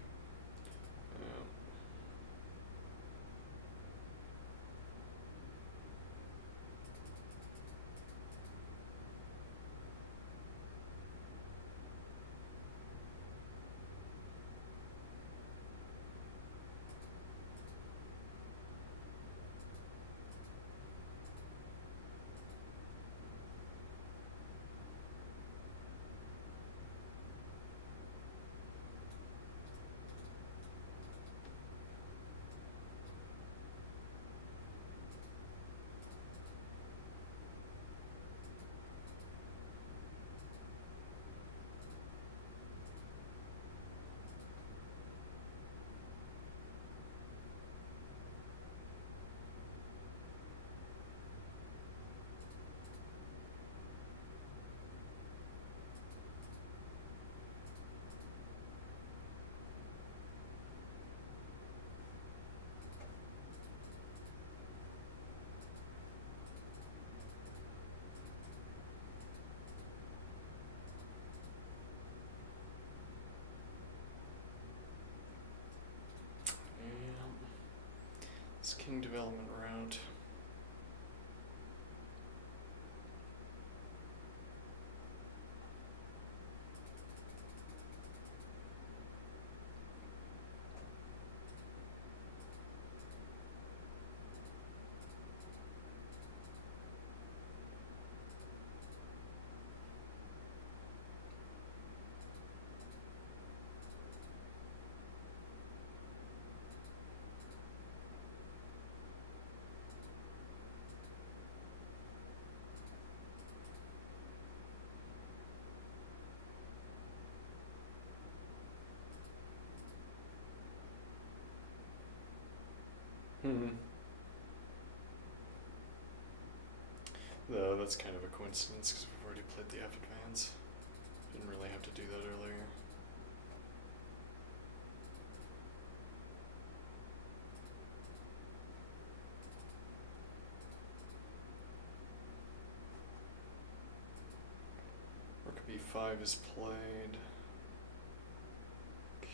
This king development route. Though that's kind of a coincidence because we've already played the F advance. Didn't really have to do that earlier. Rook b5 is played. Okay.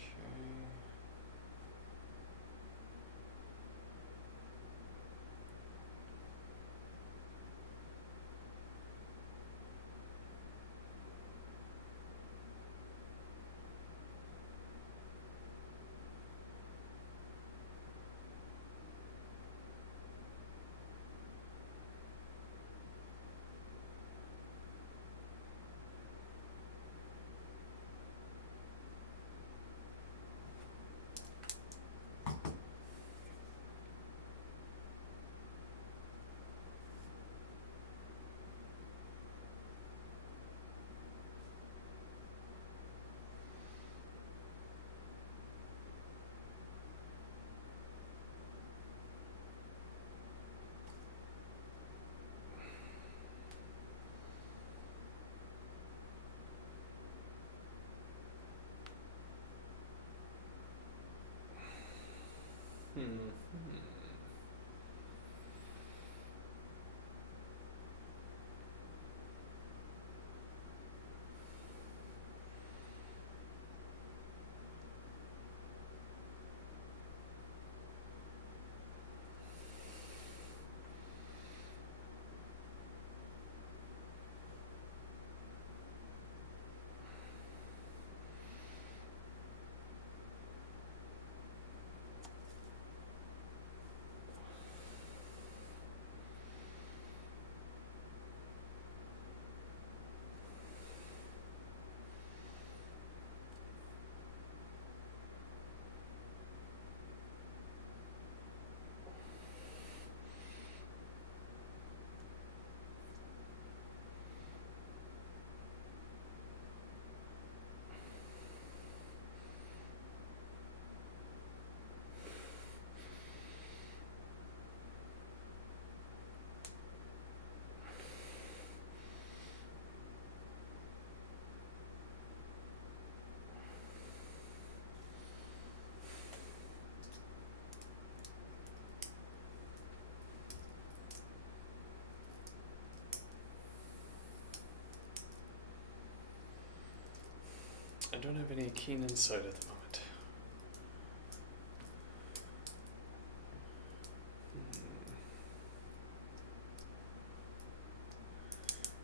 I don't have any keen insight at the moment.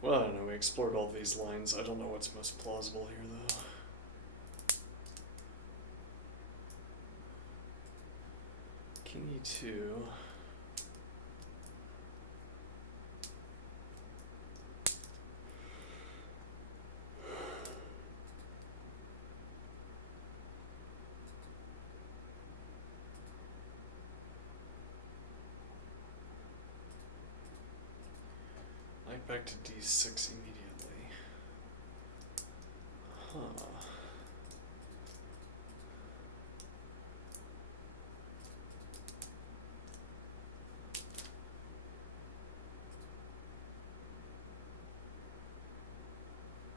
Well, I don't know, we explored all these lines. I don't know what's most plausible here, though. King E2. Knight back to D6 immediately. Huh.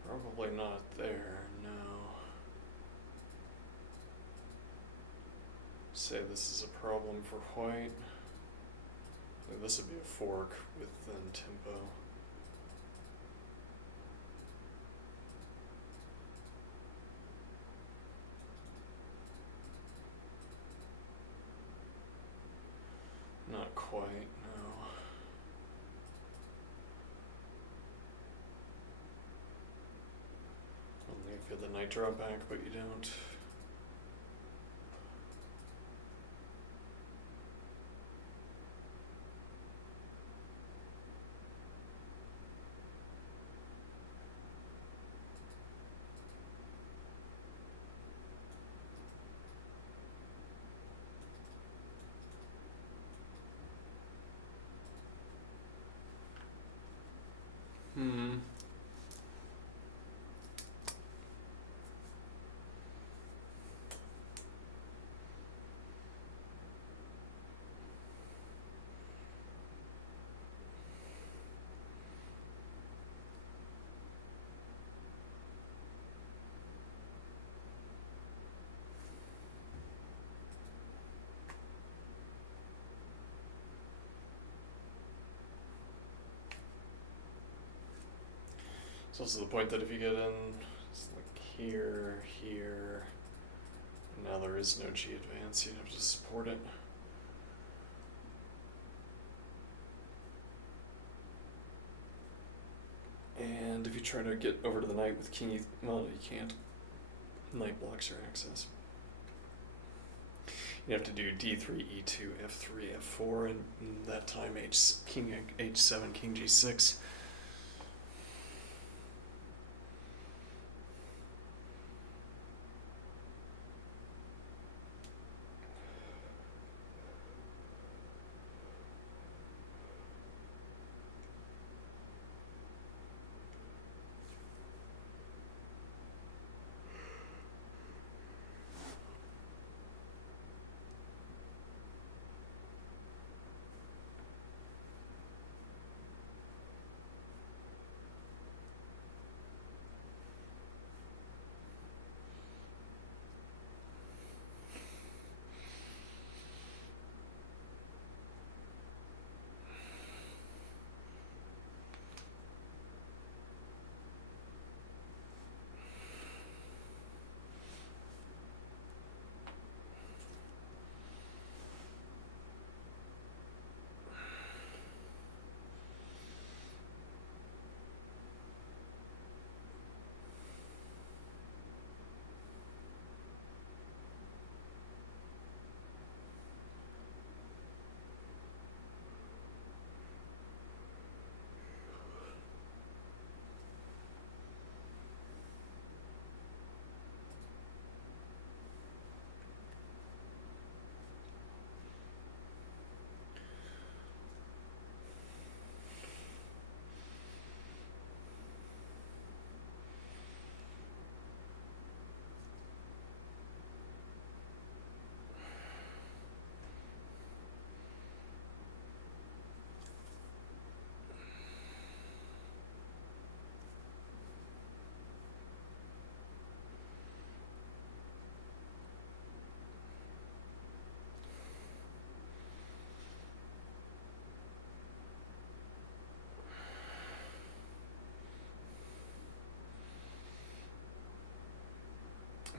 Probably not there, no. Say this is a problem for white. This would be a fork with then tempo. Not quite, no. Only if you had the knight draw back, but you don't. Hmm. It's also the point that if you get in, it's like here, here, and now there is no G advance, you'd have to support it. And if you try to get over to the knight with king E, well, you can't. Knight blocks your access. You have to do D3, E2, F3, F4, and that time king H7, king G6.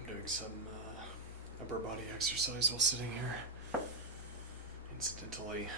I'm doing some upper body exercise while sitting here. Incidentally.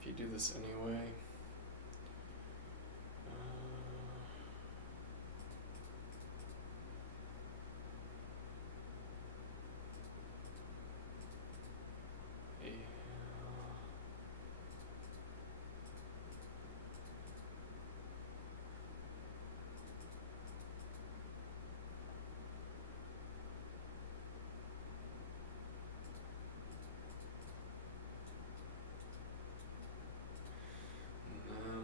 If you do this anyway. Yeah. No.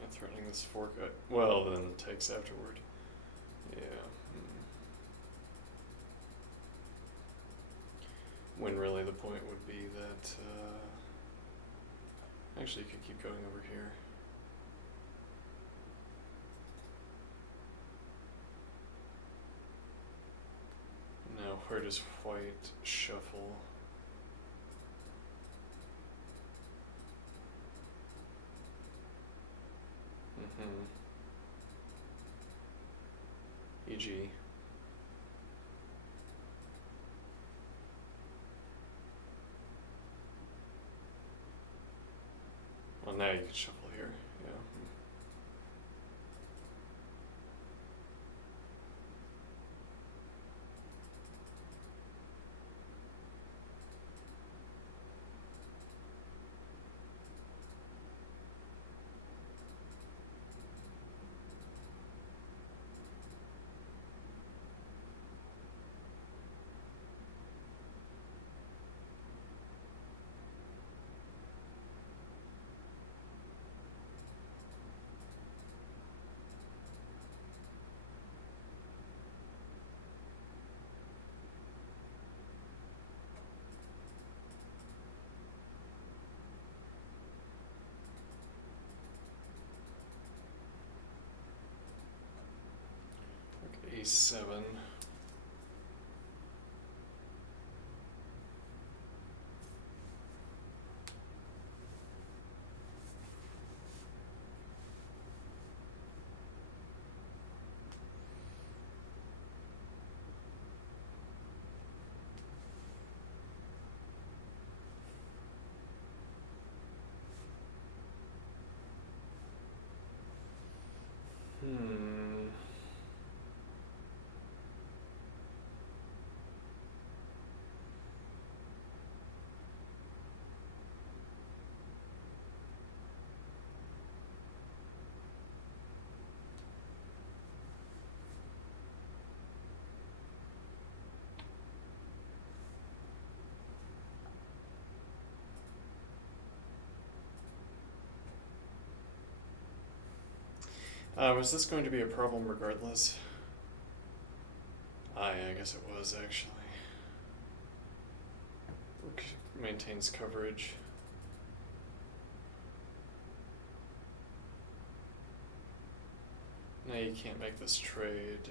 Yeah, threatening this fork. Well, then takes afterward. Yeah. When really the point would be that. Actually, you could keep going over here. Now, where does white shuffle? E.g. Well, now you can shuffle here. Yeah. Okay, A7. Was this going to be a problem regardless? I guess it was actually. Rook maintains coverage. Now you can't make this trade.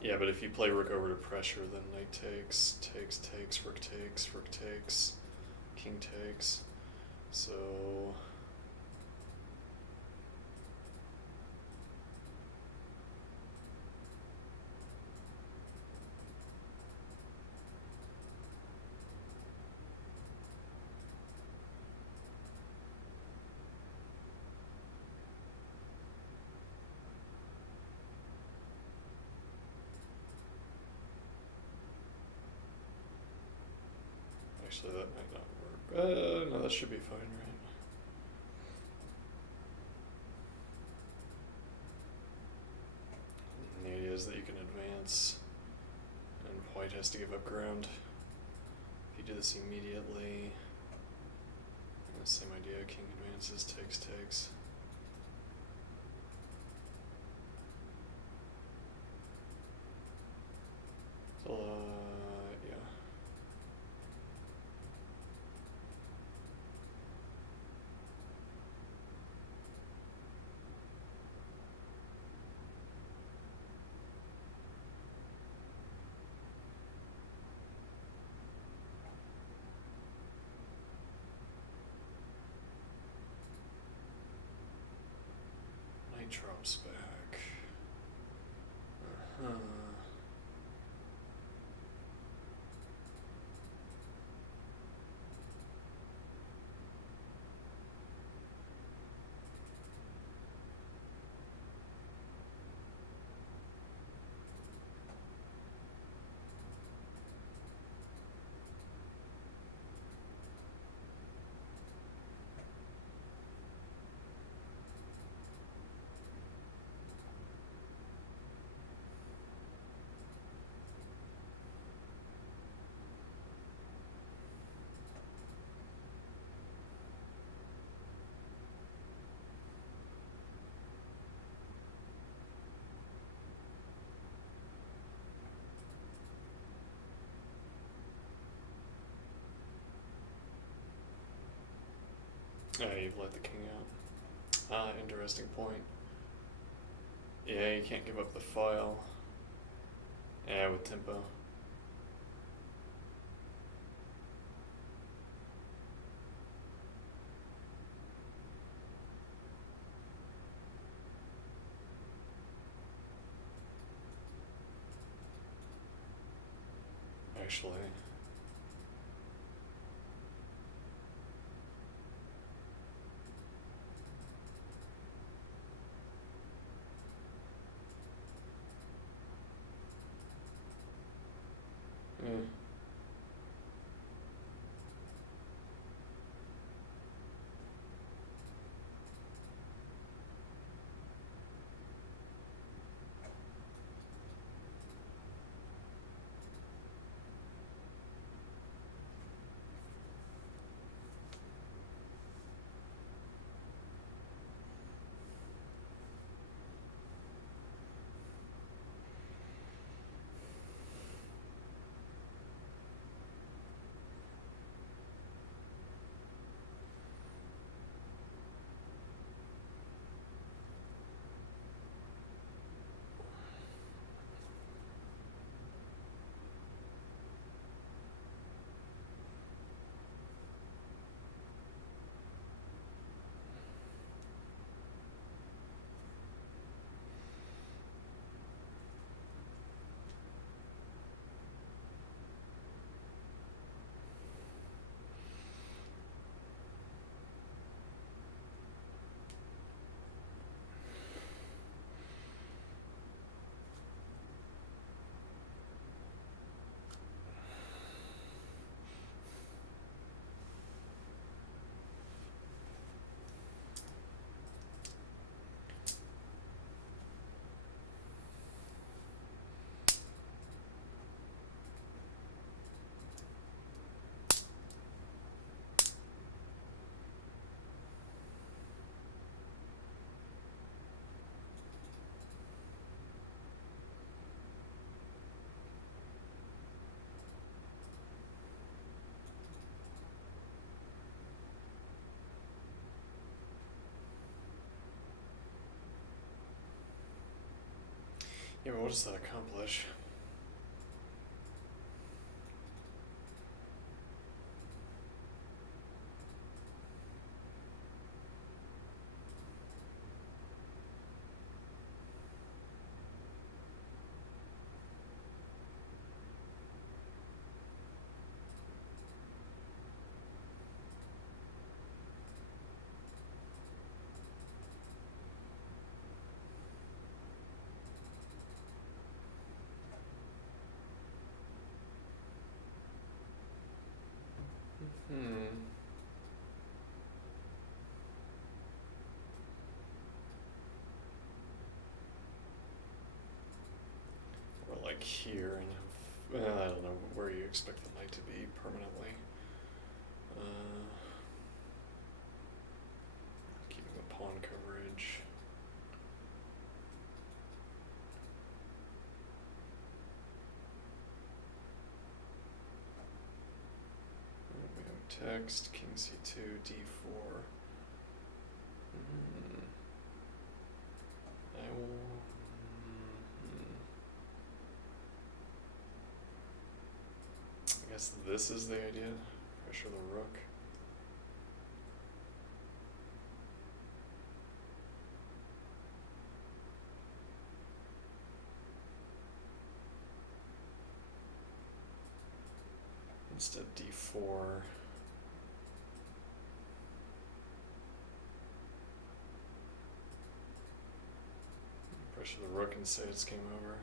Yeah, but if you play rook over to pressure, then knight takes, rook takes, king takes. So actually that might not work. No, that should be fine, right? And the idea is that you can advance, and white has to give up ground. If you do this immediately, the same idea, king advances, takes. So, yeah. Knight drops back. Uh-huh. You've let the king out. Interesting point. Yeah, you can't give up the file. Yeah, with tempo. Actually. Mm. Yeah, but what does that accomplish? Hmm. Or like here and have, I don't know where you expect the knight to be permanently. Keeping the pawn coverage. We have text, king c2, d4. I will. I guess this is the idea. Pressure the rook. Instead d4. Pressure the rook and say it's game over.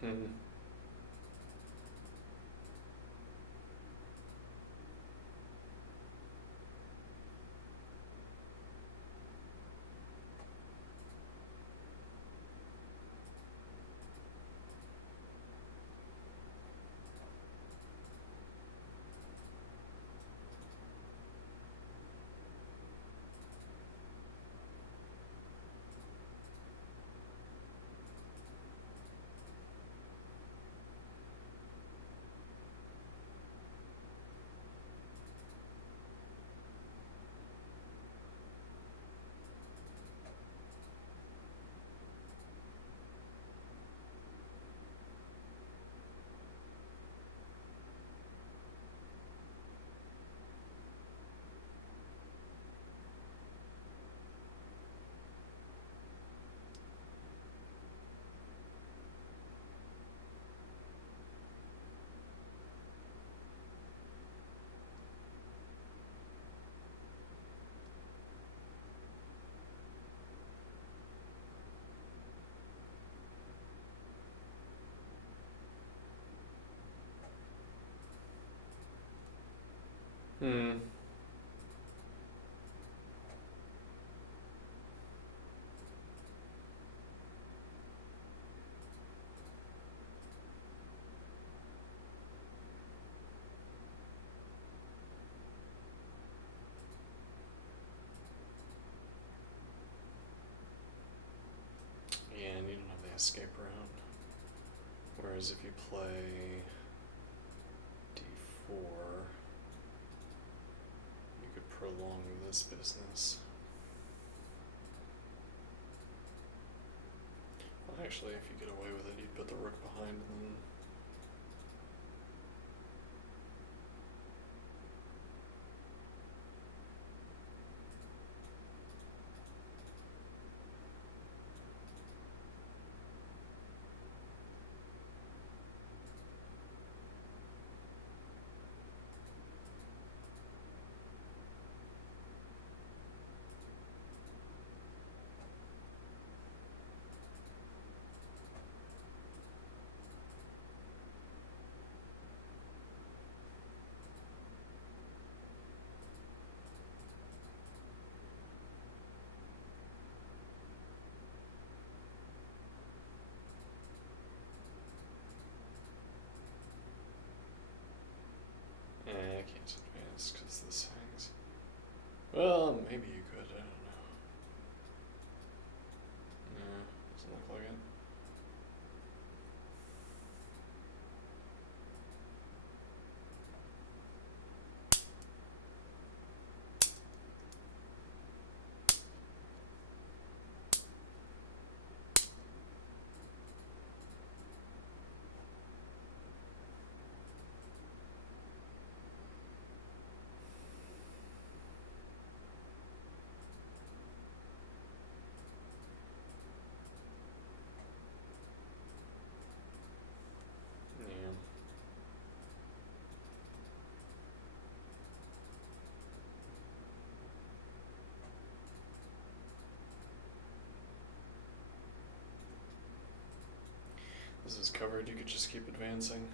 Hmm. Hmm. Yeah, and you don't have the escape route. Whereas if you play d4, you could prolong this business. Well, actually, if you get away with it, you'd put the rook behind and then. I can't advance because this hangs. Well, maybe you could, I don't know. No, doesn't look like it. card, you could just keep advancing.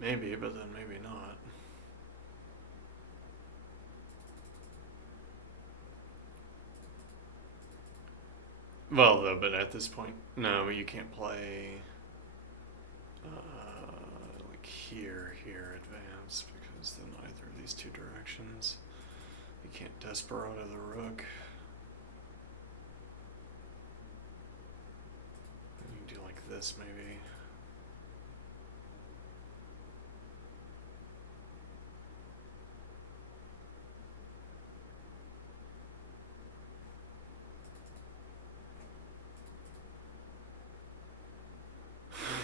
Maybe, but then maybe not. Well, though, but at this point, no, you can't play like here, advance, because then either of these two directions. You can't Desperado the rook. You can do like this, maybe.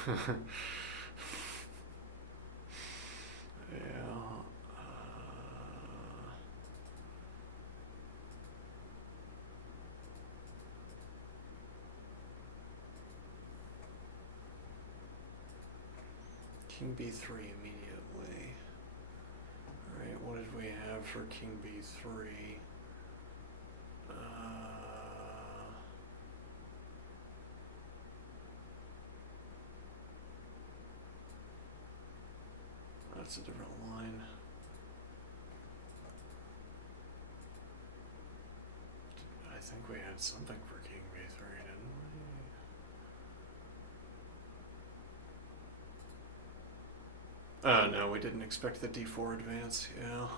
Yeah. King b3 immediately. Alright, what did we have for King b3? That's a different line. I think we had something for King b3, didn't we? Oh no, we didn't expect the d4 advance, yeah.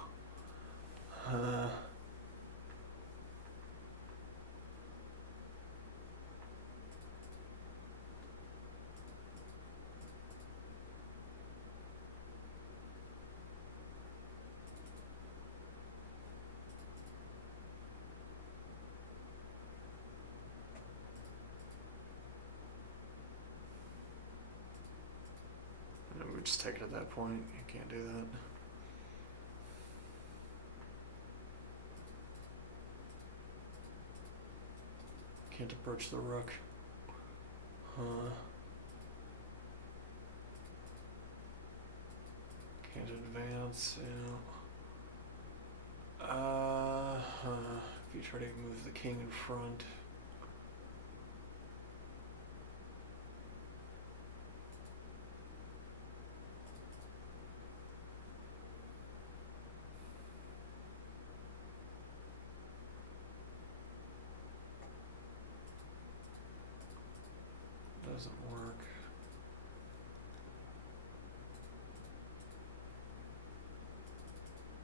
We just take it at that point. You can't do that. Can't approach the rook. Can't advance, yeah. If you try to move the king in front. Doesn't work.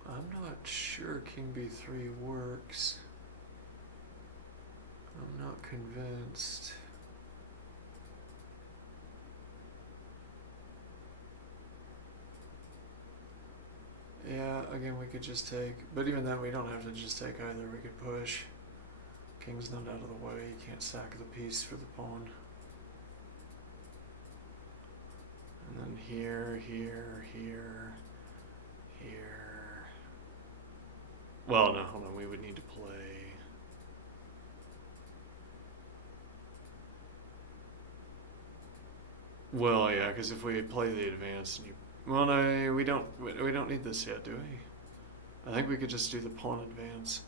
I'm not sure King b3 works. I'm not convinced. Yeah, again, we could just take, but even then we don't have to just take either, we could push. King's not out of the way, you can't sack the piece for the pawn. And then here, here, here, here. Well, no, hold on. We would need to play. Well, yeah, because if we play the advance, and you, well, no, we don't need this yet, do we? I think we could just do the pawn advance.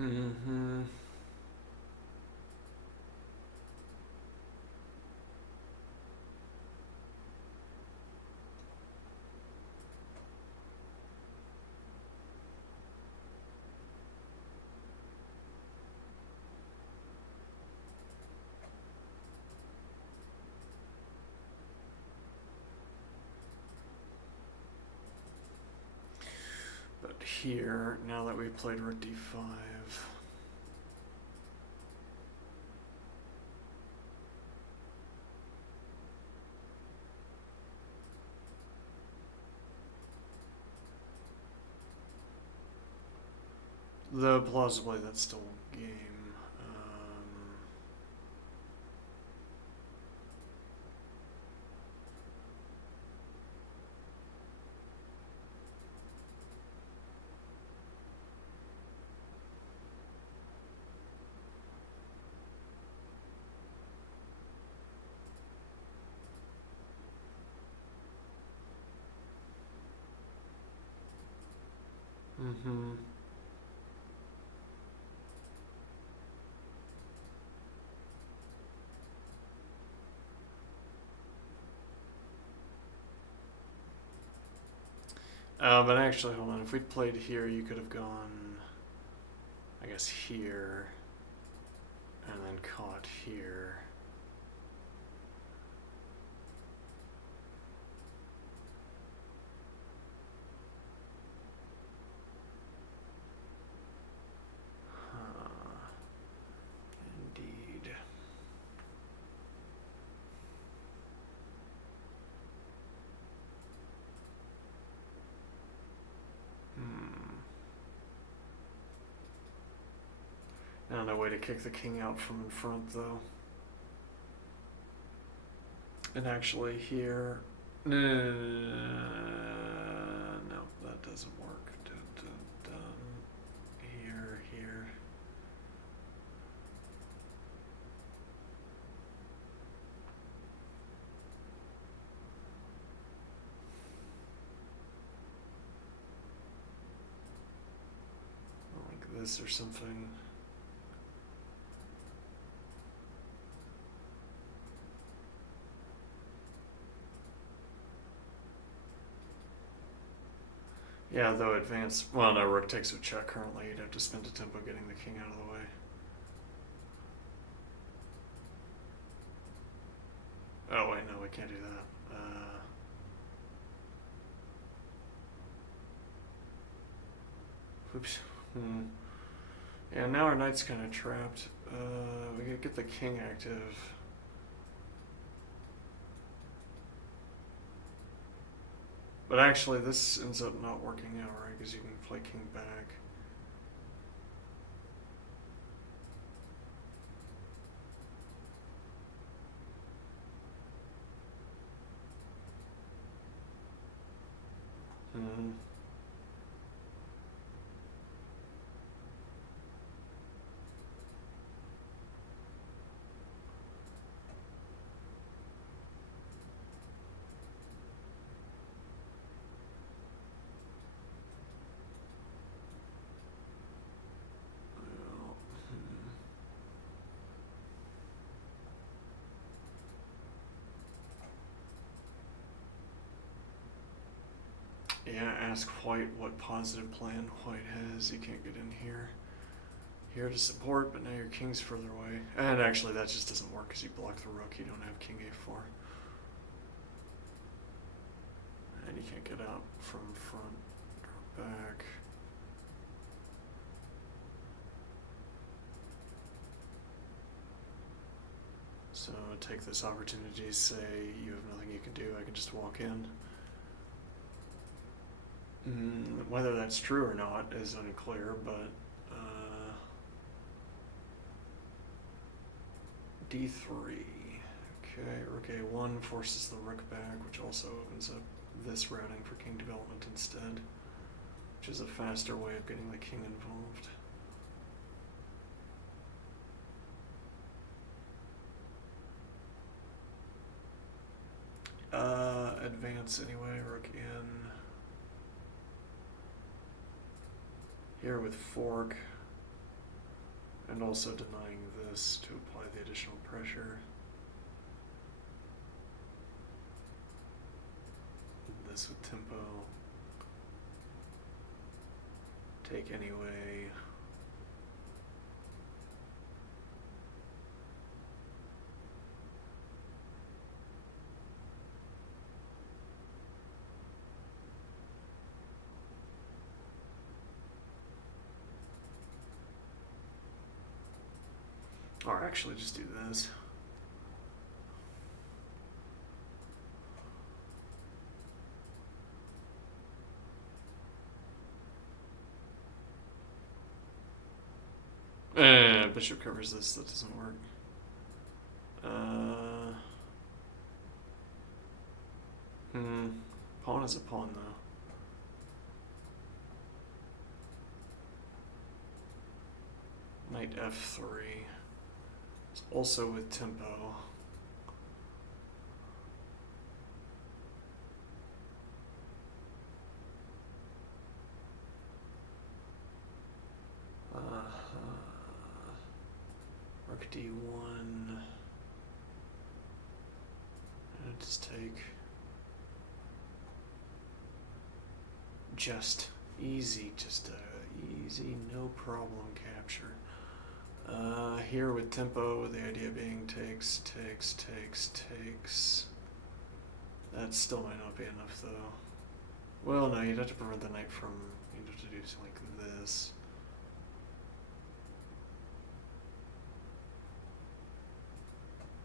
Mm-hmm. But here, now that we've played rook d5. Though plausibly that's still game. Mm-hmm. But actually, hold on. If we'd played here, you could have gone, I guess, here, and then caught here. Indeed. Now no way to kick the king out from in front, though. And actually here, no, that doesn't work. Here, here. Like this or something. Yeah, though advance, well no, rook takes a check currently, you'd have to spend a tempo getting the king out of the way. Oh wait, no, we can't do that. Oops. Yeah, now our knight's kind of trapped. We gotta get the king active. But actually, this ends up not working out, right? Because you can play king back. Hmm. Yeah, ask White what positive plan White has. You can't get in here. Here to support, but now your king's further away. And actually, that just doesn't work because you block the rook. You don't have king a4. And you can't get out from front or back. So take this opportunity to say you have nothing you can do, I can just walk in. Whether that's true or not is unclear, but D3. Okay, rook A1 forces the rook back, which also opens up this routing for king development instead, which is a faster way of getting the king involved. Advance anyway, rook in. Here with fork, and also denying this to apply the additional pressure. This with tempo. Take anyway. Or actually just do this. Bishop covers this, that doesn't work. Pawn is a pawn though. Knight F3. It's also with tempo. Rook D1. And just take. Just easy, easy, no problem capture. Here with tempo, the idea being takes. That still might not be enough though. Well, no, you'd have to prevent the knight from, you'd have to do something like this.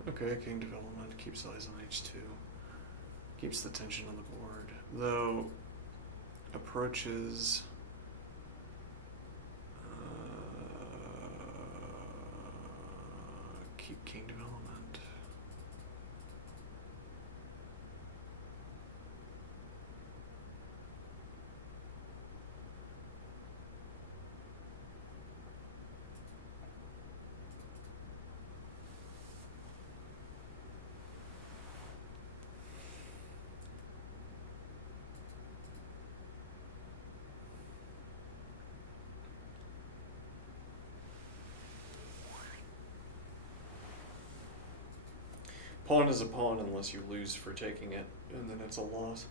Okay, king development, keeps eyes on H2. Keeps the tension on the board. Though, approaches... keep king development. Pawn is a pawn unless you lose for taking it, and then it's a loss.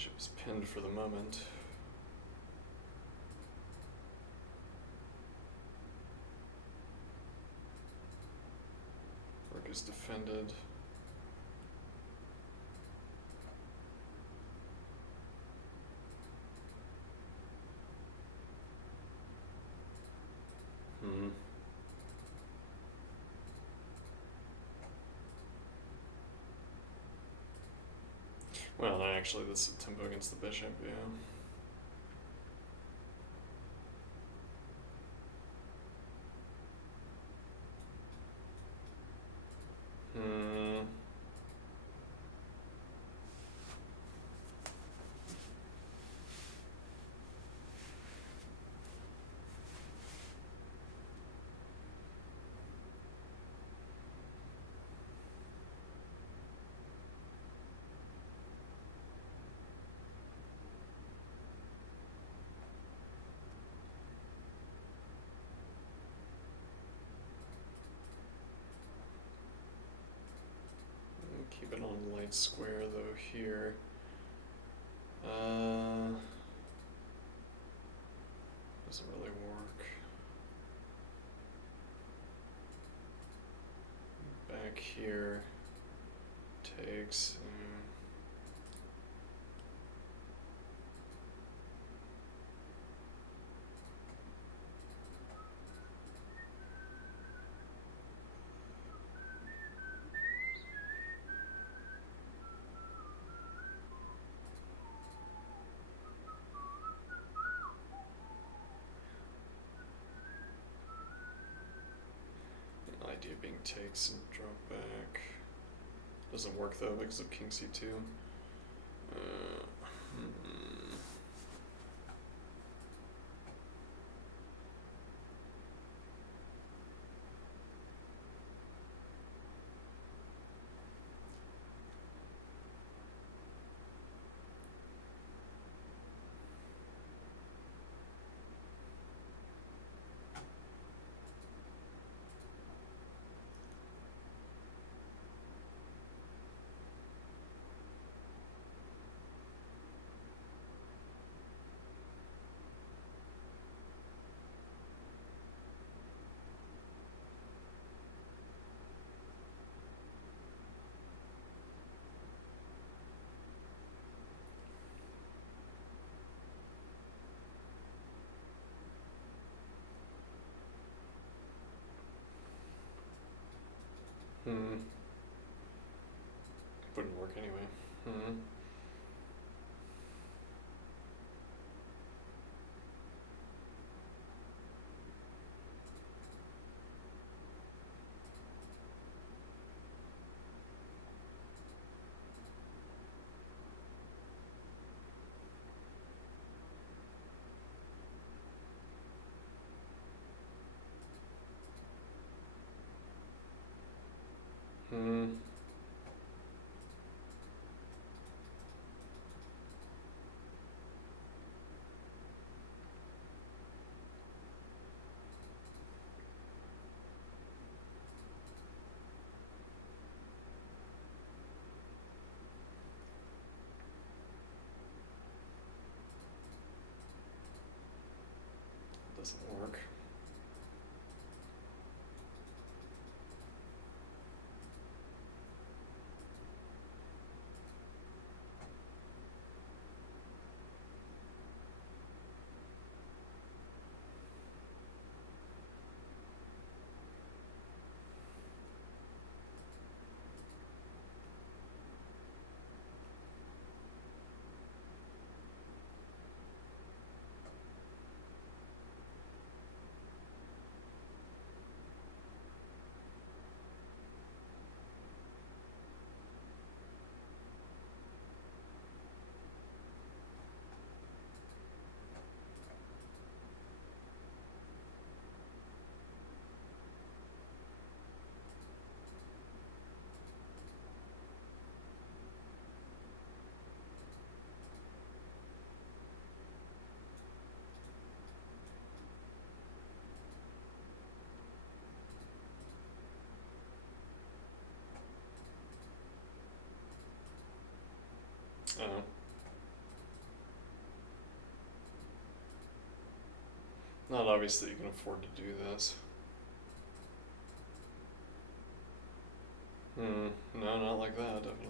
Bishop is pinned for the moment. Rook is defended. Well, actually, this is tempo against the bishop, yeah. Hmm. Keep it on light square though here. Doesn't really work. Back here takes. The idea being takes and drop back. Doesn't work though because of king c2. Wouldn't work anyway. Doesn't work. Oh. Not obvious that you can afford to do this. No, not like that, definitely.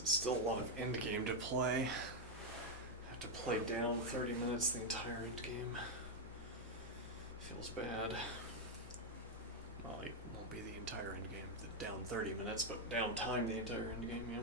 There's still a lot of endgame to play. I have to play down 30 minutes the entire endgame. Feels bad. Well, it won't be the entire endgame, down 30 minutes, but down time the entire endgame, yeah.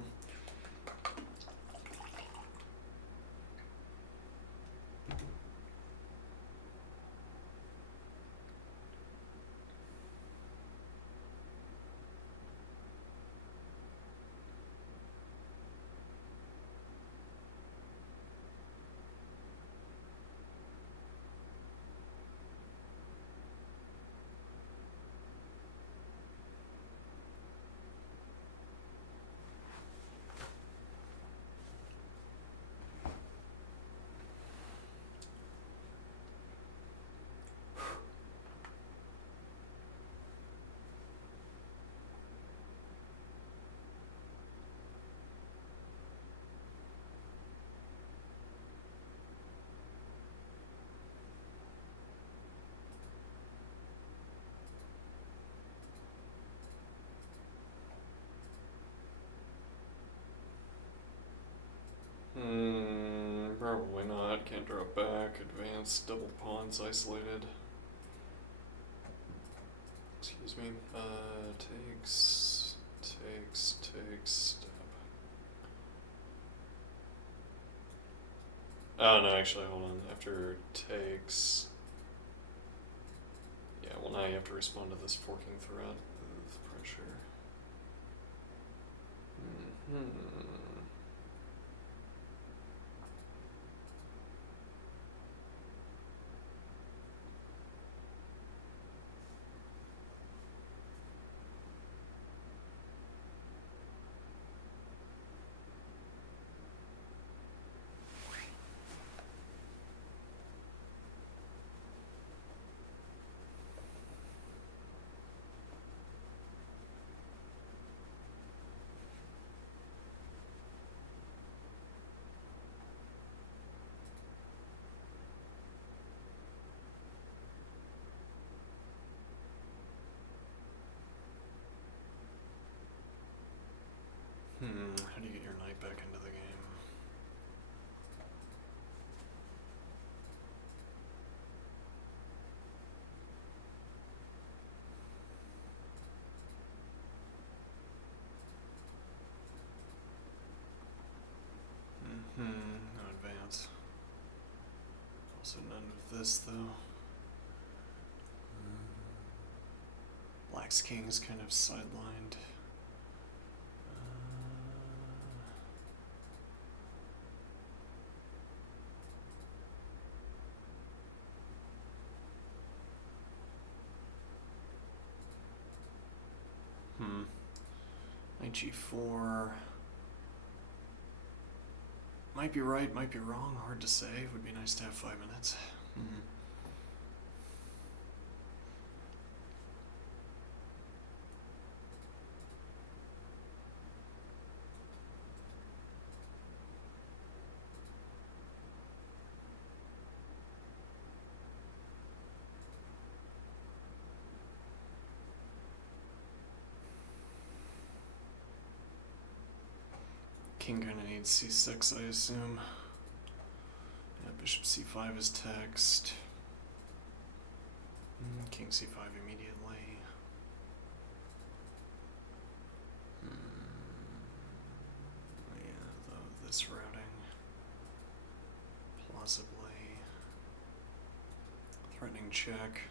Probably not. Can't drop back. Advance. Double pawns isolated. Excuse me. Takes, step. Oh no, actually, hold on. After takes. Yeah, well now you have to respond to this forking threat with pressure. How do you get your knight back into the game? No advance. Also none of this though. Black's king's kind of sidelined. Knight g4. Might be right, might be wrong. Hard to say. Would be nice to have 5 minutes. King kind of needs c6, I assume. Yeah, bishop c5 is text. King c5 immediately. Yeah, though this routing. Plausibly. Threatening check.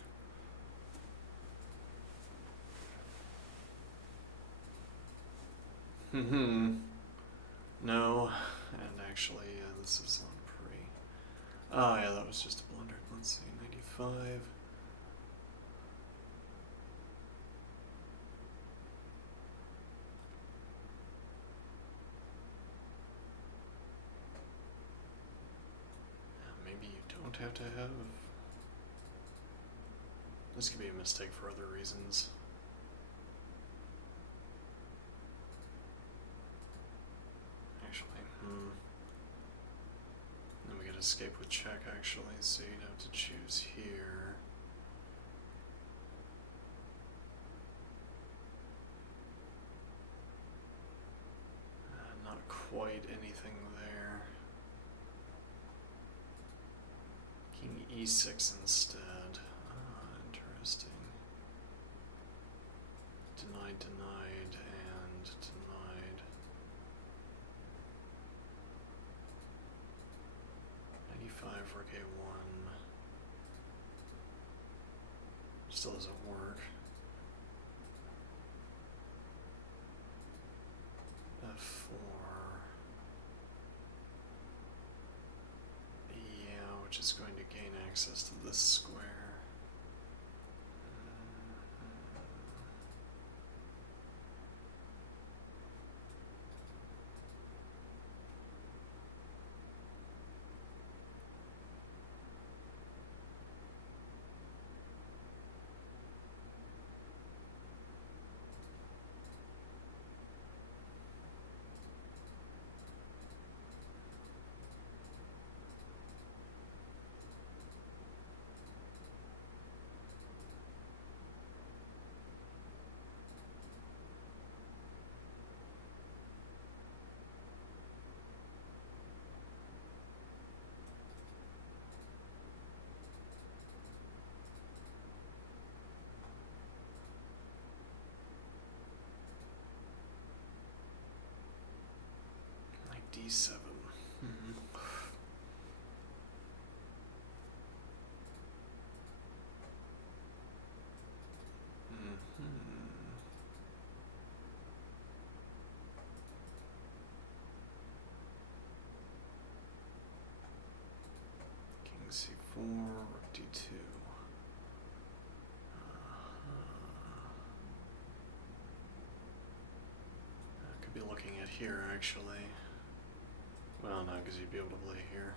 No, and actually, this is on pre. Oh yeah, that was just a blunder. Let's see, 95. Maybe you don't have to have. This could be a mistake for other reasons. Then we get escape with check actually, so you'd have to choose here. Not fight anything there. King e6 instead. Interesting. Denied, denied, and denied. 95, rook a1. Still doesn't work. f4. Yeah, which is going to gain access to this square. D7. King c4, rook d2. I could be looking at here actually. Well, no, because you'd be able to play here.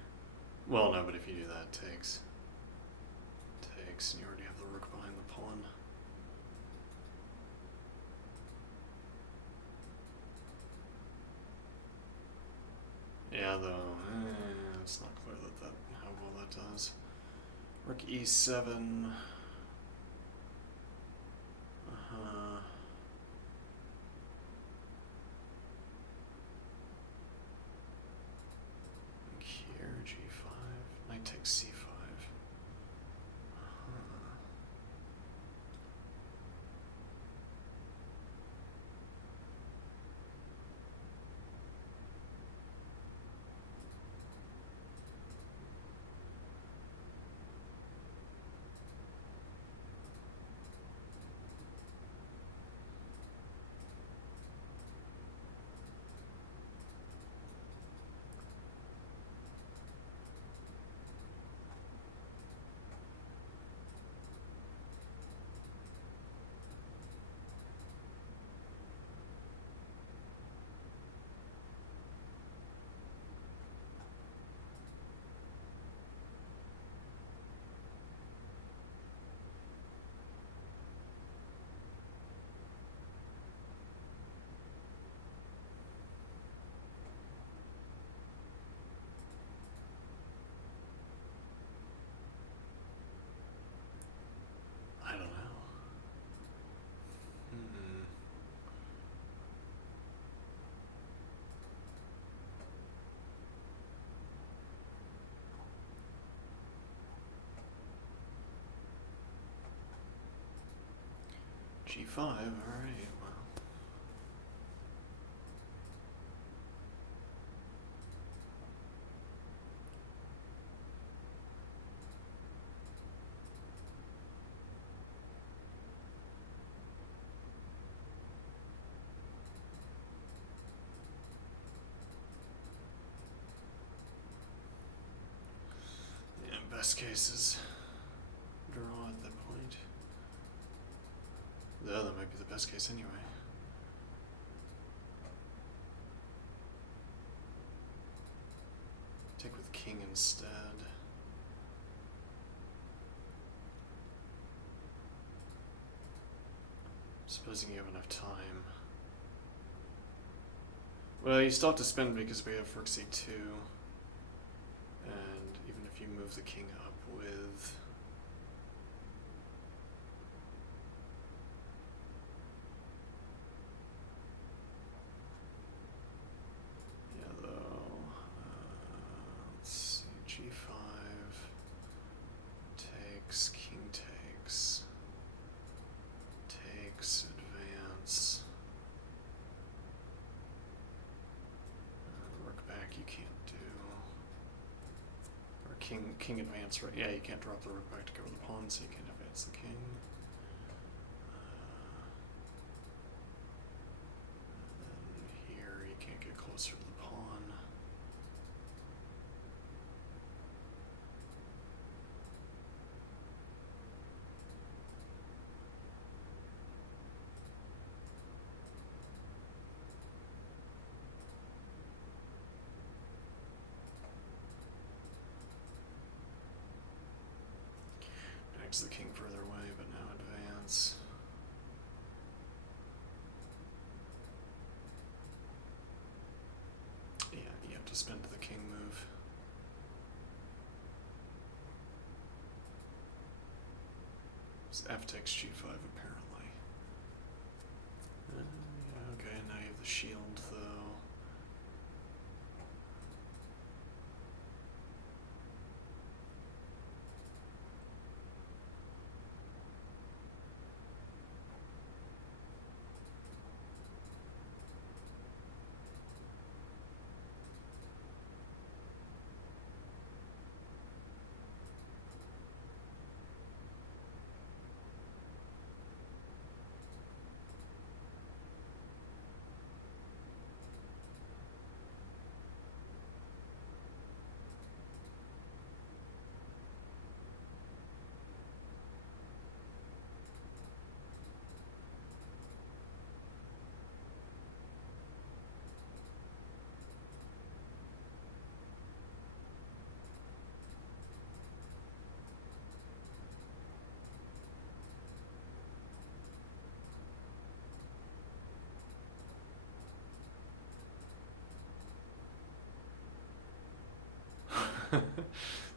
Well, no, but if you do that, takes, and you already have the rook behind the pawn. Yeah, though, it's not clear how well that does. Rook e7. Here, g5. Knight takes c5. I don't know. G5, alright, well. Yeah, best case is draw at that point. Yeah, that might be the best case anyway. Take with king instead. Supposing you have enough time. Well, you still have to spend because we have rook c2. And even if you move the king up with... Yeah, king advance, right? Yeah, you can't drop the rook back to cover the pawn, so you can advance the king. And then here, you can't get closer to the pawn. Drags the king further away, but now advance. Yeah, you have to spin to the king move. It's f takes g5 apparently. Yeah, okay, now you have the shield though.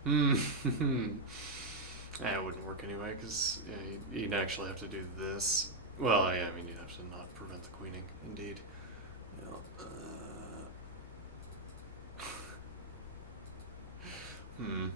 Yeah, it wouldn't work anyway, because yeah, you'd actually have to do this. Well, yeah, I mean, you'd have to not prevent the queening, indeed. Yeah, hmm.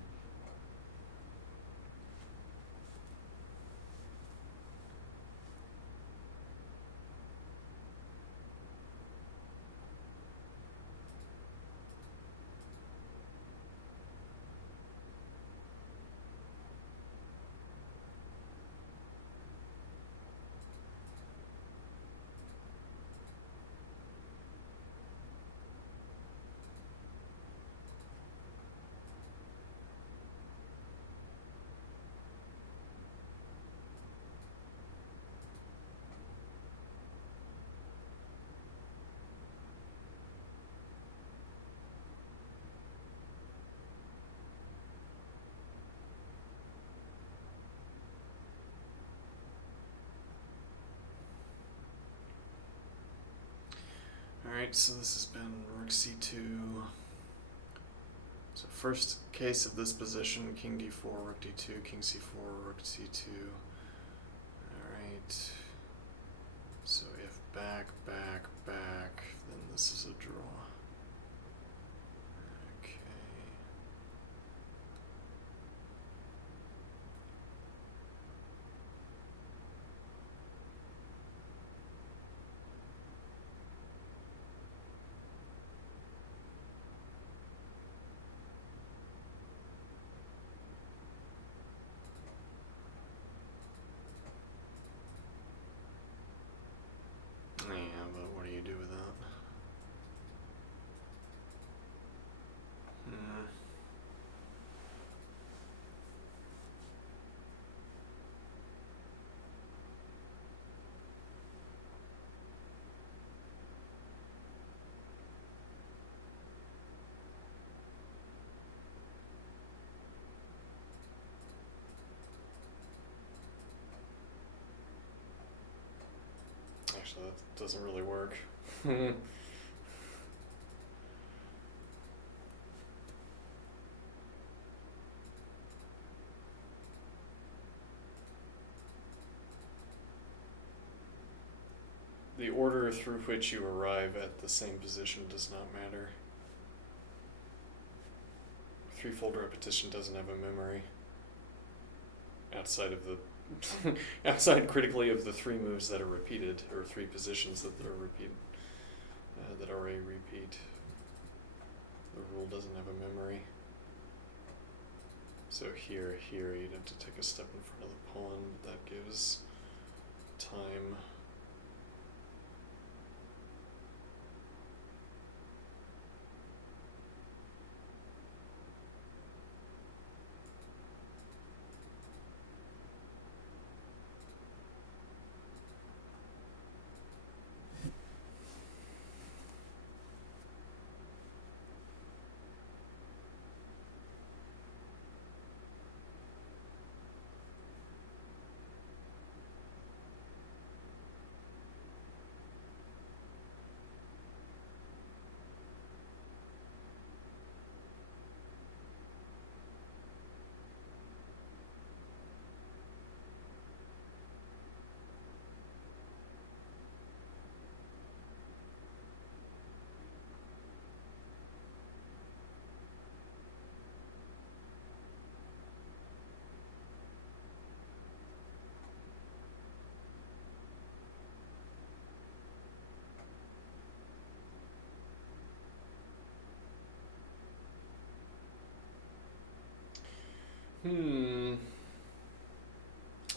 Alright, so this has been rook c2. So first case of this position, king d4, rook d2, king c4, rook c2. Alright. So if back, back, back, then this is a draw. Okay. Yeah, but what do you do with that? Hmm. Actually, that doesn't really work. The order through which you arrive at the same position does not matter. Threefold repetition doesn't have a memory. Outside of the outside critically of the three moves that are repeated, or three positions that are repeat that are a repeat. The rule doesn't have a memory. So here, you'd have to take a step in front of the pawn. That gives time.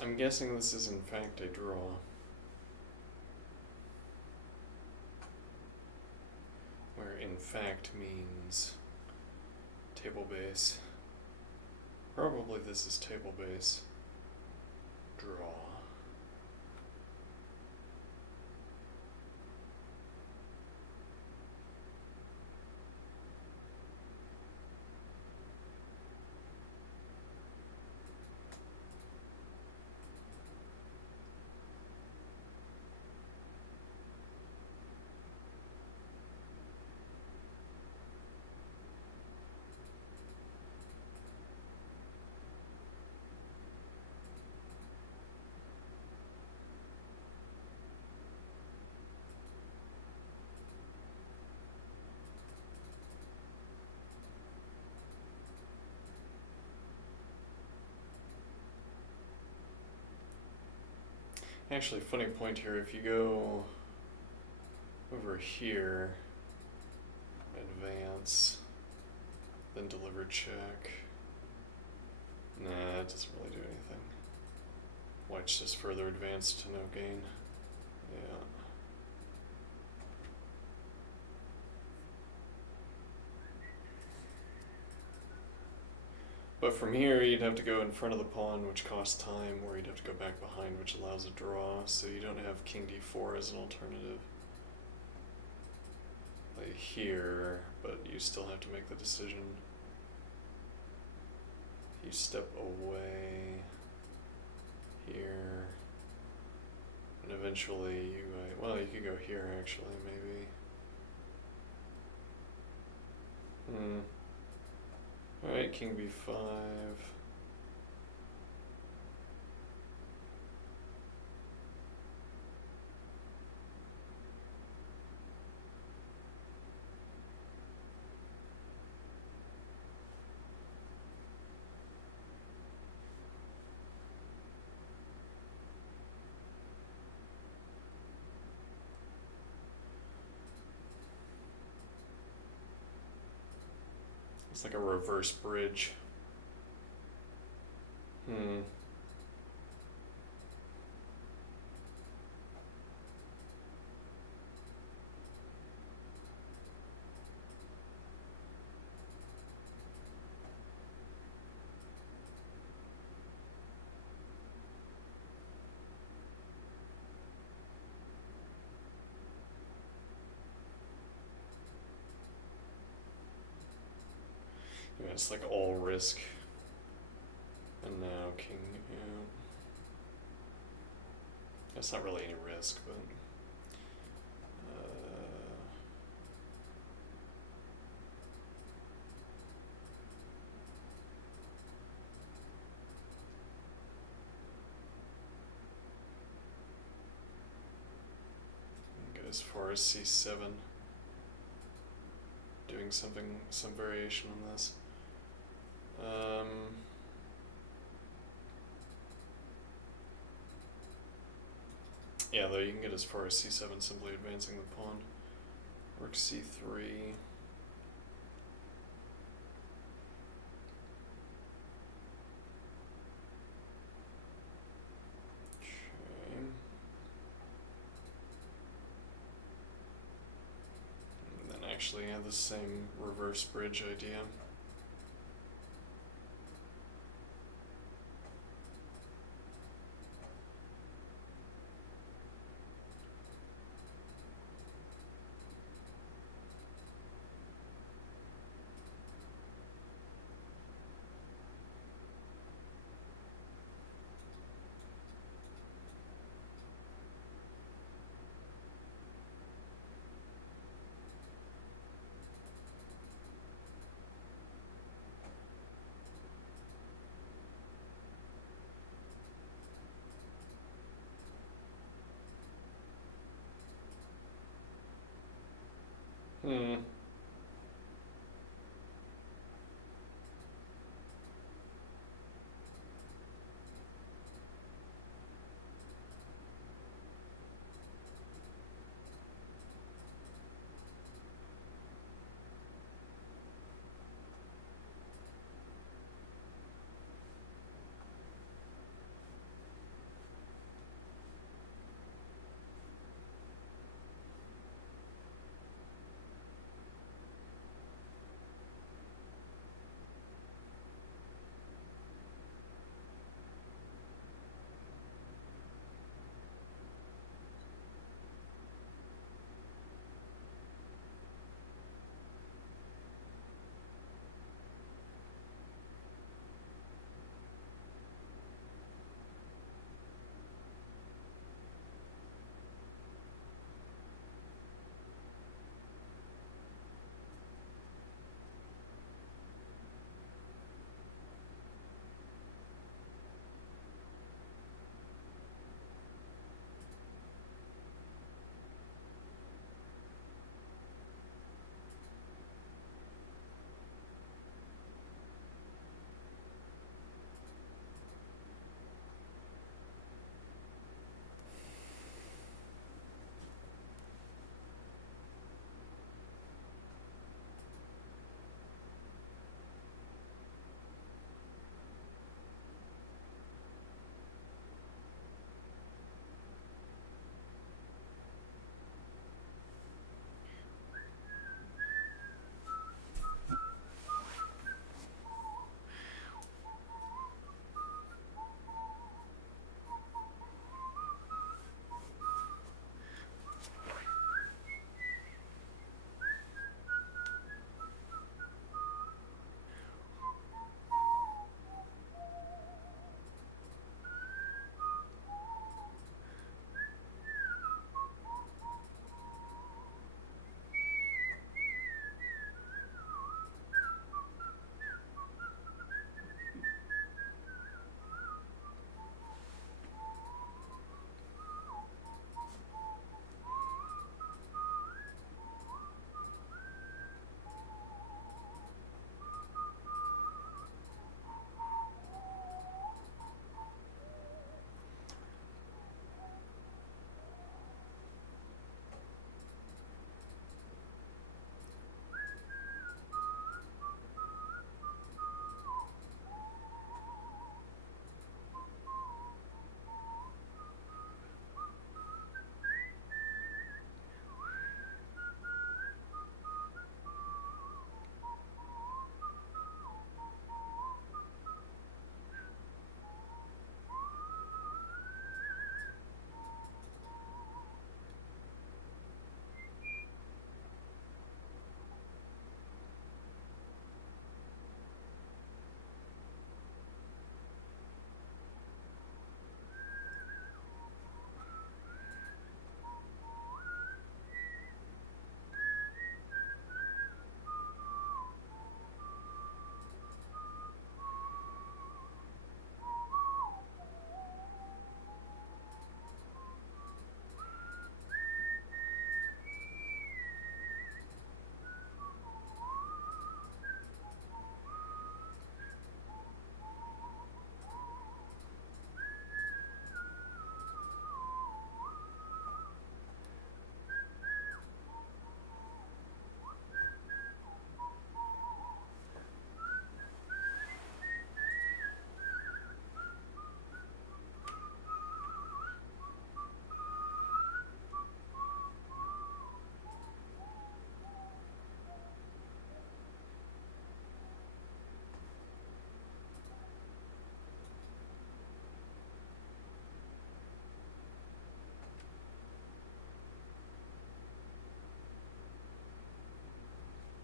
I'm guessing this is in fact a draw. Where in fact means table base. Probably this is table base. Draw. Actually, funny point here, if you go over here, advance, then deliver check, nah, it doesn't really do anything. White's just further advanced to no gain. Yeah. But from here, you'd have to go in front of the pawn, which costs time, or you'd have to go back behind, which allows a draw, so you don't have king d4 as an alternative. Like here, but you still have to make the decision. You step away here, and eventually you, well, you could go here actually, maybe. Alright, king b5. It's like a reverse bridge. Yeah, it's like all risk. And now king, yeah. That's not really any risk, but get as far as c7. Doing something, some variation on this. Yeah, though you can get as far as c7 simply advancing the pawn. Rook c3. actually had the same reverse bridge idea. Hmm.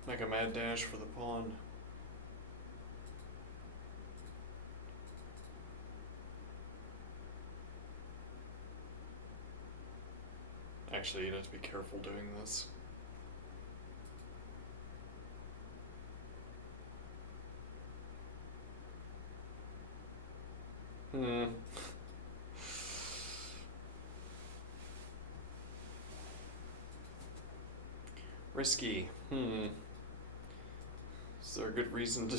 Make a mad dash for the pawn. Actually, you'd have to be careful doing this. Risky. Is there a good reason to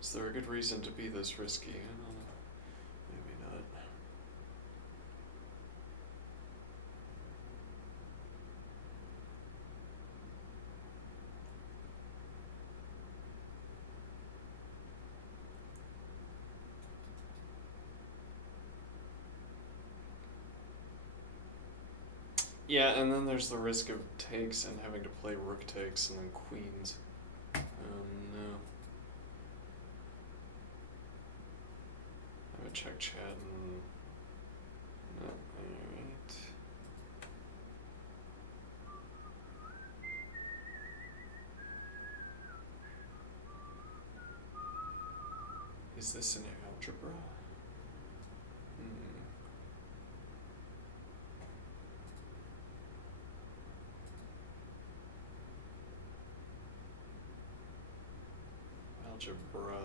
is there a good reason to be this risky? I don't know. Maybe not. Yeah, and then there's the risk of takes and having to play rook takes and then queens. No. I would check chat and... No, alright. Is this an algebra? Algebra.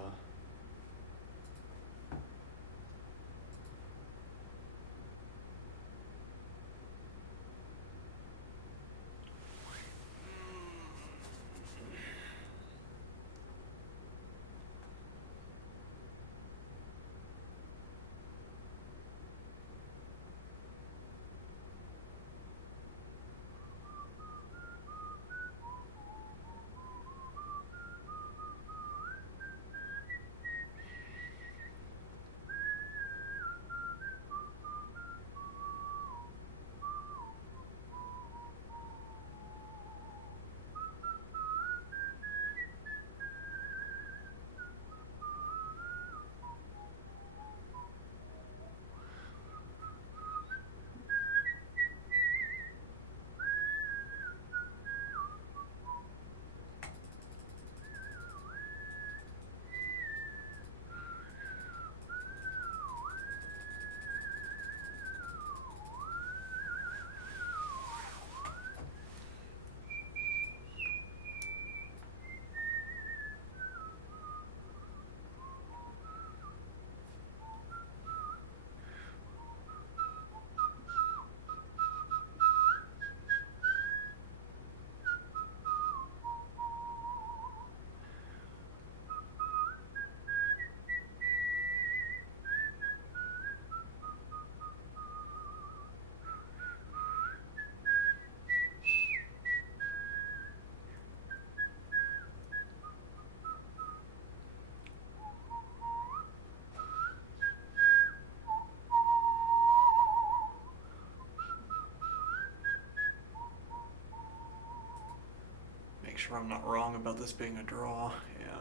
Make sure I'm not wrong about this being a draw. Yeah.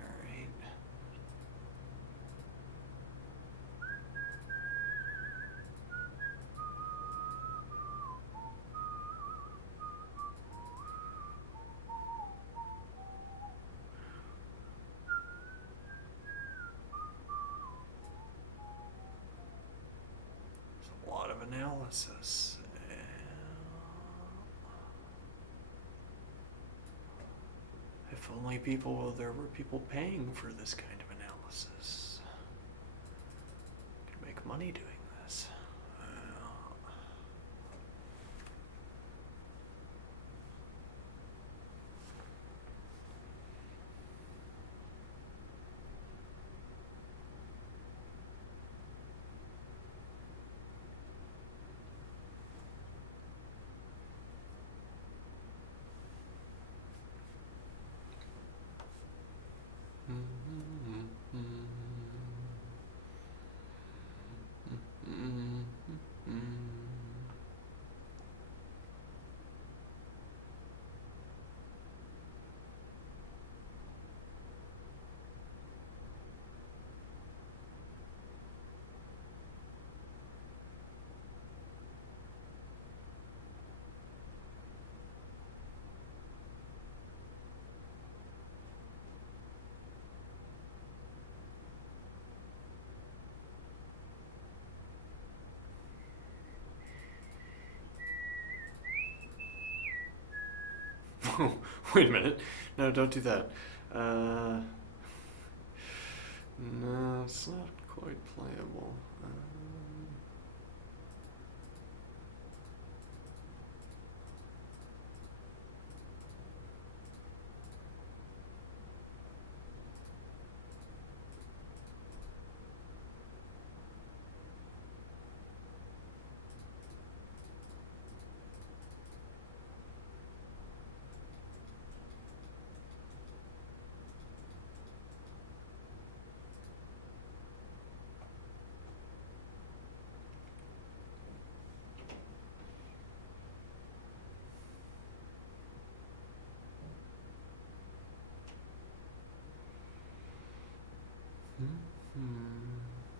Alright. There's a lot of analysis. If only there were people paying for this kind of analysis. Could make money doing this. Wait a minute. No, don't do that. No, it's not quite playable. Hmm. Hmm.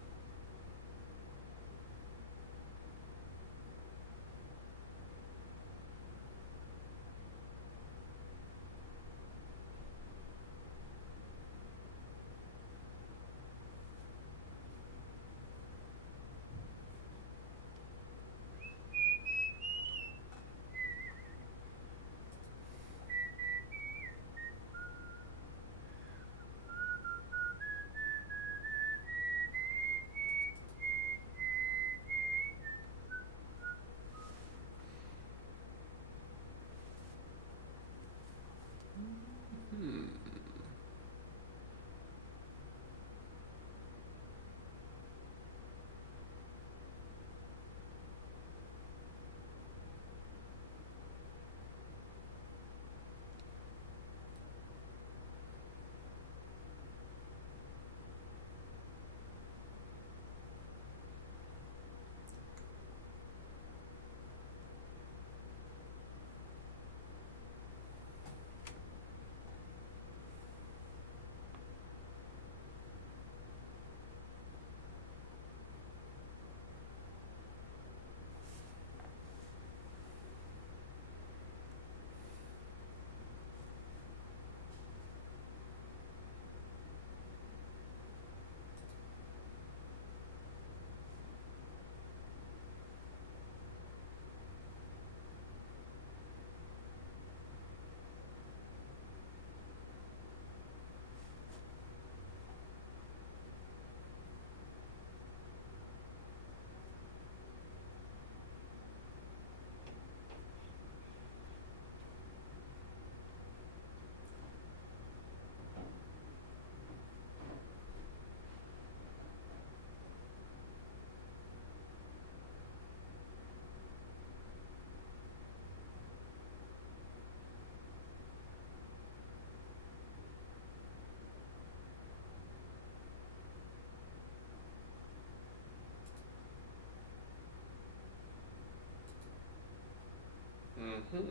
Mm-hmm.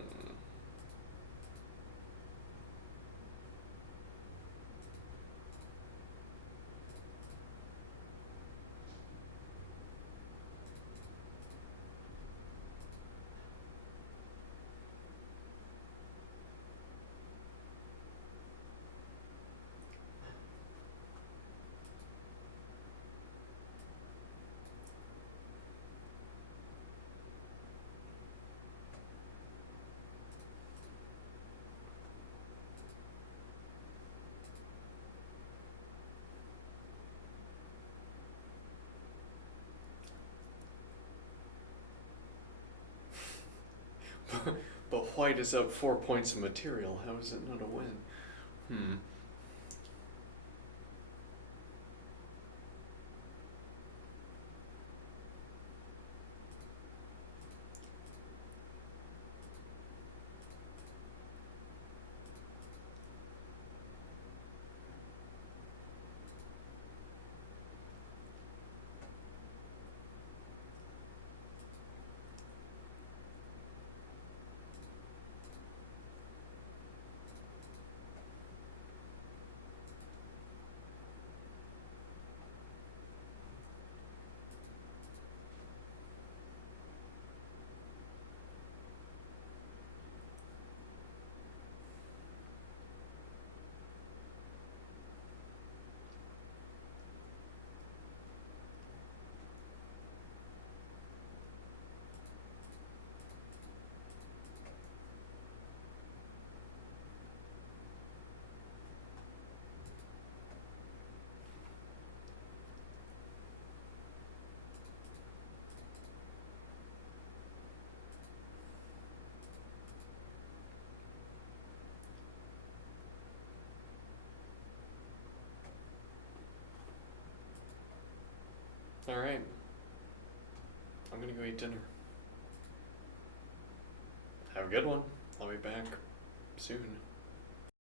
But white is up 4 points of material. How is it not a win? Hmm. Alright. I'm gonna go eat dinner. Have a good one. I'll be back soon.